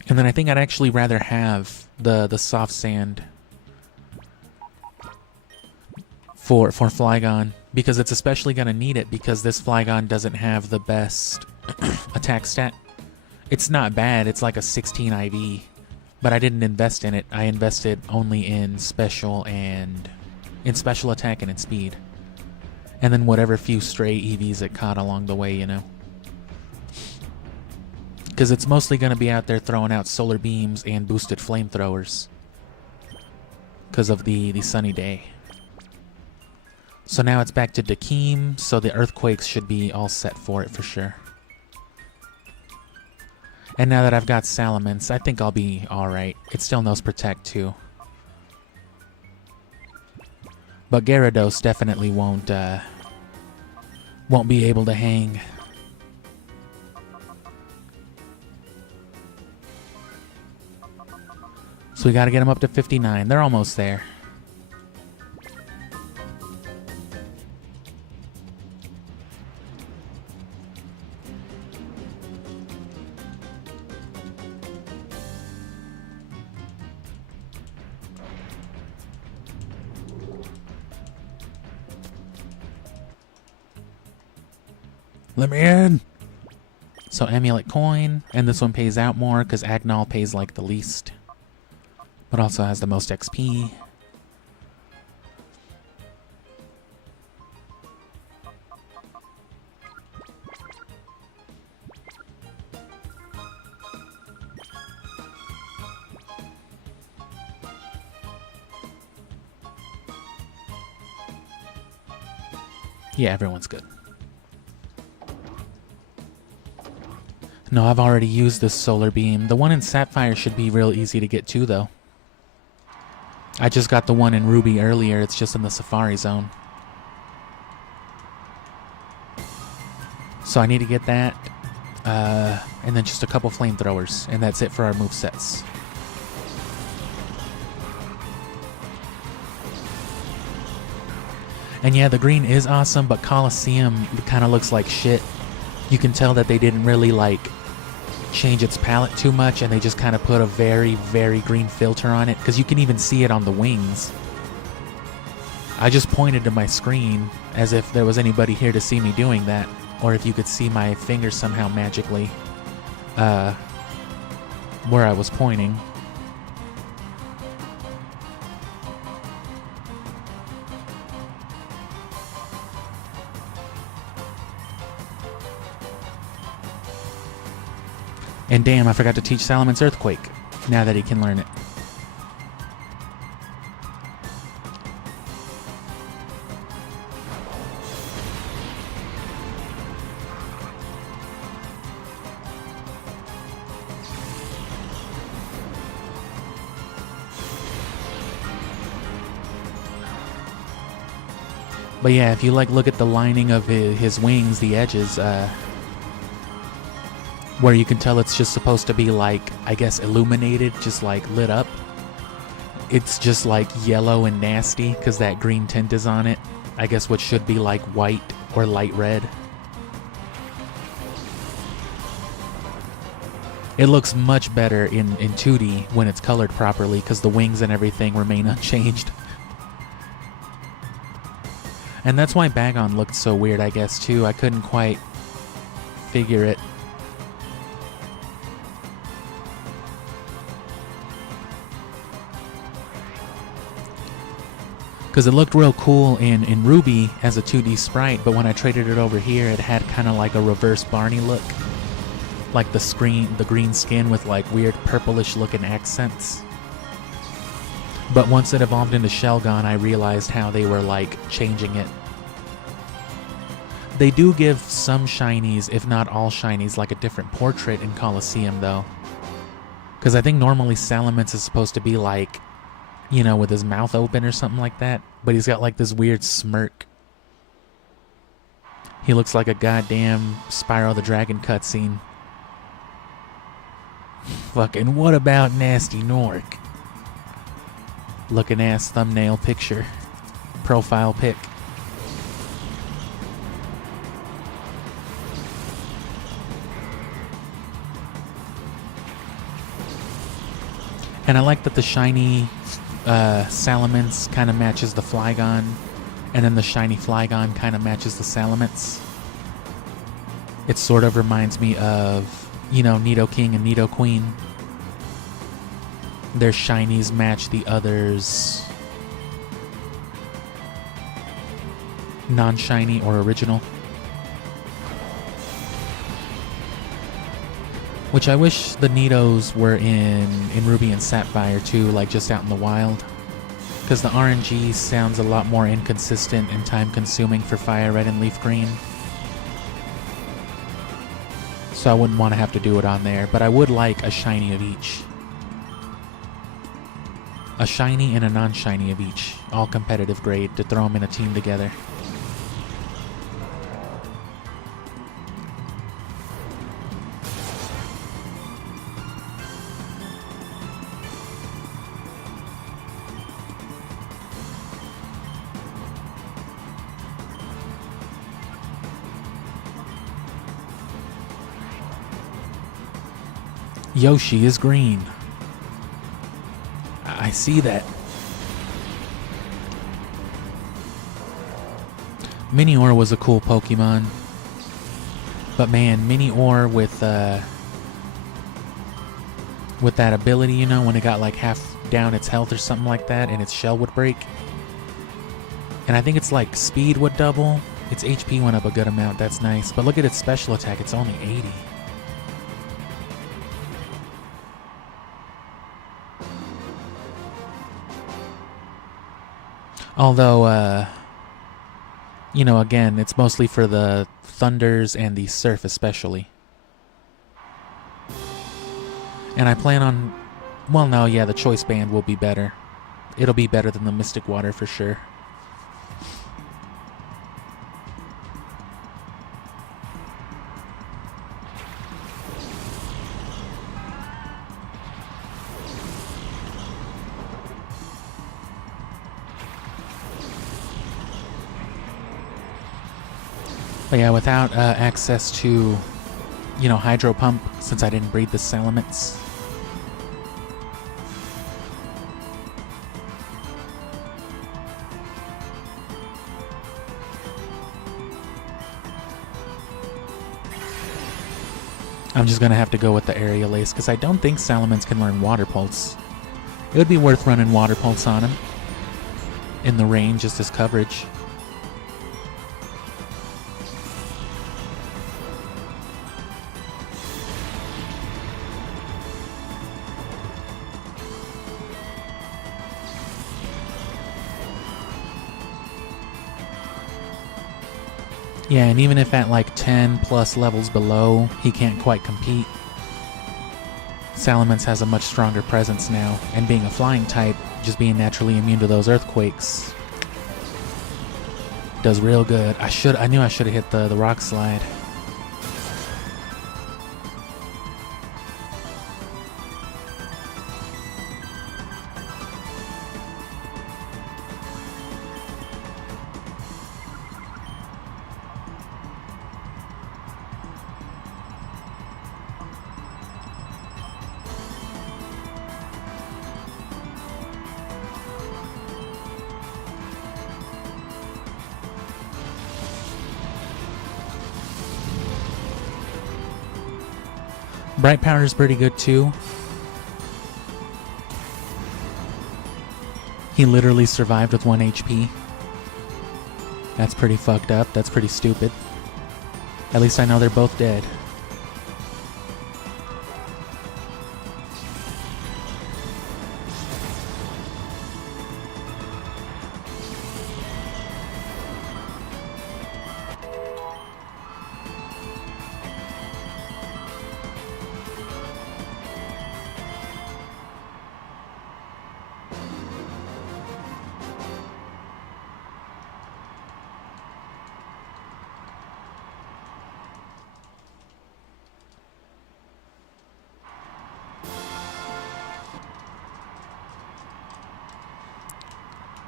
And then I think I'd actually rather have the soft sand for Flygon, because it's especially going to need it because this Flygon doesn't have the best attack stat. It's not bad. It's like a 16 IV, but I didn't invest in it. I invested only in special attack and in speed. And then whatever few stray EVs it caught along the way, you know. Because it's mostly going to be out there throwing out solar beams and boosted flamethrowers. Because of the sunny day. So now it's back to Dakeem, so the earthquakes should be all set for it for sure. And now that I've got Salamence, I think I'll be alright. It still knows Protect too. But Gyarados definitely won't be able to hang. So we gotta get them up to 59. They're almost there. Let me in! So Amulet Coin, and this one pays out more because Agnol pays like the least. But also has the most XP. Yeah, everyone's good. No, I've already used this solar beam. The one in Sapphire should be real easy to get to, though. I just got the one in Ruby earlier. It's just in the Safari Zone. So I need to get that. And then just a couple flamethrowers. And that's it for our movesets. And yeah, the green is awesome, but Coliseum kind of looks like shit. You can tell that they didn't really, like, change its palette too much, and they just kind of put a very, very green filter on it, because you can even see it on the wings. I just pointed to my screen as if there was anybody here to see me doing that, or if you could see my finger somehow magically where I was pointing. And damn, I forgot to teach Salamence Earthquake, now that he can learn it. But yeah, if you like look at the lining of his wings, the edges, where you can tell it's just supposed to be like, I guess, illuminated, just like lit up. It's just like yellow and nasty because that green tint is on it. I guess what should be like white or light red. It looks much better in 2D when it's colored properly because the wings and everything remain unchanged. And that's why Bagon looked so weird, I guess, too. I couldn't quite figure it. Because it looked real cool in Ruby as a 2D sprite, but when I traded it over here, it had kind of like a reverse Barney look. Like the green skin with like weird purplish looking accents. But once it evolved into Shelgon, I realized how they were like changing it. They do give some shinies, if not all shinies, like a different portrait in Coliseum though. Because I think normally Salamence is supposed to be like, you know, with his mouth open or something like that. But he's got like this weird smirk. He looks like a goddamn Spyro the Dragon cutscene. Fucking what about Nasty Nork? Looking ass thumbnail picture. Profile pic. And I like that the shiny Salamence kind of matches the Flygon, and then the shiny Flygon kind of matches the Salamence. It sort of reminds me of, Nidoking and Nidoqueen. Their shinies match the others' non-shiny or original. Which I wish the Nidos were in Ruby and Sapphire too, like just out in the wild. Because the RNG sounds a lot more inconsistent and time-consuming for Fire Red and Leaf Green. So I wouldn't want to have to do it on there, but I would like a shiny of each. A shiny and a non-shiny of each, all competitive grade, to throw them in a team together. Yoshi is green. I see that. Minior was a cool Pokemon. But man, Minior with that ability, when it got like half down its health or something like that and its shell would break. And I think it's like speed would double. Its HP went up a good amount, that's nice. But look at its special attack, it's only 80. Although, again, it's mostly for the Thunders and the Surf especially. And I plan on... Well, no, yeah, the Choice Band will be better. It'll be better than the Mystic Water for sure. But yeah, without access to, Hydro Pump, since I didn't breed the Salamence. I'm just going to have to go with the Aerial Ace, because I don't think Salamence can learn Water Pulse. It would be worth running Water Pulse on him. In the rain, just as coverage. Yeah, and even if at like 10 plus levels below, he can't quite compete. Salamence has a much stronger presence now, and being a flying type, just being naturally immune to those earthquakes, does real good. I knew I should have hit the Rock Slide. Bright Powder is pretty good too. He literally survived with 1 HP. That's pretty fucked up. That's pretty stupid. At least I know they're both dead.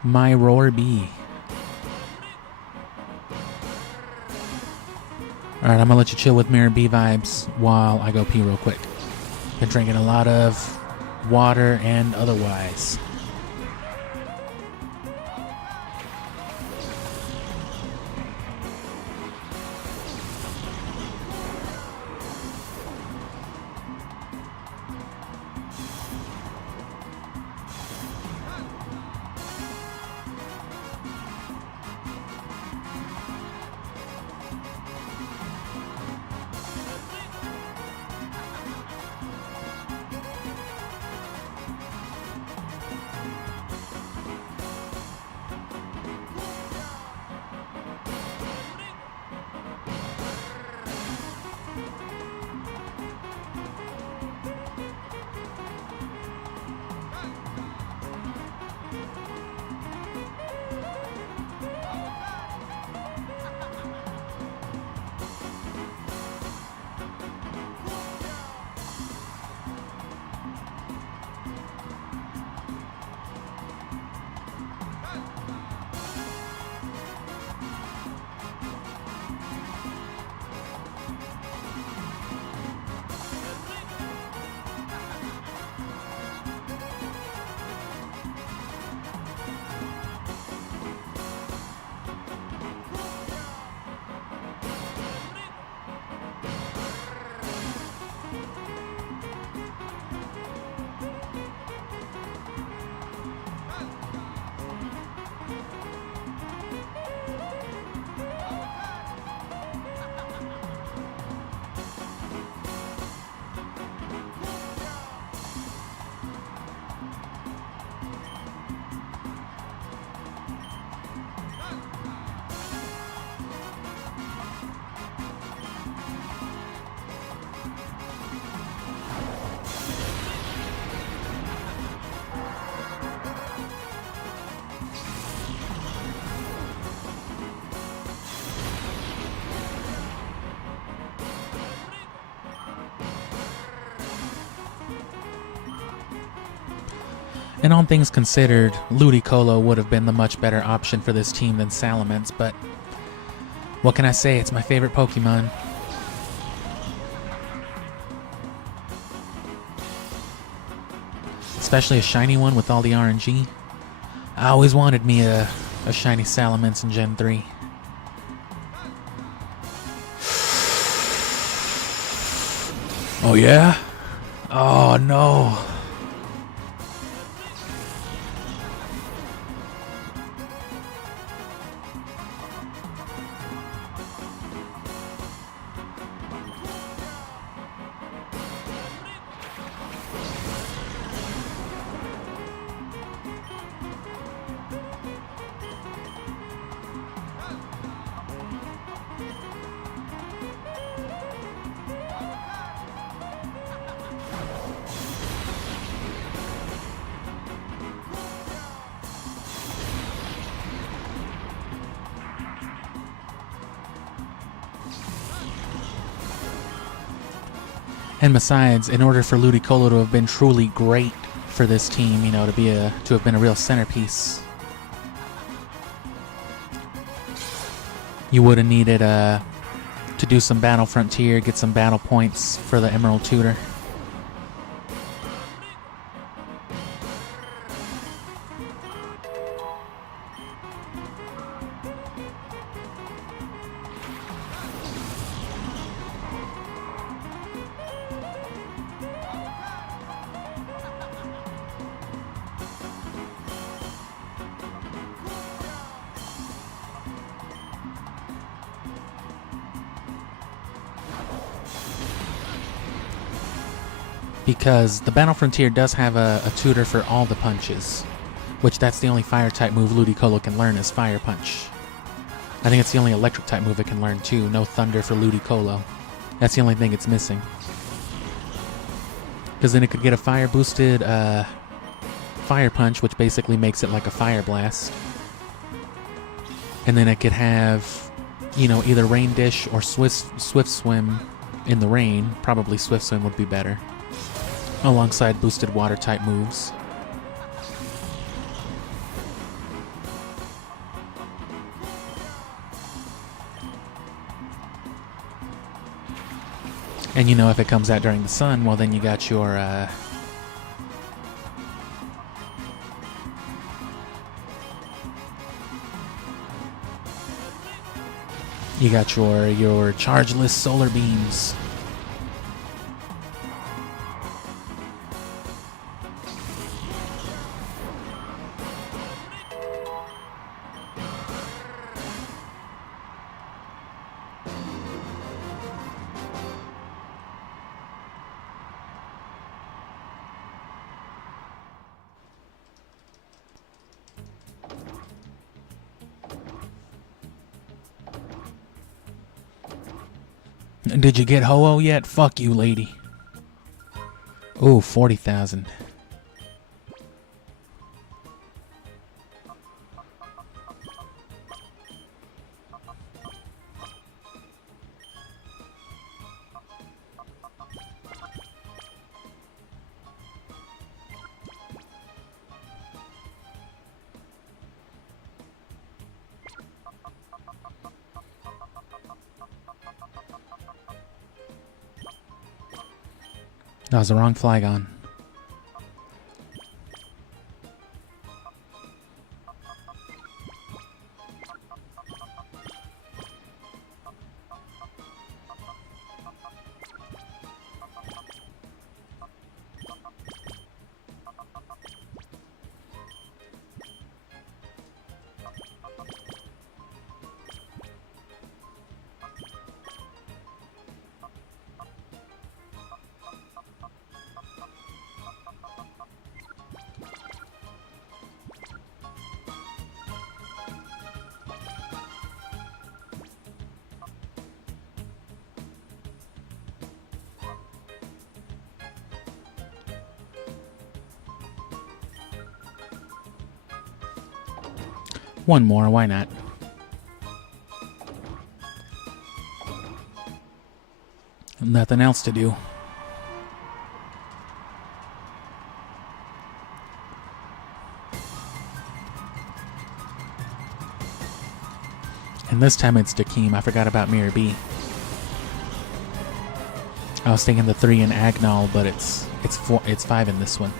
My Roar B. Alright, I'm gonna let you chill with Mirror B vibes while I go pee real quick. Been drinking a lot of water and otherwise. And all things considered, Ludicolo would have been the much better option for this team than Salamence, but what can I say? It's my favorite Pokemon. Especially a shiny one with all the RNG. I always wanted me a shiny Salamence in Gen 3. Oh yeah? Oh no. And besides, in order for Ludicolo to have been truly great for this team, you know, to have been a real centerpiece, you would have needed to do some Battle Frontier, get some battle points for the Emerald Tutor. Because the Battle Frontier does have a tutor for all the punches, which that's the only fire-type move Ludicolo can learn is Fire Punch. I think it's the only electric-type move it can learn too, no Thunder for Ludicolo. That's the only thing it's missing. Because then it could get a fire-boosted Fire Punch, which basically makes it like a Fire Blast. And then it could have, you know, either Rain Dish or Swift Swim in the rain. Probably Swift Swim would be better, alongside boosted water-type moves. And you know, if it comes out during the sun, well then you got your your chargeless solar beams. Did you get Ho-Oh yet? Fuck you, lady. Ooh, 40,000. That was the wrong Flygon. One more, why not? Nothing else to do. And this time it's Dakeem. I forgot about Mirror B. I was thinking the 3 in Agnol, but it's 5 in this one.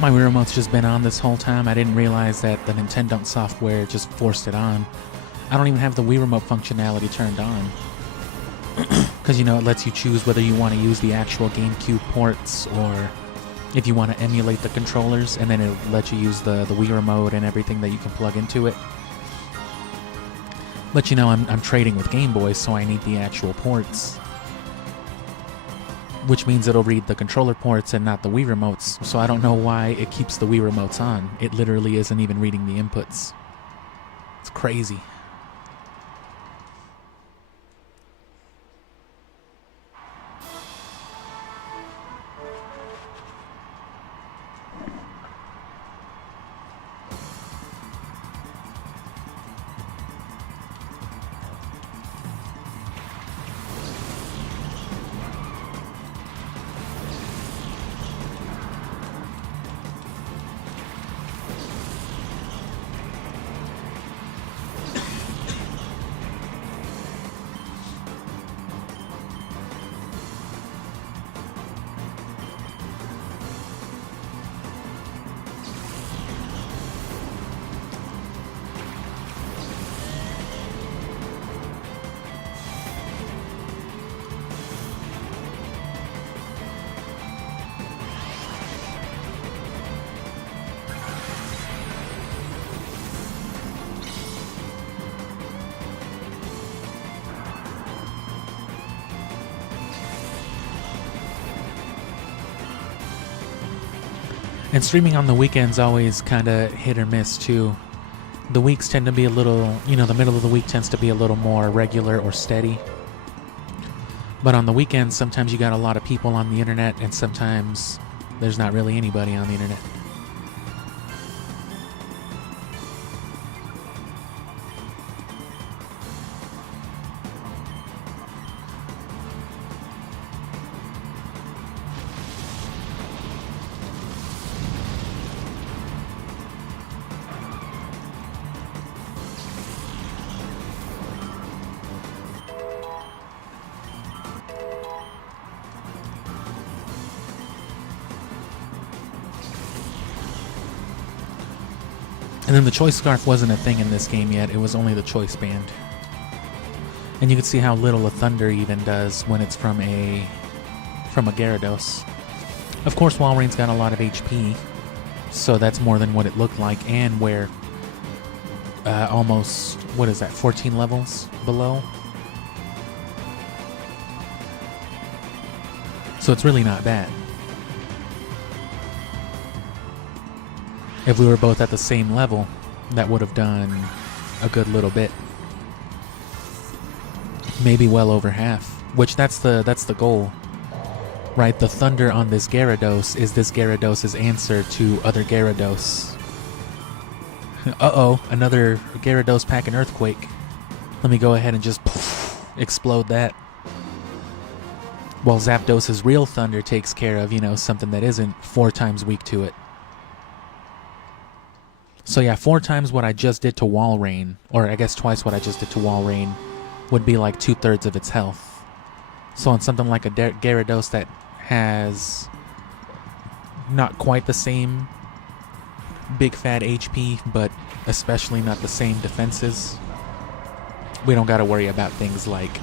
My Wii Remote's just been on this whole time. I didn't realize that the Nintendo software just forced it on. I don't even have the Wii Remote functionality turned on. Because, you know, it lets you choose whether you want to use the actual GameCube ports or if you want to emulate the controllers, and then it'll let you use the Wii Remote and everything that you can plug into it. But, you know, I'm trading with Game Boy, so I need the actual ports. Which means it'll read the controller ports and not the Wii Remotes, so I don't know why it keeps the Wii Remotes on. It literally isn't even reading the inputs. It's crazy. And streaming on the weekends always kind of hit or miss too. The weeks tend to be a little, you know, the middle of the week tends to be a little more regular or steady. But on the weekends, sometimes you got a lot of people on the internet, and sometimes there's not really anybody on the internet. And then the choice scarf wasn't a thing in this game yet, it was only the choice band. And you can see how little a thunder even does when it's from a Gyarados. Of course, Walreign's got a lot of HP, so that's more than what it looked like, and we're almost, what is that, 14 levels below? So it's really not bad. If we were both at the same level, that would have done a good little bit. Maybe well over half, which that's the goal. Right, the thunder on this Gyarados is this Gyarados' answer to other Gyarados. Uh-oh, another Gyarados pack an Earthquake. Let me go ahead and just explode that. While Zapdos' real thunder takes care of, something that isn't 4 times weak to it. So yeah, 4 times what I just did to Walrein, or I guess twice what I just did to Walrein, would be like 2/3 of its health. So on something like a Gyarados that has not quite the same big fat HP, but especially not the same defenses, we don't gotta worry about things like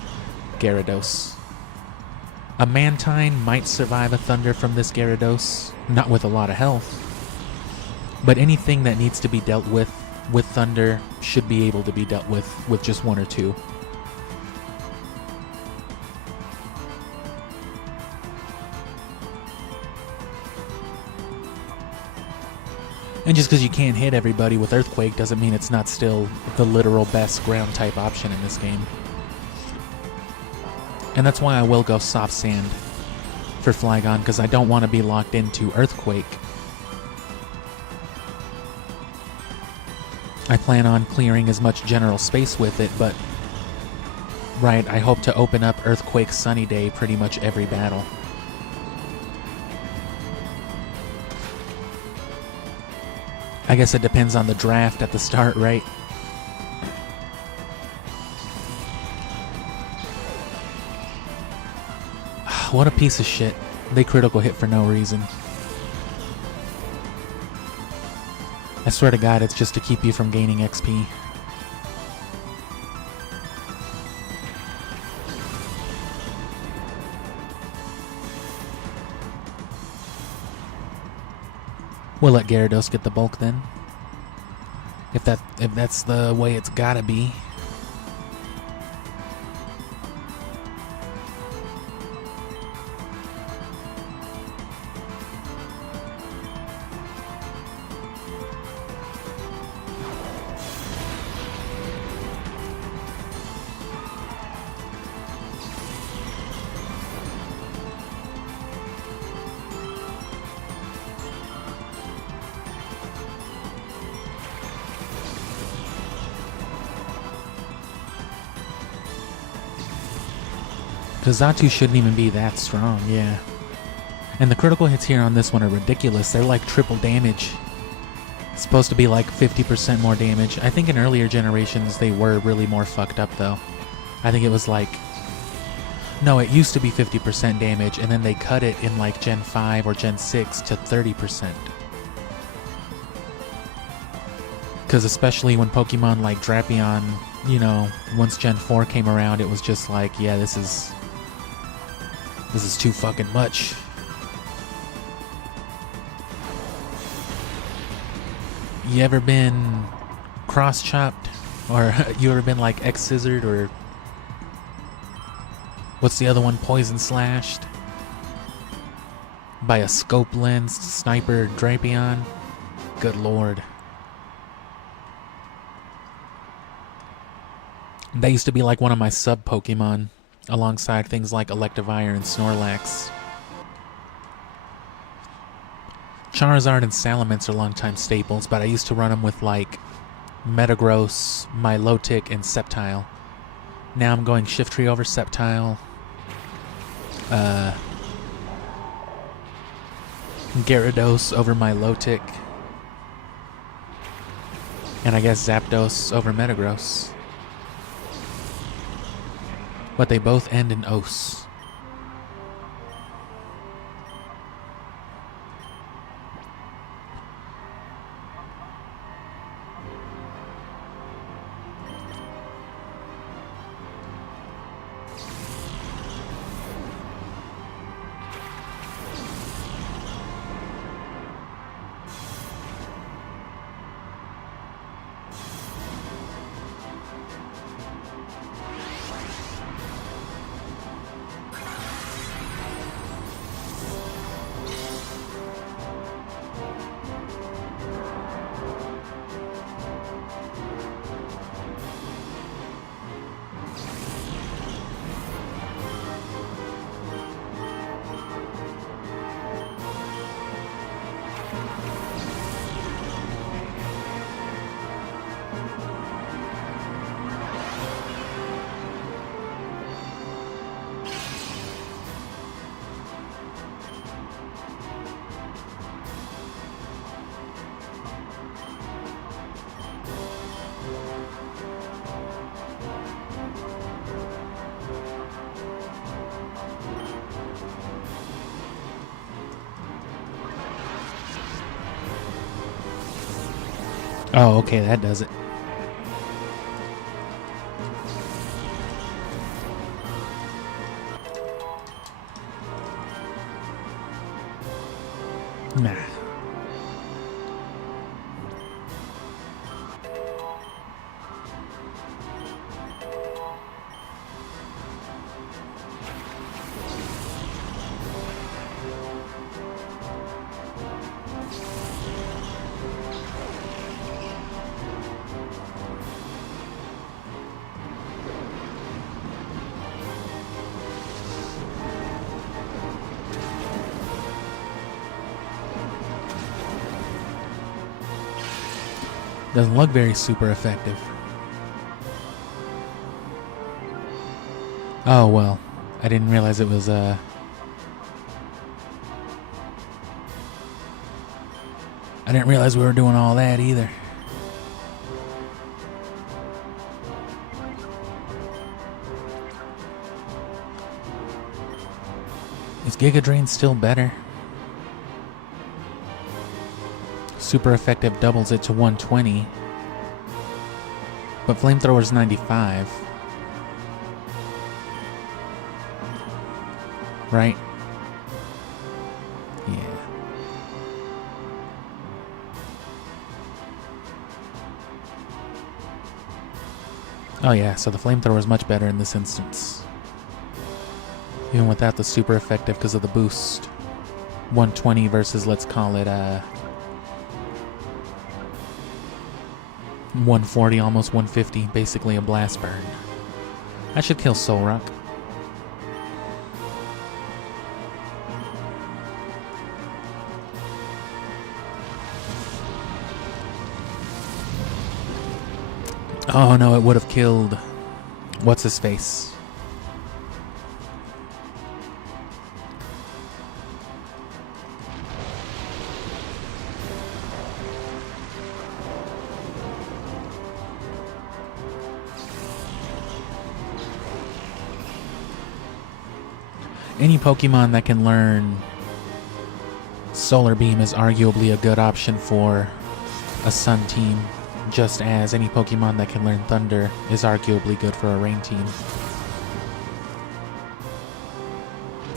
Gyarados. A Mantine might survive a Thunder from this Gyarados, not with a lot of health, but anything that needs to be dealt with Thunder should be able to be dealt with just 1 or 2. And just because you can't hit everybody with Earthquake doesn't mean it's not still the literal best ground type option in this game. And that's why I will go Soft Sand for Flygon, because I don't want to be locked into Earthquake. I plan on clearing as much general space with it, but right, I hope to open up Earthquake Sunny Day pretty much every battle. I guess it depends on the draft at the start, right? What a piece of shit. They critical hit for no reason. I swear to God, it's just to keep you from gaining XP. We'll let Gyarados get the bulk then. If that's the way it's gotta be. Because Xatu shouldn't even be that strong, yeah. And the critical hits here on this one are ridiculous. They're like triple damage. It's supposed to be like 50% more damage. I think in earlier generations they were really more fucked up though. I think it was like... No, it used to be 50% damage, and then they cut it in like Gen 5 or Gen 6 to 30%. Because especially when Pokemon like Drapion, once Gen 4 came around, it was just like, yeah, this is too fucking much. You ever been cross-chopped? Or you ever been like X-scissored? Or what's the other one? Poison slashed? By a scope lens sniper Drapion? Good lord. That used to be like one of my sub-Pokemon, alongside things like Electivire and Snorlax. Charizard and Salamence are longtime staples, but I used to run them with like Metagross, Milotic, and Sceptile. Now I'm going Shiftry over Sceptile. Gyarados over Milotic. And I guess Zapdos over Metagross. But they both end in Os. Oh, okay, that does it. Nah. Doesn't look very super effective. Oh, well. I didn't realize it was, I didn't realize we were doing all that either. Is Giga Drain still better? Super effective doubles it to 120. But Flamethrower's 95. Right? Yeah. Oh yeah, so the Flamethrower is much better in this instance. Even without the super effective because of the boost. 120 versus, let's call it, 140, almost 150, basically a blast burn. I should kill Soul Rock. Oh no, it would have killed... what's his face? Any Pokemon that can learn Solar Beam is arguably a good option for a Sun team, just as any Pokemon that can learn Thunder is arguably good for a Rain team.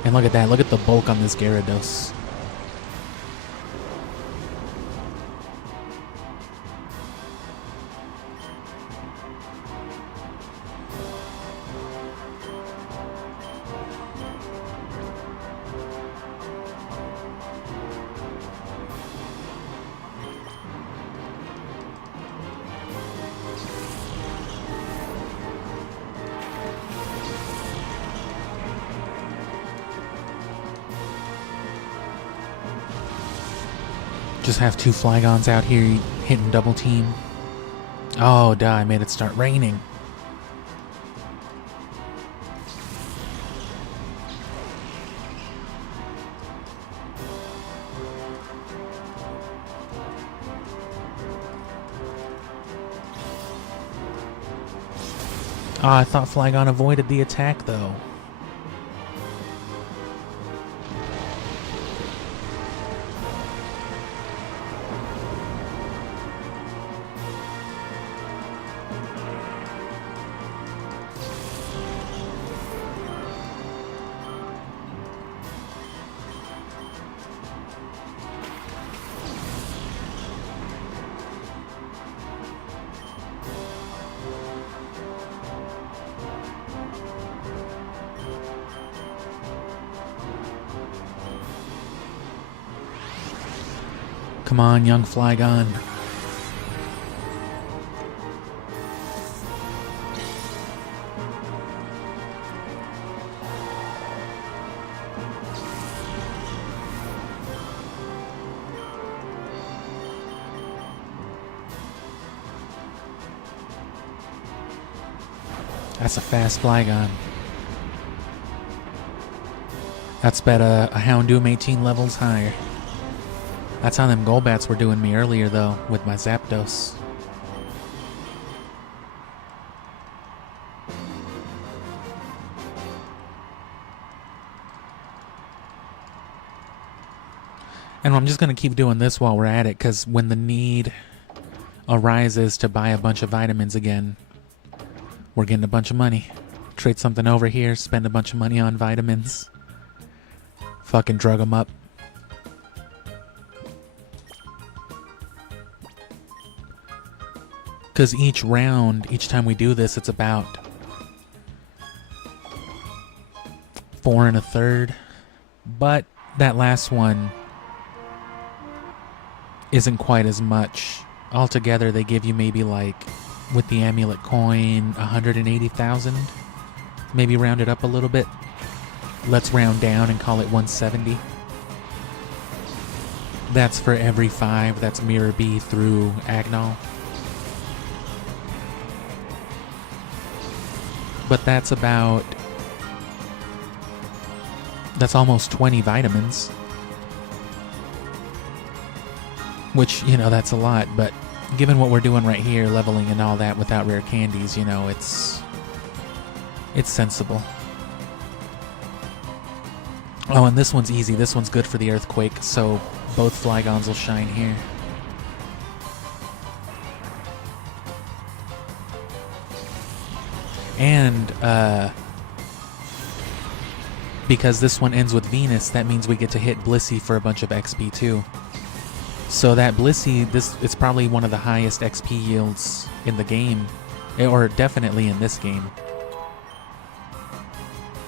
And look at that, look at the bulk on this Gyarados. Just have two Flygons out here hitting double team. Oh, duh, I made it start raining. Oh, I thought Flygon avoided the attack, though. Come on, young Flygon. That's a fast Flygon. That's bet a Houndoom 18 levels higher. That's how them Golbats were doing me earlier, though, with my Zapdos. And I'm just going to keep doing this while we're at it, because when the need arises to buy a bunch of vitamins again. We're getting a bunch of money. Trade something over here, spend a bunch of money on vitamins. Fucking drug them up. Because each round, each time we do this, it's about 4 1/3. But that last one isn't quite as much. Altogether, they give you maybe like, with the amulet coin, 180,000. Maybe round it up a little bit. Let's round down and call it 170. That's for every 5. That's Mirror B through Agnol. But that's almost 20 vitamins. Which, you know, that's a lot, but given what we're doing right here, leveling and all that without rare candies, you know, it's sensible. Oh, and this one's easy. This one's good for the earthquake, so both Flygons will shine here. And, because this one ends with Venus, that means we get to hit Blissey for a bunch of XP too. So that Blissey, it's probably one of the highest XP yields in the game, or definitely in this game.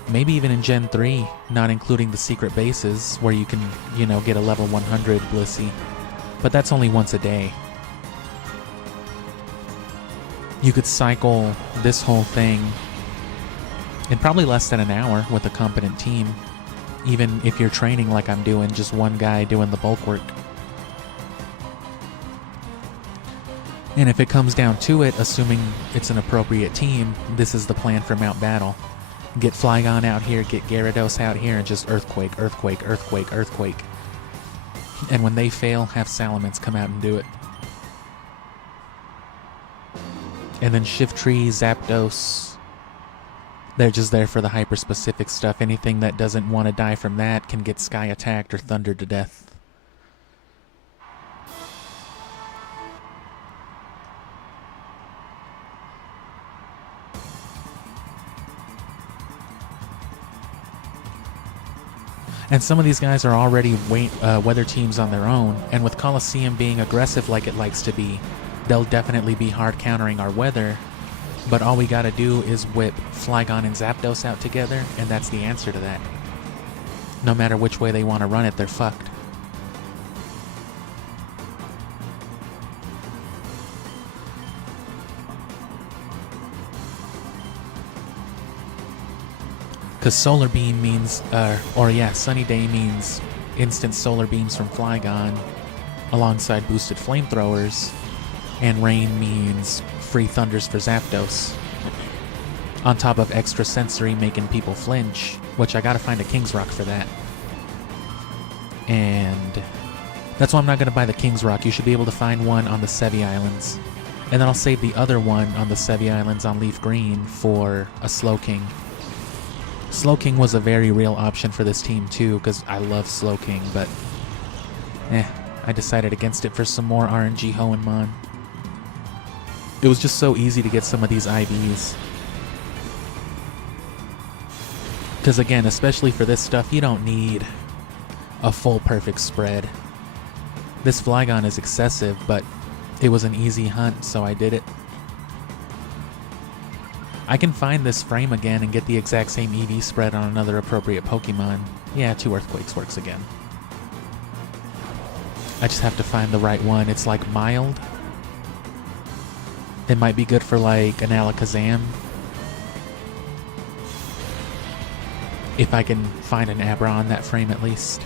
Maybe even in Gen 3, not including the secret bases, where you can, you know, get a level 100 Blissey. But that's only once a day. You could cycle this whole thing in probably less than an hour with a competent team, even if you're training like I'm doing, just one guy doing the bulk work. And if it comes down to it, assuming it's an appropriate team, this is the plan for Mount Battle. Get Flygon out here, get Gyarados out here, and just Earthquake, Earthquake, Earthquake, Earthquake. And when they fail, have Salamence come out and do it. And then Shiftry, Zapdos, they're just there for the hyper-specific stuff. Anything that doesn't want to die from that can get Sky attacked or thundered to death. And some of these guys are already weather teams on their own, and with Colosseum being aggressive like it likes to be, they'll definitely be hard countering our weather, but all we gotta do is whip Flygon and Zapdos out together, and that's the answer to that. No matter which way they want to run it, they're fucked. Because Solar Beam means, Sunny Day means instant Solar Beams from Flygon alongside boosted Flamethrowers, and Rain means free Thunders for Zapdos. On top of extra sensory making people flinch, which I gotta find a King's Rock for that. And that's why I'm not gonna buy the King's Rock. You should be able to find one on the Sevi Islands. And then I'll save the other one on the Sevi Islands on Leaf Green for a Slowking. Slowking was a very real option for this team too, because I love Slowking, but I decided against it for some more RNG Hoenn. It was just so easy to get some of these IVs. Because again, especially for this stuff, you don't need a full perfect spread. This Flygon is excessive, but it was an easy hunt, so I did it. I can find this frame again and get the exact same EV spread on another appropriate Pokemon. Yeah, 2 Earthquakes works again. I just have to find the right one. It's like mild. It might be good for like an Alakazam. If I can find an Abra on that frame at least.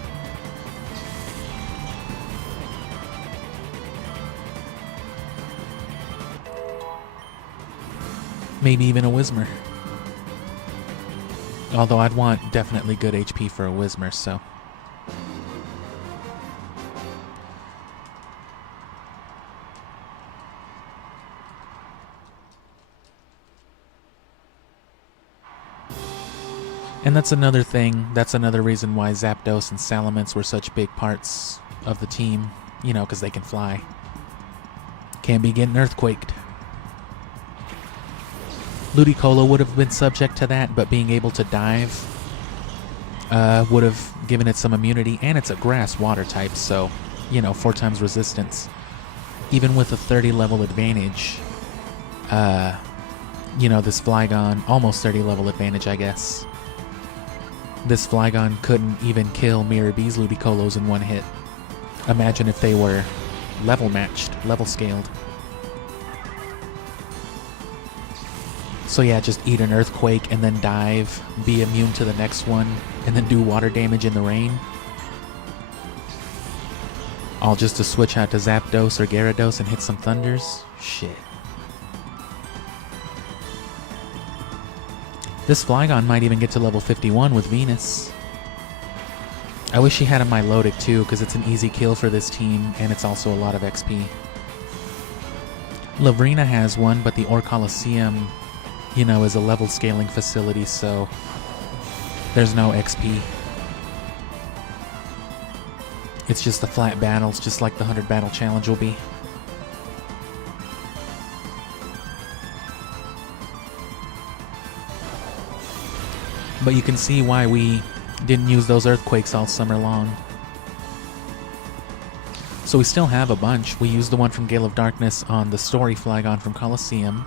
Maybe even a Whismur. Although I'd want definitely good HP for a Whismur, so. And that's another thing, that's another reason why Zapdos and Salamence were such big parts of the team, you know, because they can fly. Can't be getting earthquaked. Ludicolo would have been subject to that, but being able to dive would have given it some immunity, and it's a grass water type, so, you know, 4 times resistance. Even with a 30 level advantage, you know, this Flygon, almost 30 level advantage, I guess. This Flygon couldn't even kill Mirror B's Ludicolos in one hit. Imagine if they were level matched, level scaled. So yeah, just eat an earthquake and then dive, be immune to the next one, and then do water damage in the rain. All just to switch out to Zapdos or Gyarados and hit some thunders? Shit. This Flygon might even get to level 51 with Venus. I wish she had a Milotic too, because it's an easy kill for this team, and it's also a lot of XP. Lavrina has one, but the Ore Coliseum, you know, is a level scaling facility, so there's no XP. It's just the flat battles, just like the 100 battle challenge will be. But you can see why we didn't use those earthquakes all summer long. So we still have a bunch. We used the one from Gale of Darkness on the story Flygon from Coliseum.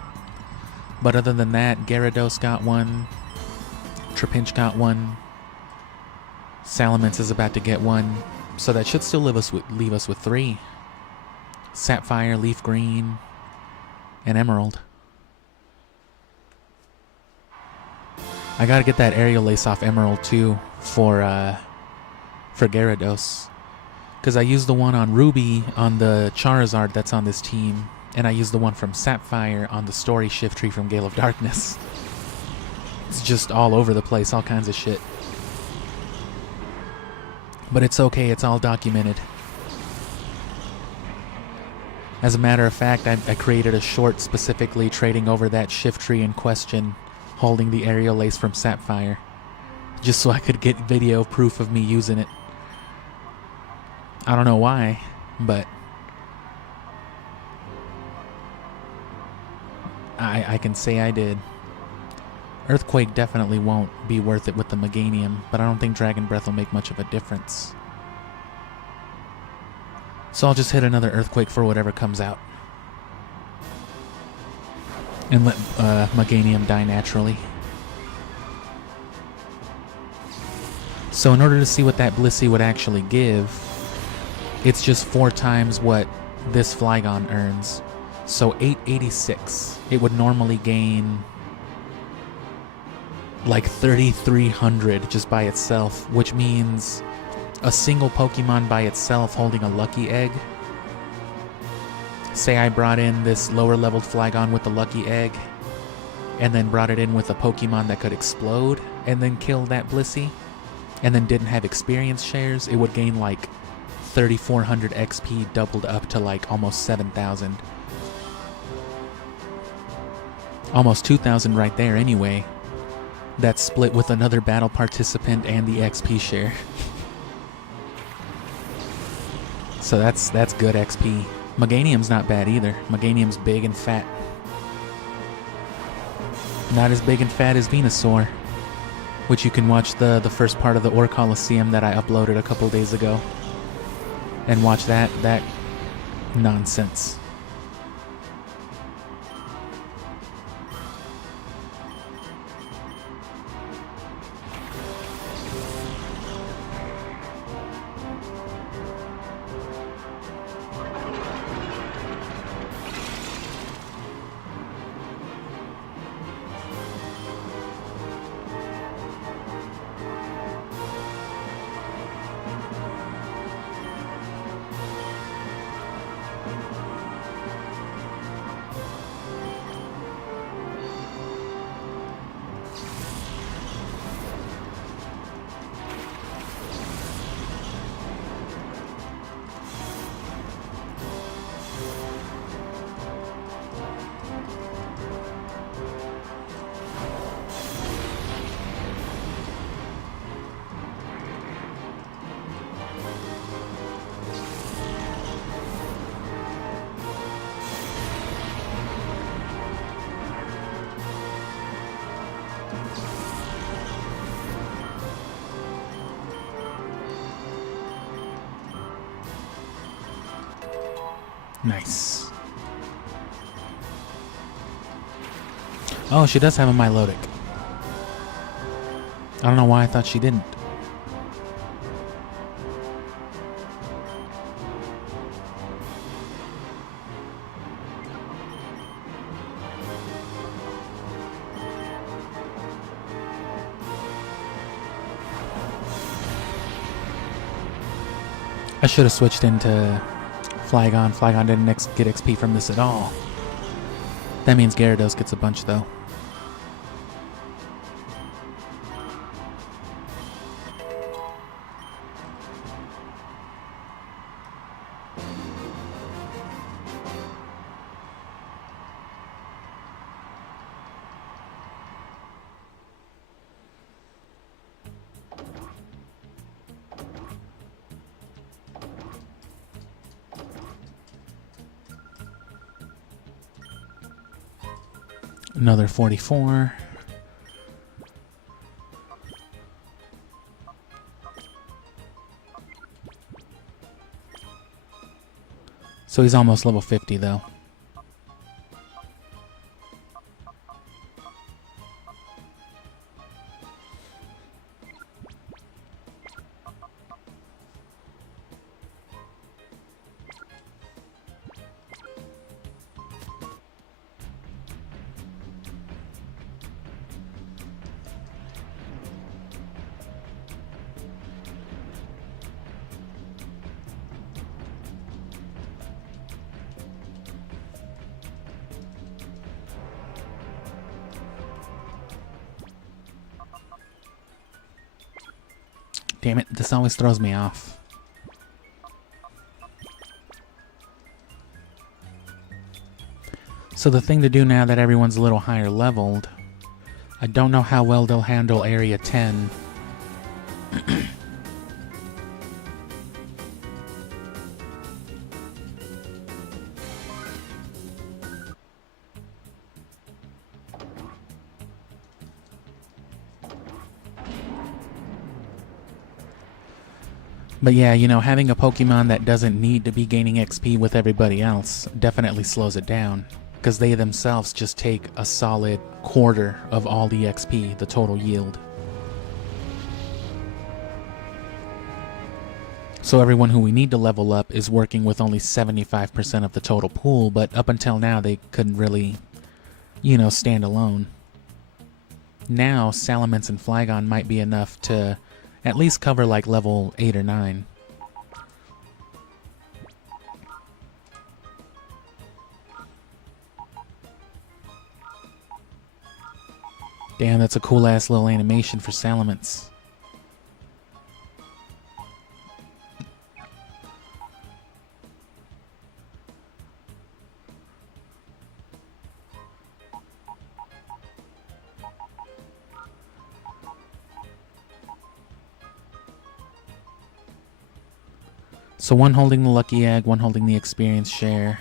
But other than that, Gyarados got one, Trapinch got one, Salamence is about to get one, so that should still leave us with 3. Sapphire, Leaf Green, and Emerald. I gotta get that Aerial Lace off Emerald too for Gyarados, because I used the one on Ruby on the Charizard that's on this team, and I used the one from Sapphire on the story shift tree from Gale of Darkness. It's just all over the place, all kinds of shit. But it's okay, it's all documented. As a matter of fact, I created a short specifically trading over that shift tree in question, holding the Aerial Lace from Sapphire, just so I could get video proof of me using it. I don't know why, but I can say I did. Earthquake definitely won't be worth it with the Meganium, but I don't think Dragon Breath will make much of a difference. So I'll just hit another Earthquake for whatever comes out. And let Meganium die naturally. So in order to see what that Blissey would actually give, it's just 4 times what this Flygon earns. So 886. It would normally gain like 3,300 just by itself, which means a single Pokemon by itself holding a Lucky Egg. Say I brought in this lower leveled Flygon with the Lucky Egg, and then brought it in with a Pokemon that could explode and then kill that Blissey, and then didn't have experience shares, it would gain like 3,400 XP doubled up to like almost 7,000. Almost 2,000 right there anyway. That's split with another battle participant and the XP share. So that's good XP. Meganium's not bad either. Meganium's big and fat. Not as big and fat as Venusaur, which you can watch the first part of the Ore Coliseum that I uploaded a couple days ago. And watch that nonsense. Nice. Oh, she does have a Milotic. I don't know why I thought she didn't. I should have switched into Flygon. Flygon didn't get XP from this at all. That means Gyarados gets a bunch, though. Another 44. So he's almost level 50 though. Damn it, this always throws me off. So the thing to do now that everyone's a little higher leveled, I don't know how well they'll handle Area 10. But yeah, you know, having a Pokemon that doesn't need to be gaining XP with everybody else definitely slows it down, because they themselves just take a solid quarter of all the XP, the total yield. So everyone who we need to level up is working with only 75% of the total pool, but up until now they couldn't really, you know, stand alone. Now, Salamence and Flygon might be enough to at least cover like level 8 or 9. Damn, that's a cool ass little animation for Salamence. So one holding the lucky egg, one holding the experience share,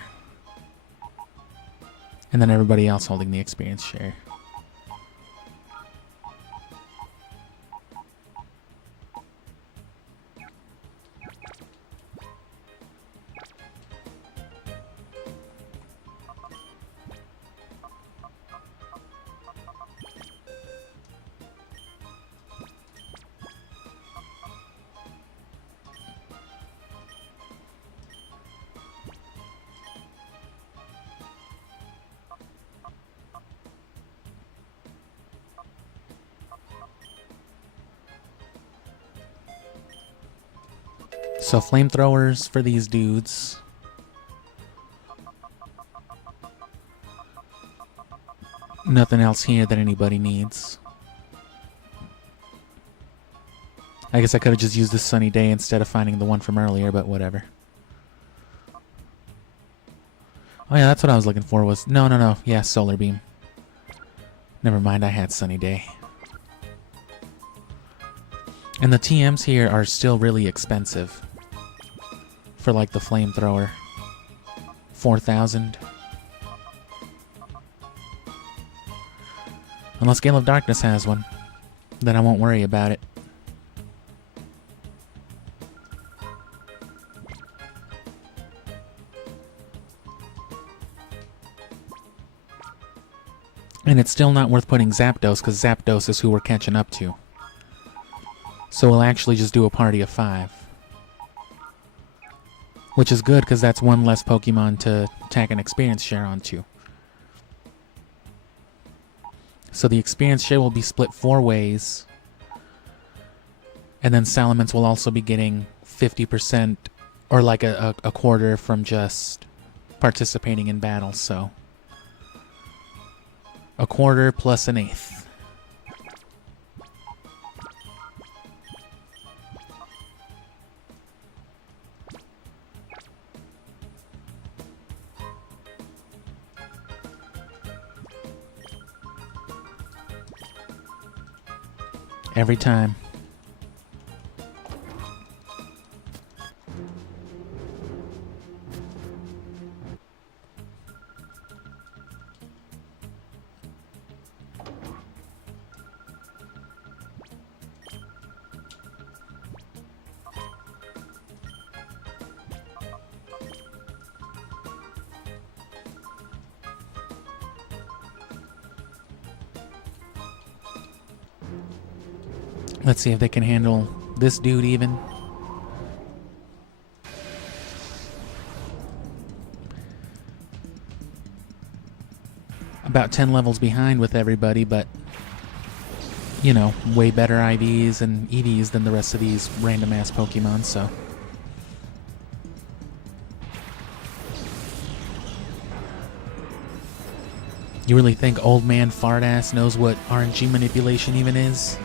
and then everybody else holding the experience share. So flamethrowers for these dudes. Nothing else here that anybody needs. I guess I could have just used this sunny day instead of finding the one from earlier, but whatever. Oh yeah, that's what I was looking for was... No. Yeah, solar beam. Never mind, I had sunny day. And the TMs here are still really expensive. For like the flamethrower. 4,000. Unless Gale of Darkness has one. Then I won't worry about it. And it's still not worth putting Zapdos, because Zapdos is who we're catching up to. So we'll actually just do a party of 5. Which is good, because that's one less Pokemon to tack an experience share onto. So the experience share will be split 4 ways. And then Salamence will also be getting 50%, or like a quarter from just participating in battles, so... a quarter plus an eighth. Every time. Let's see if they can handle this dude even. About 10 levels behind with everybody, but, you know, way better IVs and EVs than the rest of these random-ass Pokemon, so... You really think old man fart-ass knows what RNG manipulation even is?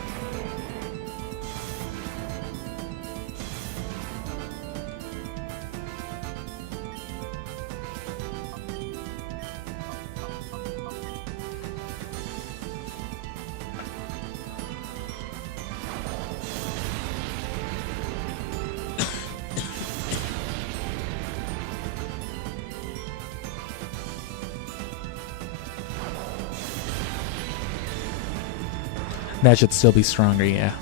That should still be stronger, yeah.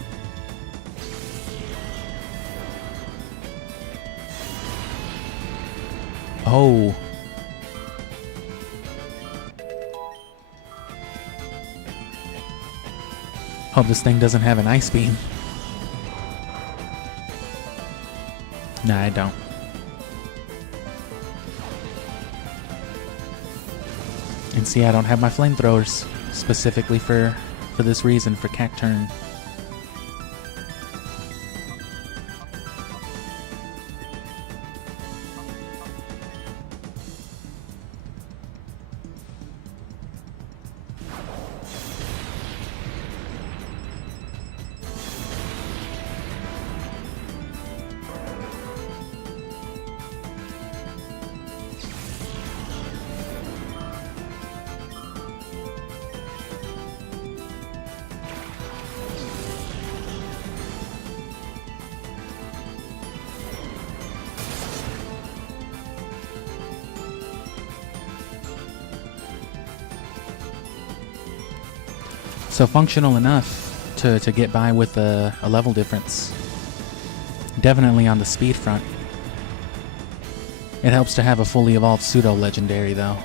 Oh. Hope this thing doesn't have an ice beam. Nah, I don't. And see, I don't have my flamethrowers specifically for this reason, for Cacturn. So functional enough to get by with a level difference. Definitely on the speed front. It helps to have a fully evolved pseudo-legendary, though.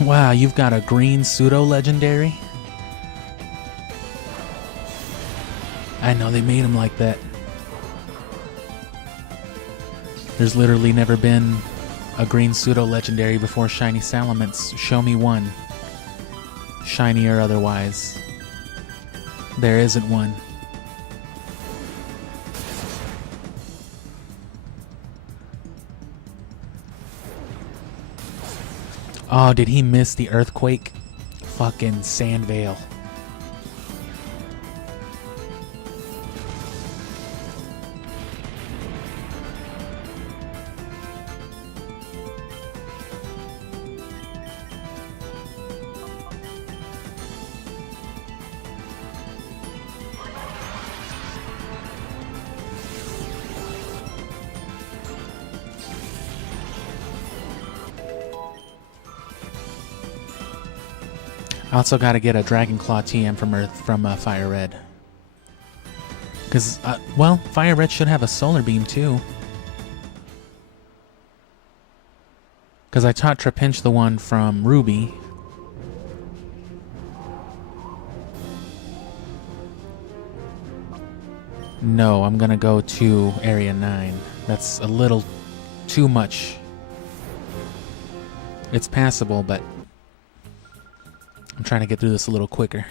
Wow, you've got a green pseudo-legendary? I know, they made him like that. There's literally never been a green pseudo-legendary before Shiny Salamence. Show me one. Shiny or otherwise. There isn't one. Oh, did he miss the earthquake? Fucking Sandvale. I also got to get a Dragon Claw TM from Fire Red. Because, well, Fire Red should have a Solar Beam, too. Because I taught Trapinch the one from Ruby. No, I'm going to go to Area 9. That's a little too much. It's passable, but I'm trying to get through this a little quicker.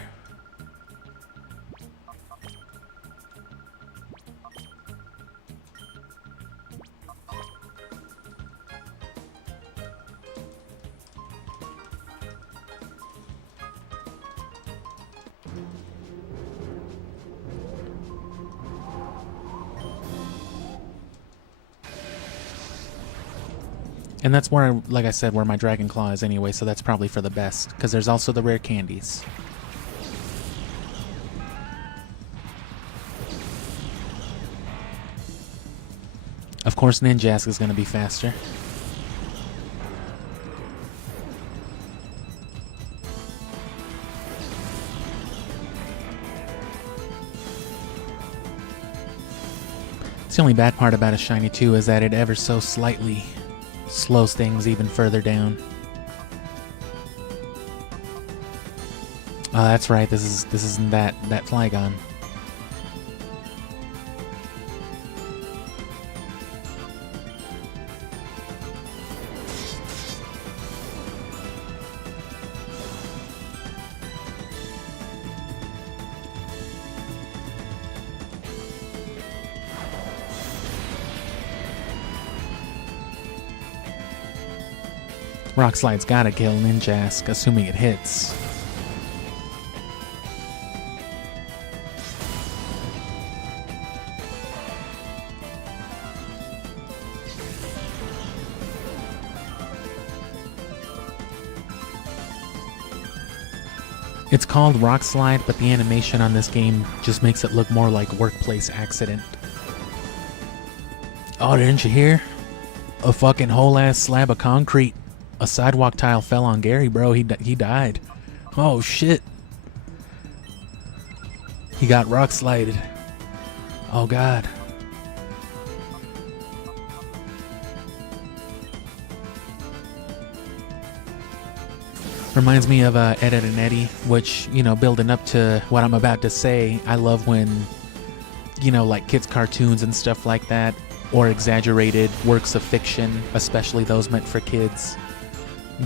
And that's where, like I said, where my Dragon Claw is anyway, so that's probably for the best, because there's also the rare candies. Of course, Ninjask is going to be faster. The only bad part about a shiny too is that it ever so slightly slows things even further down. Oh, that's right. This isn't that Flygon. Rock Slide's gotta kill Ninjask, assuming it hits. It's called Rock Slide, but the animation on this game just makes it look more like workplace accident. Oh, didn't you hear? A fucking whole ass slab of concrete. A sidewalk tile fell on Gary, bro. He died. Oh, shit. He got rock slided. Oh, God. Reminds me of Ed, Edd and Eddy, which, you know, building up to what I'm about to say, I love when, you know, like kids' cartoons and stuff like that, or exaggerated works of fiction, especially those meant for kids,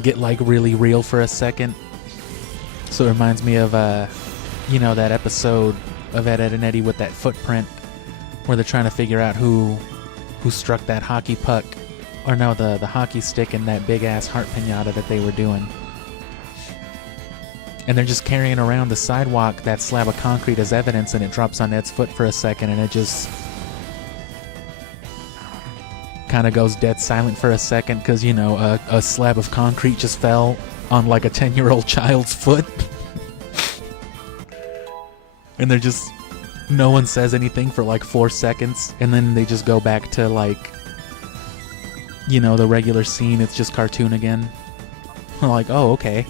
get like really real for a second. So it reminds me of you know, that episode of Ed, Edd and Eddy with that footprint where they're trying to figure out who struck that hockey puck, or no, the hockey stick in that big ass heart pinata that they were doing. And they're just carrying around the sidewalk that slab of concrete as evidence, and it drops on Ed's foot for a second, and it just kind of goes dead silent for a second because, you know, a slab of concrete just fell on like a 10-year-old child's foot. And they're just, no one says anything for like 4 seconds, and then they just go back to like, you know, the regular scene. It's just cartoon again. I'm like, oh, okay.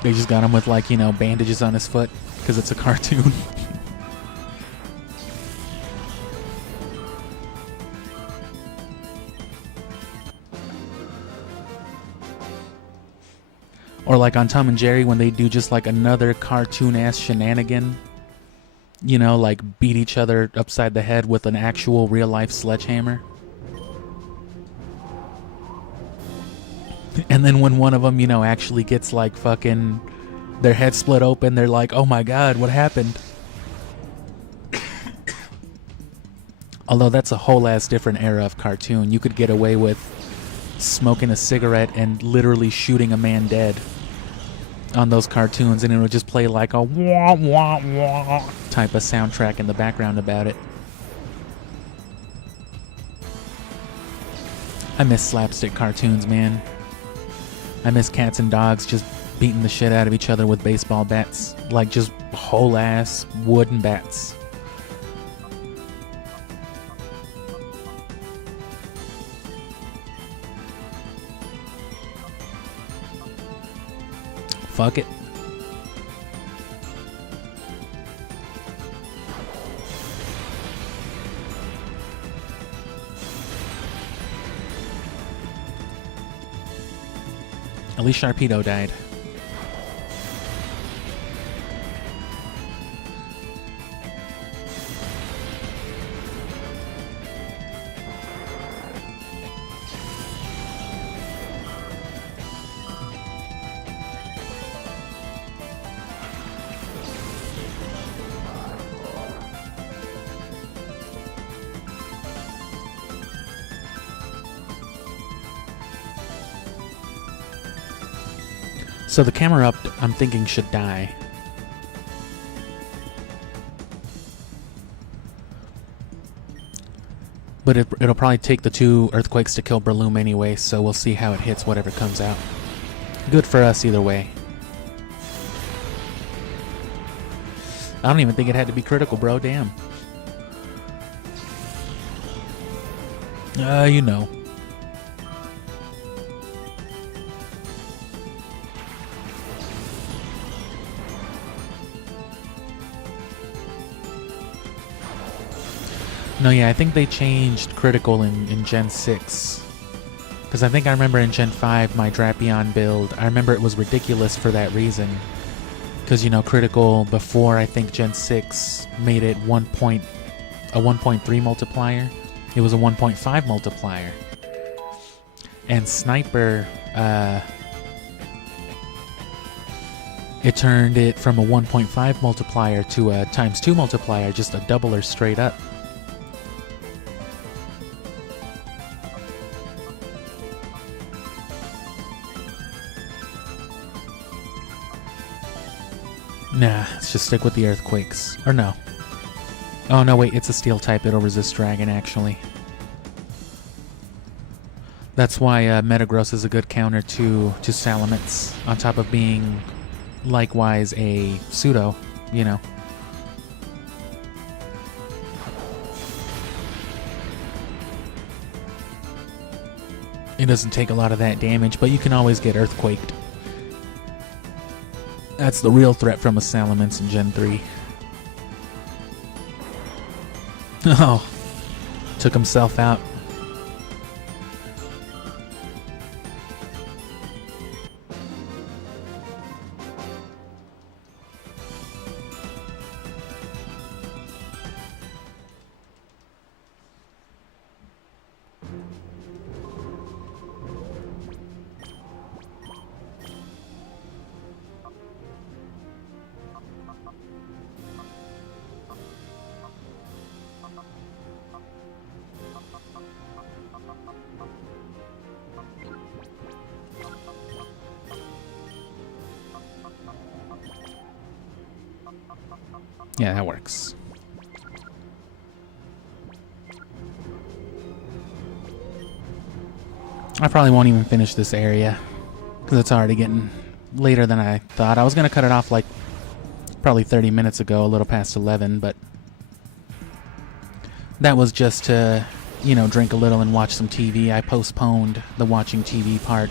They just got him with like, you know, bandages on his foot because it's a cartoon. Or like on Tom and Jerry when they do just like another cartoon-ass shenanigan. You know, like beat each other upside the head with an actual real-life sledgehammer. And then when one of them, you know, actually gets like fucking their head split open, they're like, oh my god, what happened? Although that's a whole ass different era of cartoon. You could get away with smoking a cigarette and literally shooting a man dead on those cartoons, and it would just play like a wah wah wah type of soundtrack in the background about it. I miss slapstick cartoons, man. I miss cats and dogs just beating the shit out of each other with baseball bats. Like just whole ass wooden bats. fuck it. At least Sharpedo died. So the camera up, I'm thinking, should die. But it'll probably take the 2 earthquakes to kill Breloom anyway, so we'll see how it hits whatever comes out. Good for us either way. I don't even think it had to be critical, bro. Damn. You know. No, yeah, I think they changed critical in Gen 6. Because I think I remember in Gen 5, my Drapion build, I remember it was ridiculous for that reason. Because, you know, critical before, I think Gen 6 made it a 1.3 multiplier. It was a 1.5 multiplier. And Sniper, it turned it from a 1.5 multiplier to a ×2 multiplier, just a doubler straight up. Nah, let's just stick with the earthquakes. Or no. Oh no, wait, it's a steel type. It'll resist dragon, actually. That's why Metagross is a good counter to Salamence, on top of being likewise a pseudo, you know. It doesn't take a lot of that damage, but you can always get earthquaked. That's the real threat from a Salamence in Gen 3. Oh, took himself out. Yeah, that works. I probably won't even finish this area because it's already getting later than I thought. I was going to cut it off like probably 30 minutes ago, a little past 11, but that was just to, you know, drink a little and watch some TV. I postponed the watching TV part.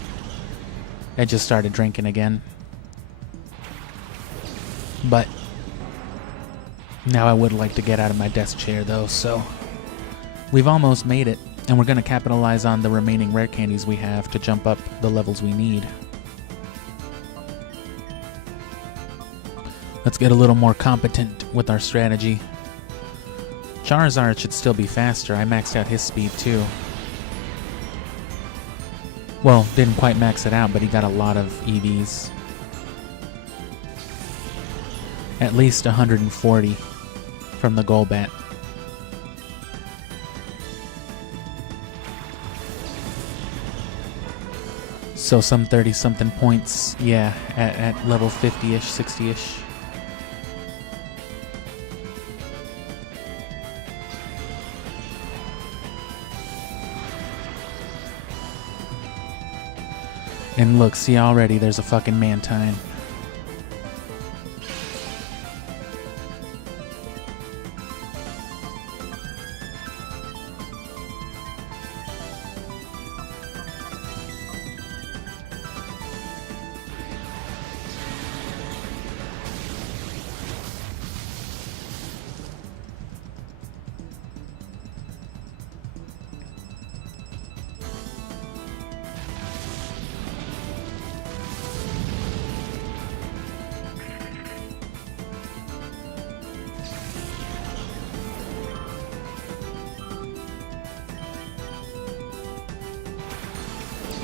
I just started drinking again. But now I would like to get out of my desk chair though, so we've almost made it, and we're going to capitalize on the remaining rare candies we have to jump up the levels we need. Let's get a little more competent with our strategy. Charizard should still be faster. I maxed out his speed too. Well, didn't quite max it out, but he got a lot of EVs. At least 140 from the Golbat. So some 30-something points, yeah, at level 50-ish, 60-ish. And look, see already, there's a fucking Mantine.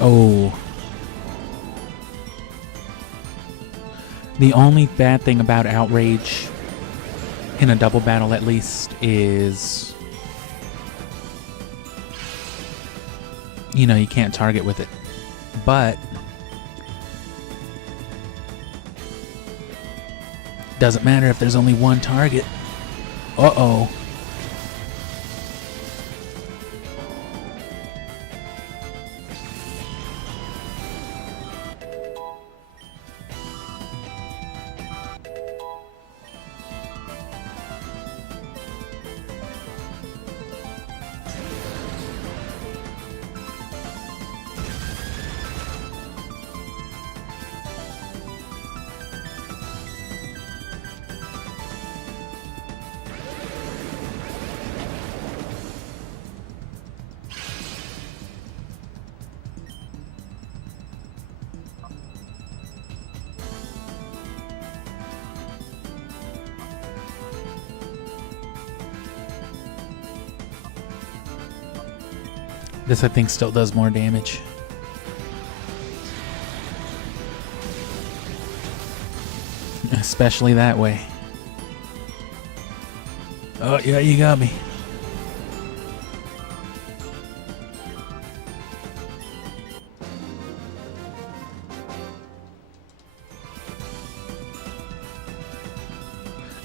Oh. The only bad thing about Outrage, in a double battle at least, is, you know, you can't target with it. But doesn't matter if there's only one target. Uh-oh. This, I think, still does more damage. Especially that way. Oh, yeah, you got me.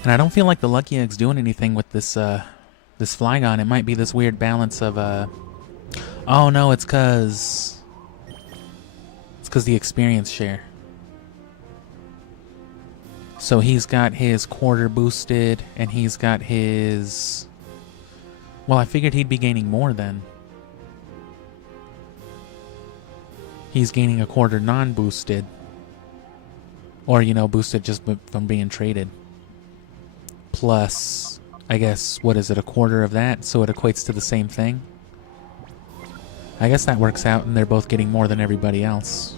And I don't feel like the Lucky Egg's doing anything with this this Flygon. It might be this weird balance of oh no, it's cause the experience share. So he's got his quarter boosted, and he's got his... Well, I figured he'd be gaining more then. He's gaining a quarter non-boosted. Or, you know, boosted just from being traded. Plus, I guess, what is it, a quarter of that? So it equates to the same thing? I guess that works out, and they're both getting more than everybody else.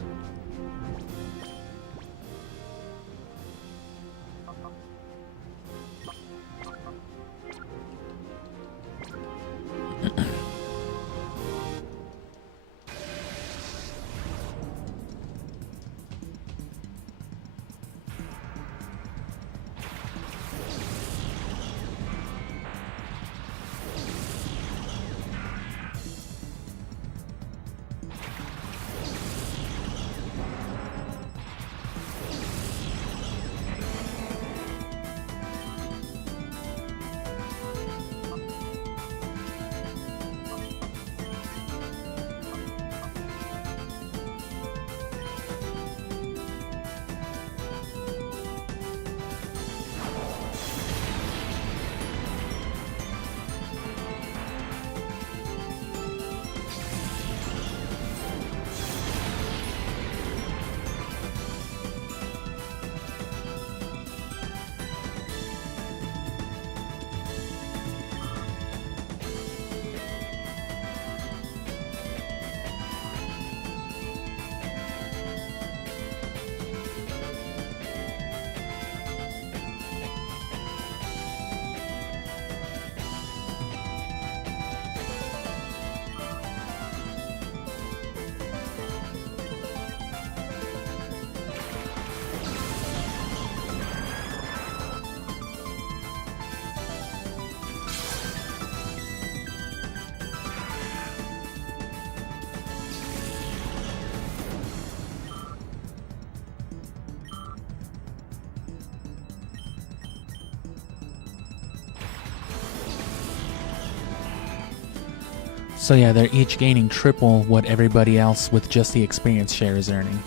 So yeah, they're each gaining triple what everybody else with just the experience share is earning.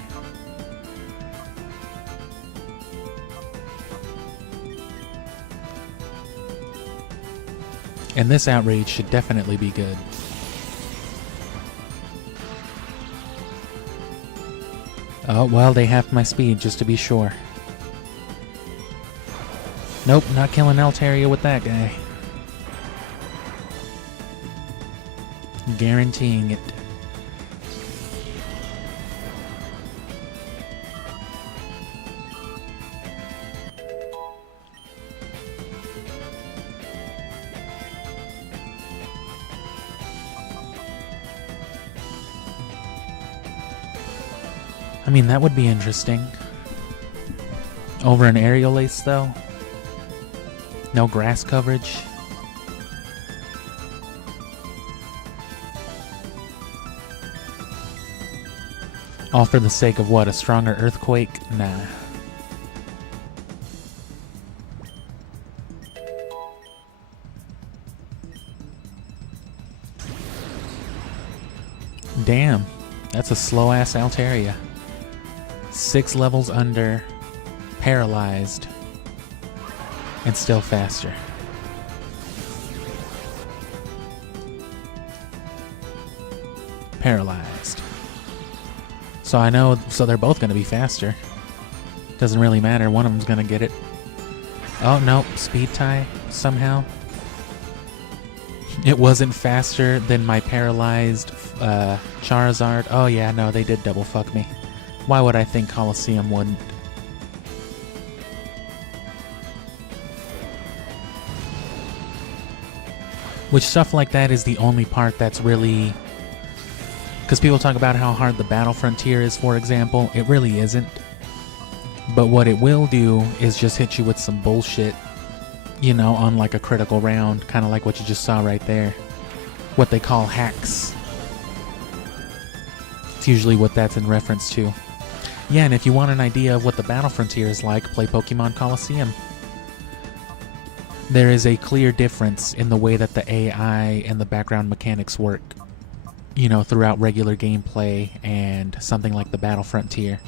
And this outrage should definitely be good. Oh, well, they halved my speed, just to be sure. Nope, not killing Altaria with that guy. Guaranteeing it. I mean, that would be interesting. Over an aerial ace, though? No grass coverage? All for the sake of what? A stronger earthquake? Nah. Damn. That's a slow-ass Altaria. 6 levels under, paralyzed, and still faster. Paralyzed. So I know, so they're both going to be faster. Doesn't really matter, one of them's going to get it. Oh, no, speed tie, somehow. It wasn't faster than my paralyzed Charizard. Oh yeah, no, they did double fuck me. Why would I think Colosseum wouldn't? Which stuff like that is the only part that's really... Because people talk about how hard the Battle Frontier is, for example. It really isn't. But what it will do is just hit you with some bullshit, you know, on like a critical round. Kind of like what you just saw right there. What they call hacks. It's usually what that's in reference to. Yeah, and if you want an idea of what the Battle Frontier is like, play Pokemon Colosseum. There is a clear difference in the way that the AI and the background mechanics work, you know, throughout regular gameplay and something like the Battle Frontier.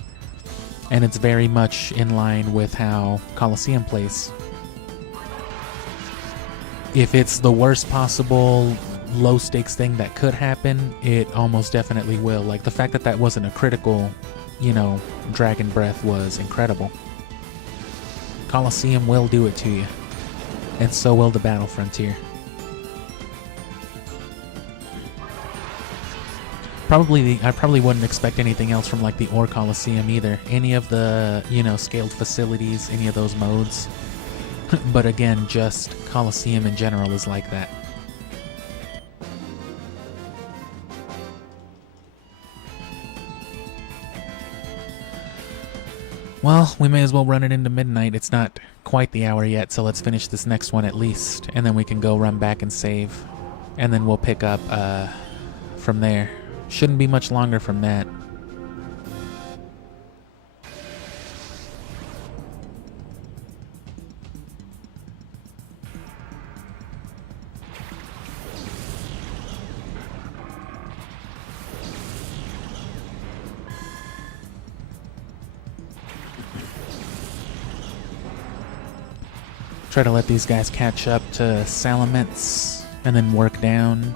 And it's very much in line with how Colosseum plays. If it's the worst possible low stakes thing that could happen, it almost definitely will. Like the fact that that wasn't a critical, you know, Dragon Breath was incredible. Colosseum will do it to you. And so will the Battle Frontier. I probably wouldn't expect anything else from like the Ore Colosseum either. Any of the, you know, scaled facilities, any of those modes. But again, just Colosseum in general is like that. Well, we may as well run it into midnight. It's not quite the hour yet, so let's finish this next one at least. And then we can go run back and save. And then we'll pick up from there. Shouldn't be much longer from that. Try to let these guys catch up to Salamence and then work down.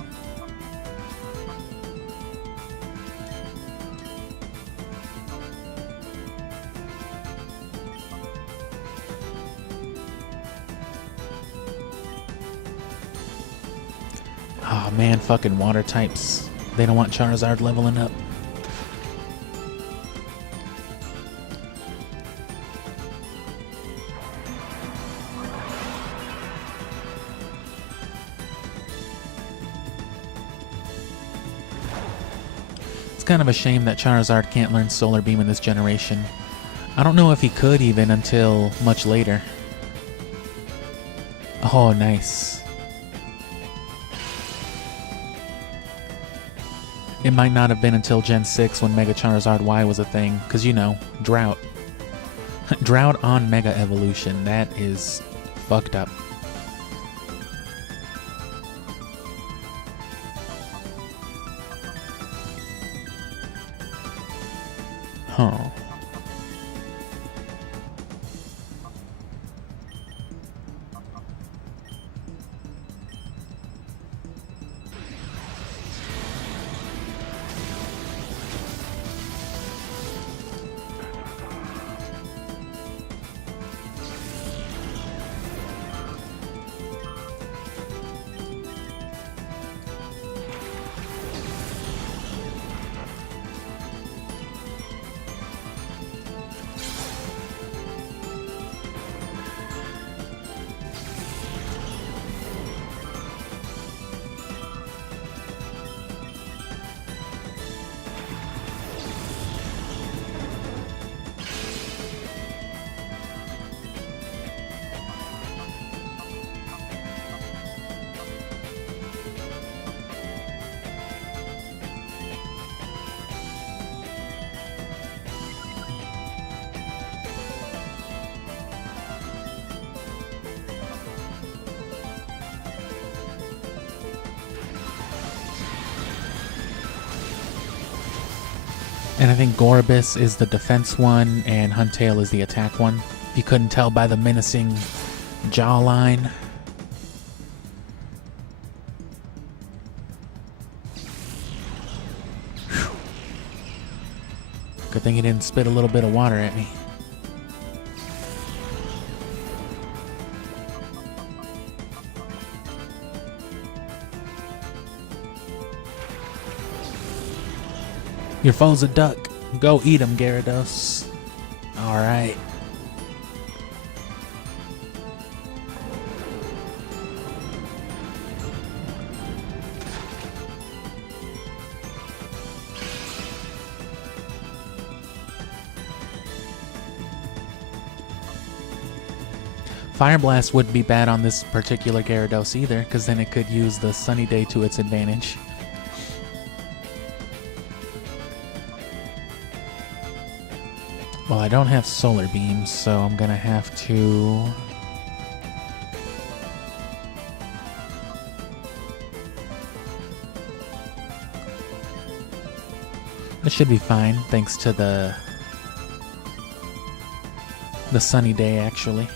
Oh man, fucking water types. They don't want Charizard leveling up. It's kind of a shame that Charizard can't learn Solar Beam in this generation. I don't know if he could even until much later. Oh, nice. It might not have been until Gen 6 when Mega Charizard Y was a thing, because, you know, drought. Drought on Mega Evolution, that is fucked up. Huh. And I think Gorobus is the defense one, and Huntail is the attack one. If you couldn't tell by the menacing jawline. Whew. Good thing he didn't spit a little bit of water at me. Your foe's a duck. Go eat him, Gyarados. Alright. Fire Blast wouldn't be bad on this particular Gyarados either, because then it could use the Sunny Day to its advantage. Well, I don't have Solar Beams, so I'm gonna have to... This should be fine, thanks to the Sunny Day, actually.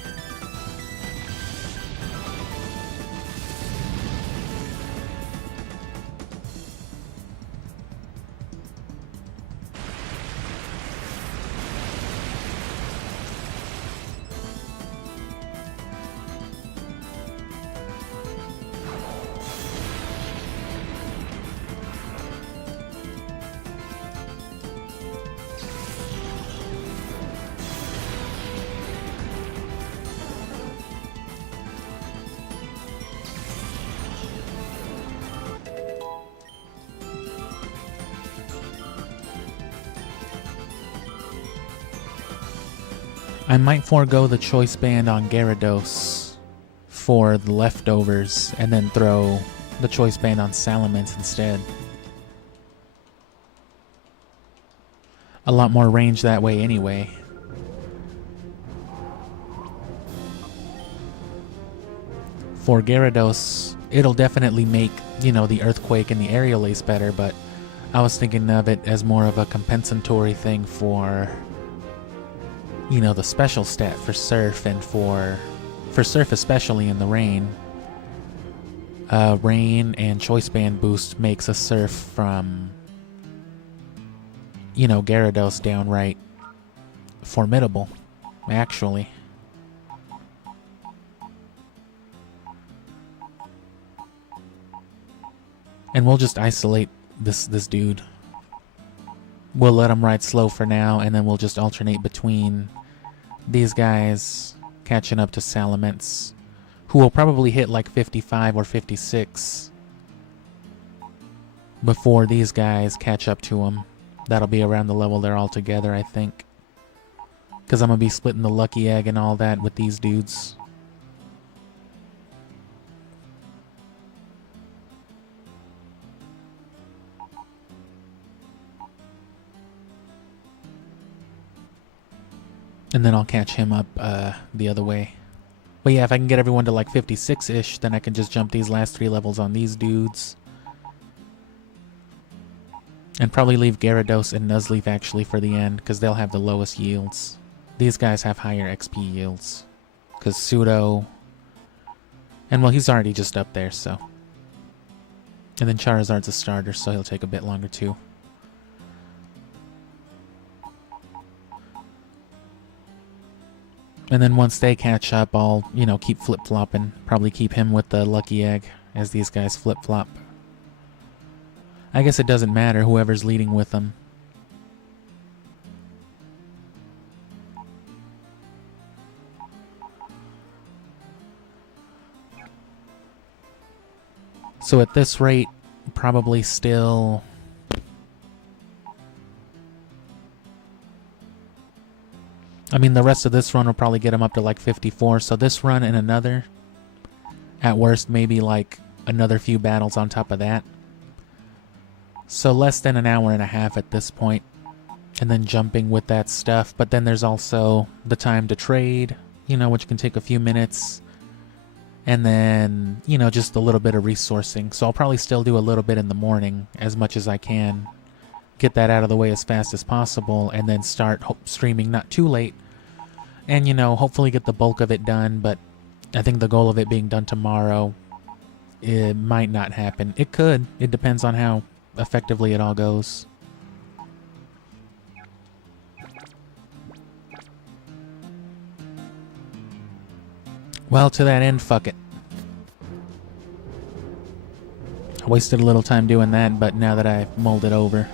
I might forego the Choice Band on Gyarados for the leftovers and then throw the Choice Band on Salamence instead. A lot more range that way anyway. For Gyarados, it'll definitely make, you know, the Earthquake and the Aerial Ace better, but I was thinking of it as more of a compensatory thing for, you know, the special stat for Surf, and for Surf especially in the rain. Rain and Choice Band boost makes a Surf from, you know, Gyarados downright formidable, actually. And we'll just isolate this dude. We'll let him ride slow for now, and then we'll just alternate between these guys catching up to Salamence, who will probably hit like 55 or 56 before these guys catch up to him. That'll be around the level they're all together, I think. Because I'm going to be splitting the Lucky Egg and all that with these dudes. And then I'll catch him up the other way. But yeah, if I can get everyone to like 56-ish, then I can just jump these last 3 levels on these dudes. And probably leave Gyarados and Nuzleaf actually for the end, because they'll have the lowest yields. These guys have higher XP yields. Because Pseudo... And well, he's already just up there, so... And then Charizard's a starter, so he'll take a bit longer too. And then once they catch up, I'll, you know, keep flip-flopping. Probably keep him with the Lucky Egg as these guys flip-flop. I guess it doesn't matter, whoever's leading with them. So at this rate, probably still... I mean, the rest of this run will probably get him up to like 54, so this run and another, at worst, maybe like another few battles on top of that. So less than an hour and a half at this point, and then jumping with that stuff. But then there's also the time to trade, you know, which can take a few minutes. And then, you know, just a little bit of resourcing. So I'll probably still do a little bit in the morning, as much as I can. get that out of the way as fast as possible, and then start streaming not too late. And, you know, hopefully get the bulk of it done, but I think the goal of it being done tomorrow, it might not happen. It could. It depends on how effectively it all goes. Well, to that end, fuck it. I wasted a little time doing that, but now that I've mulled it over.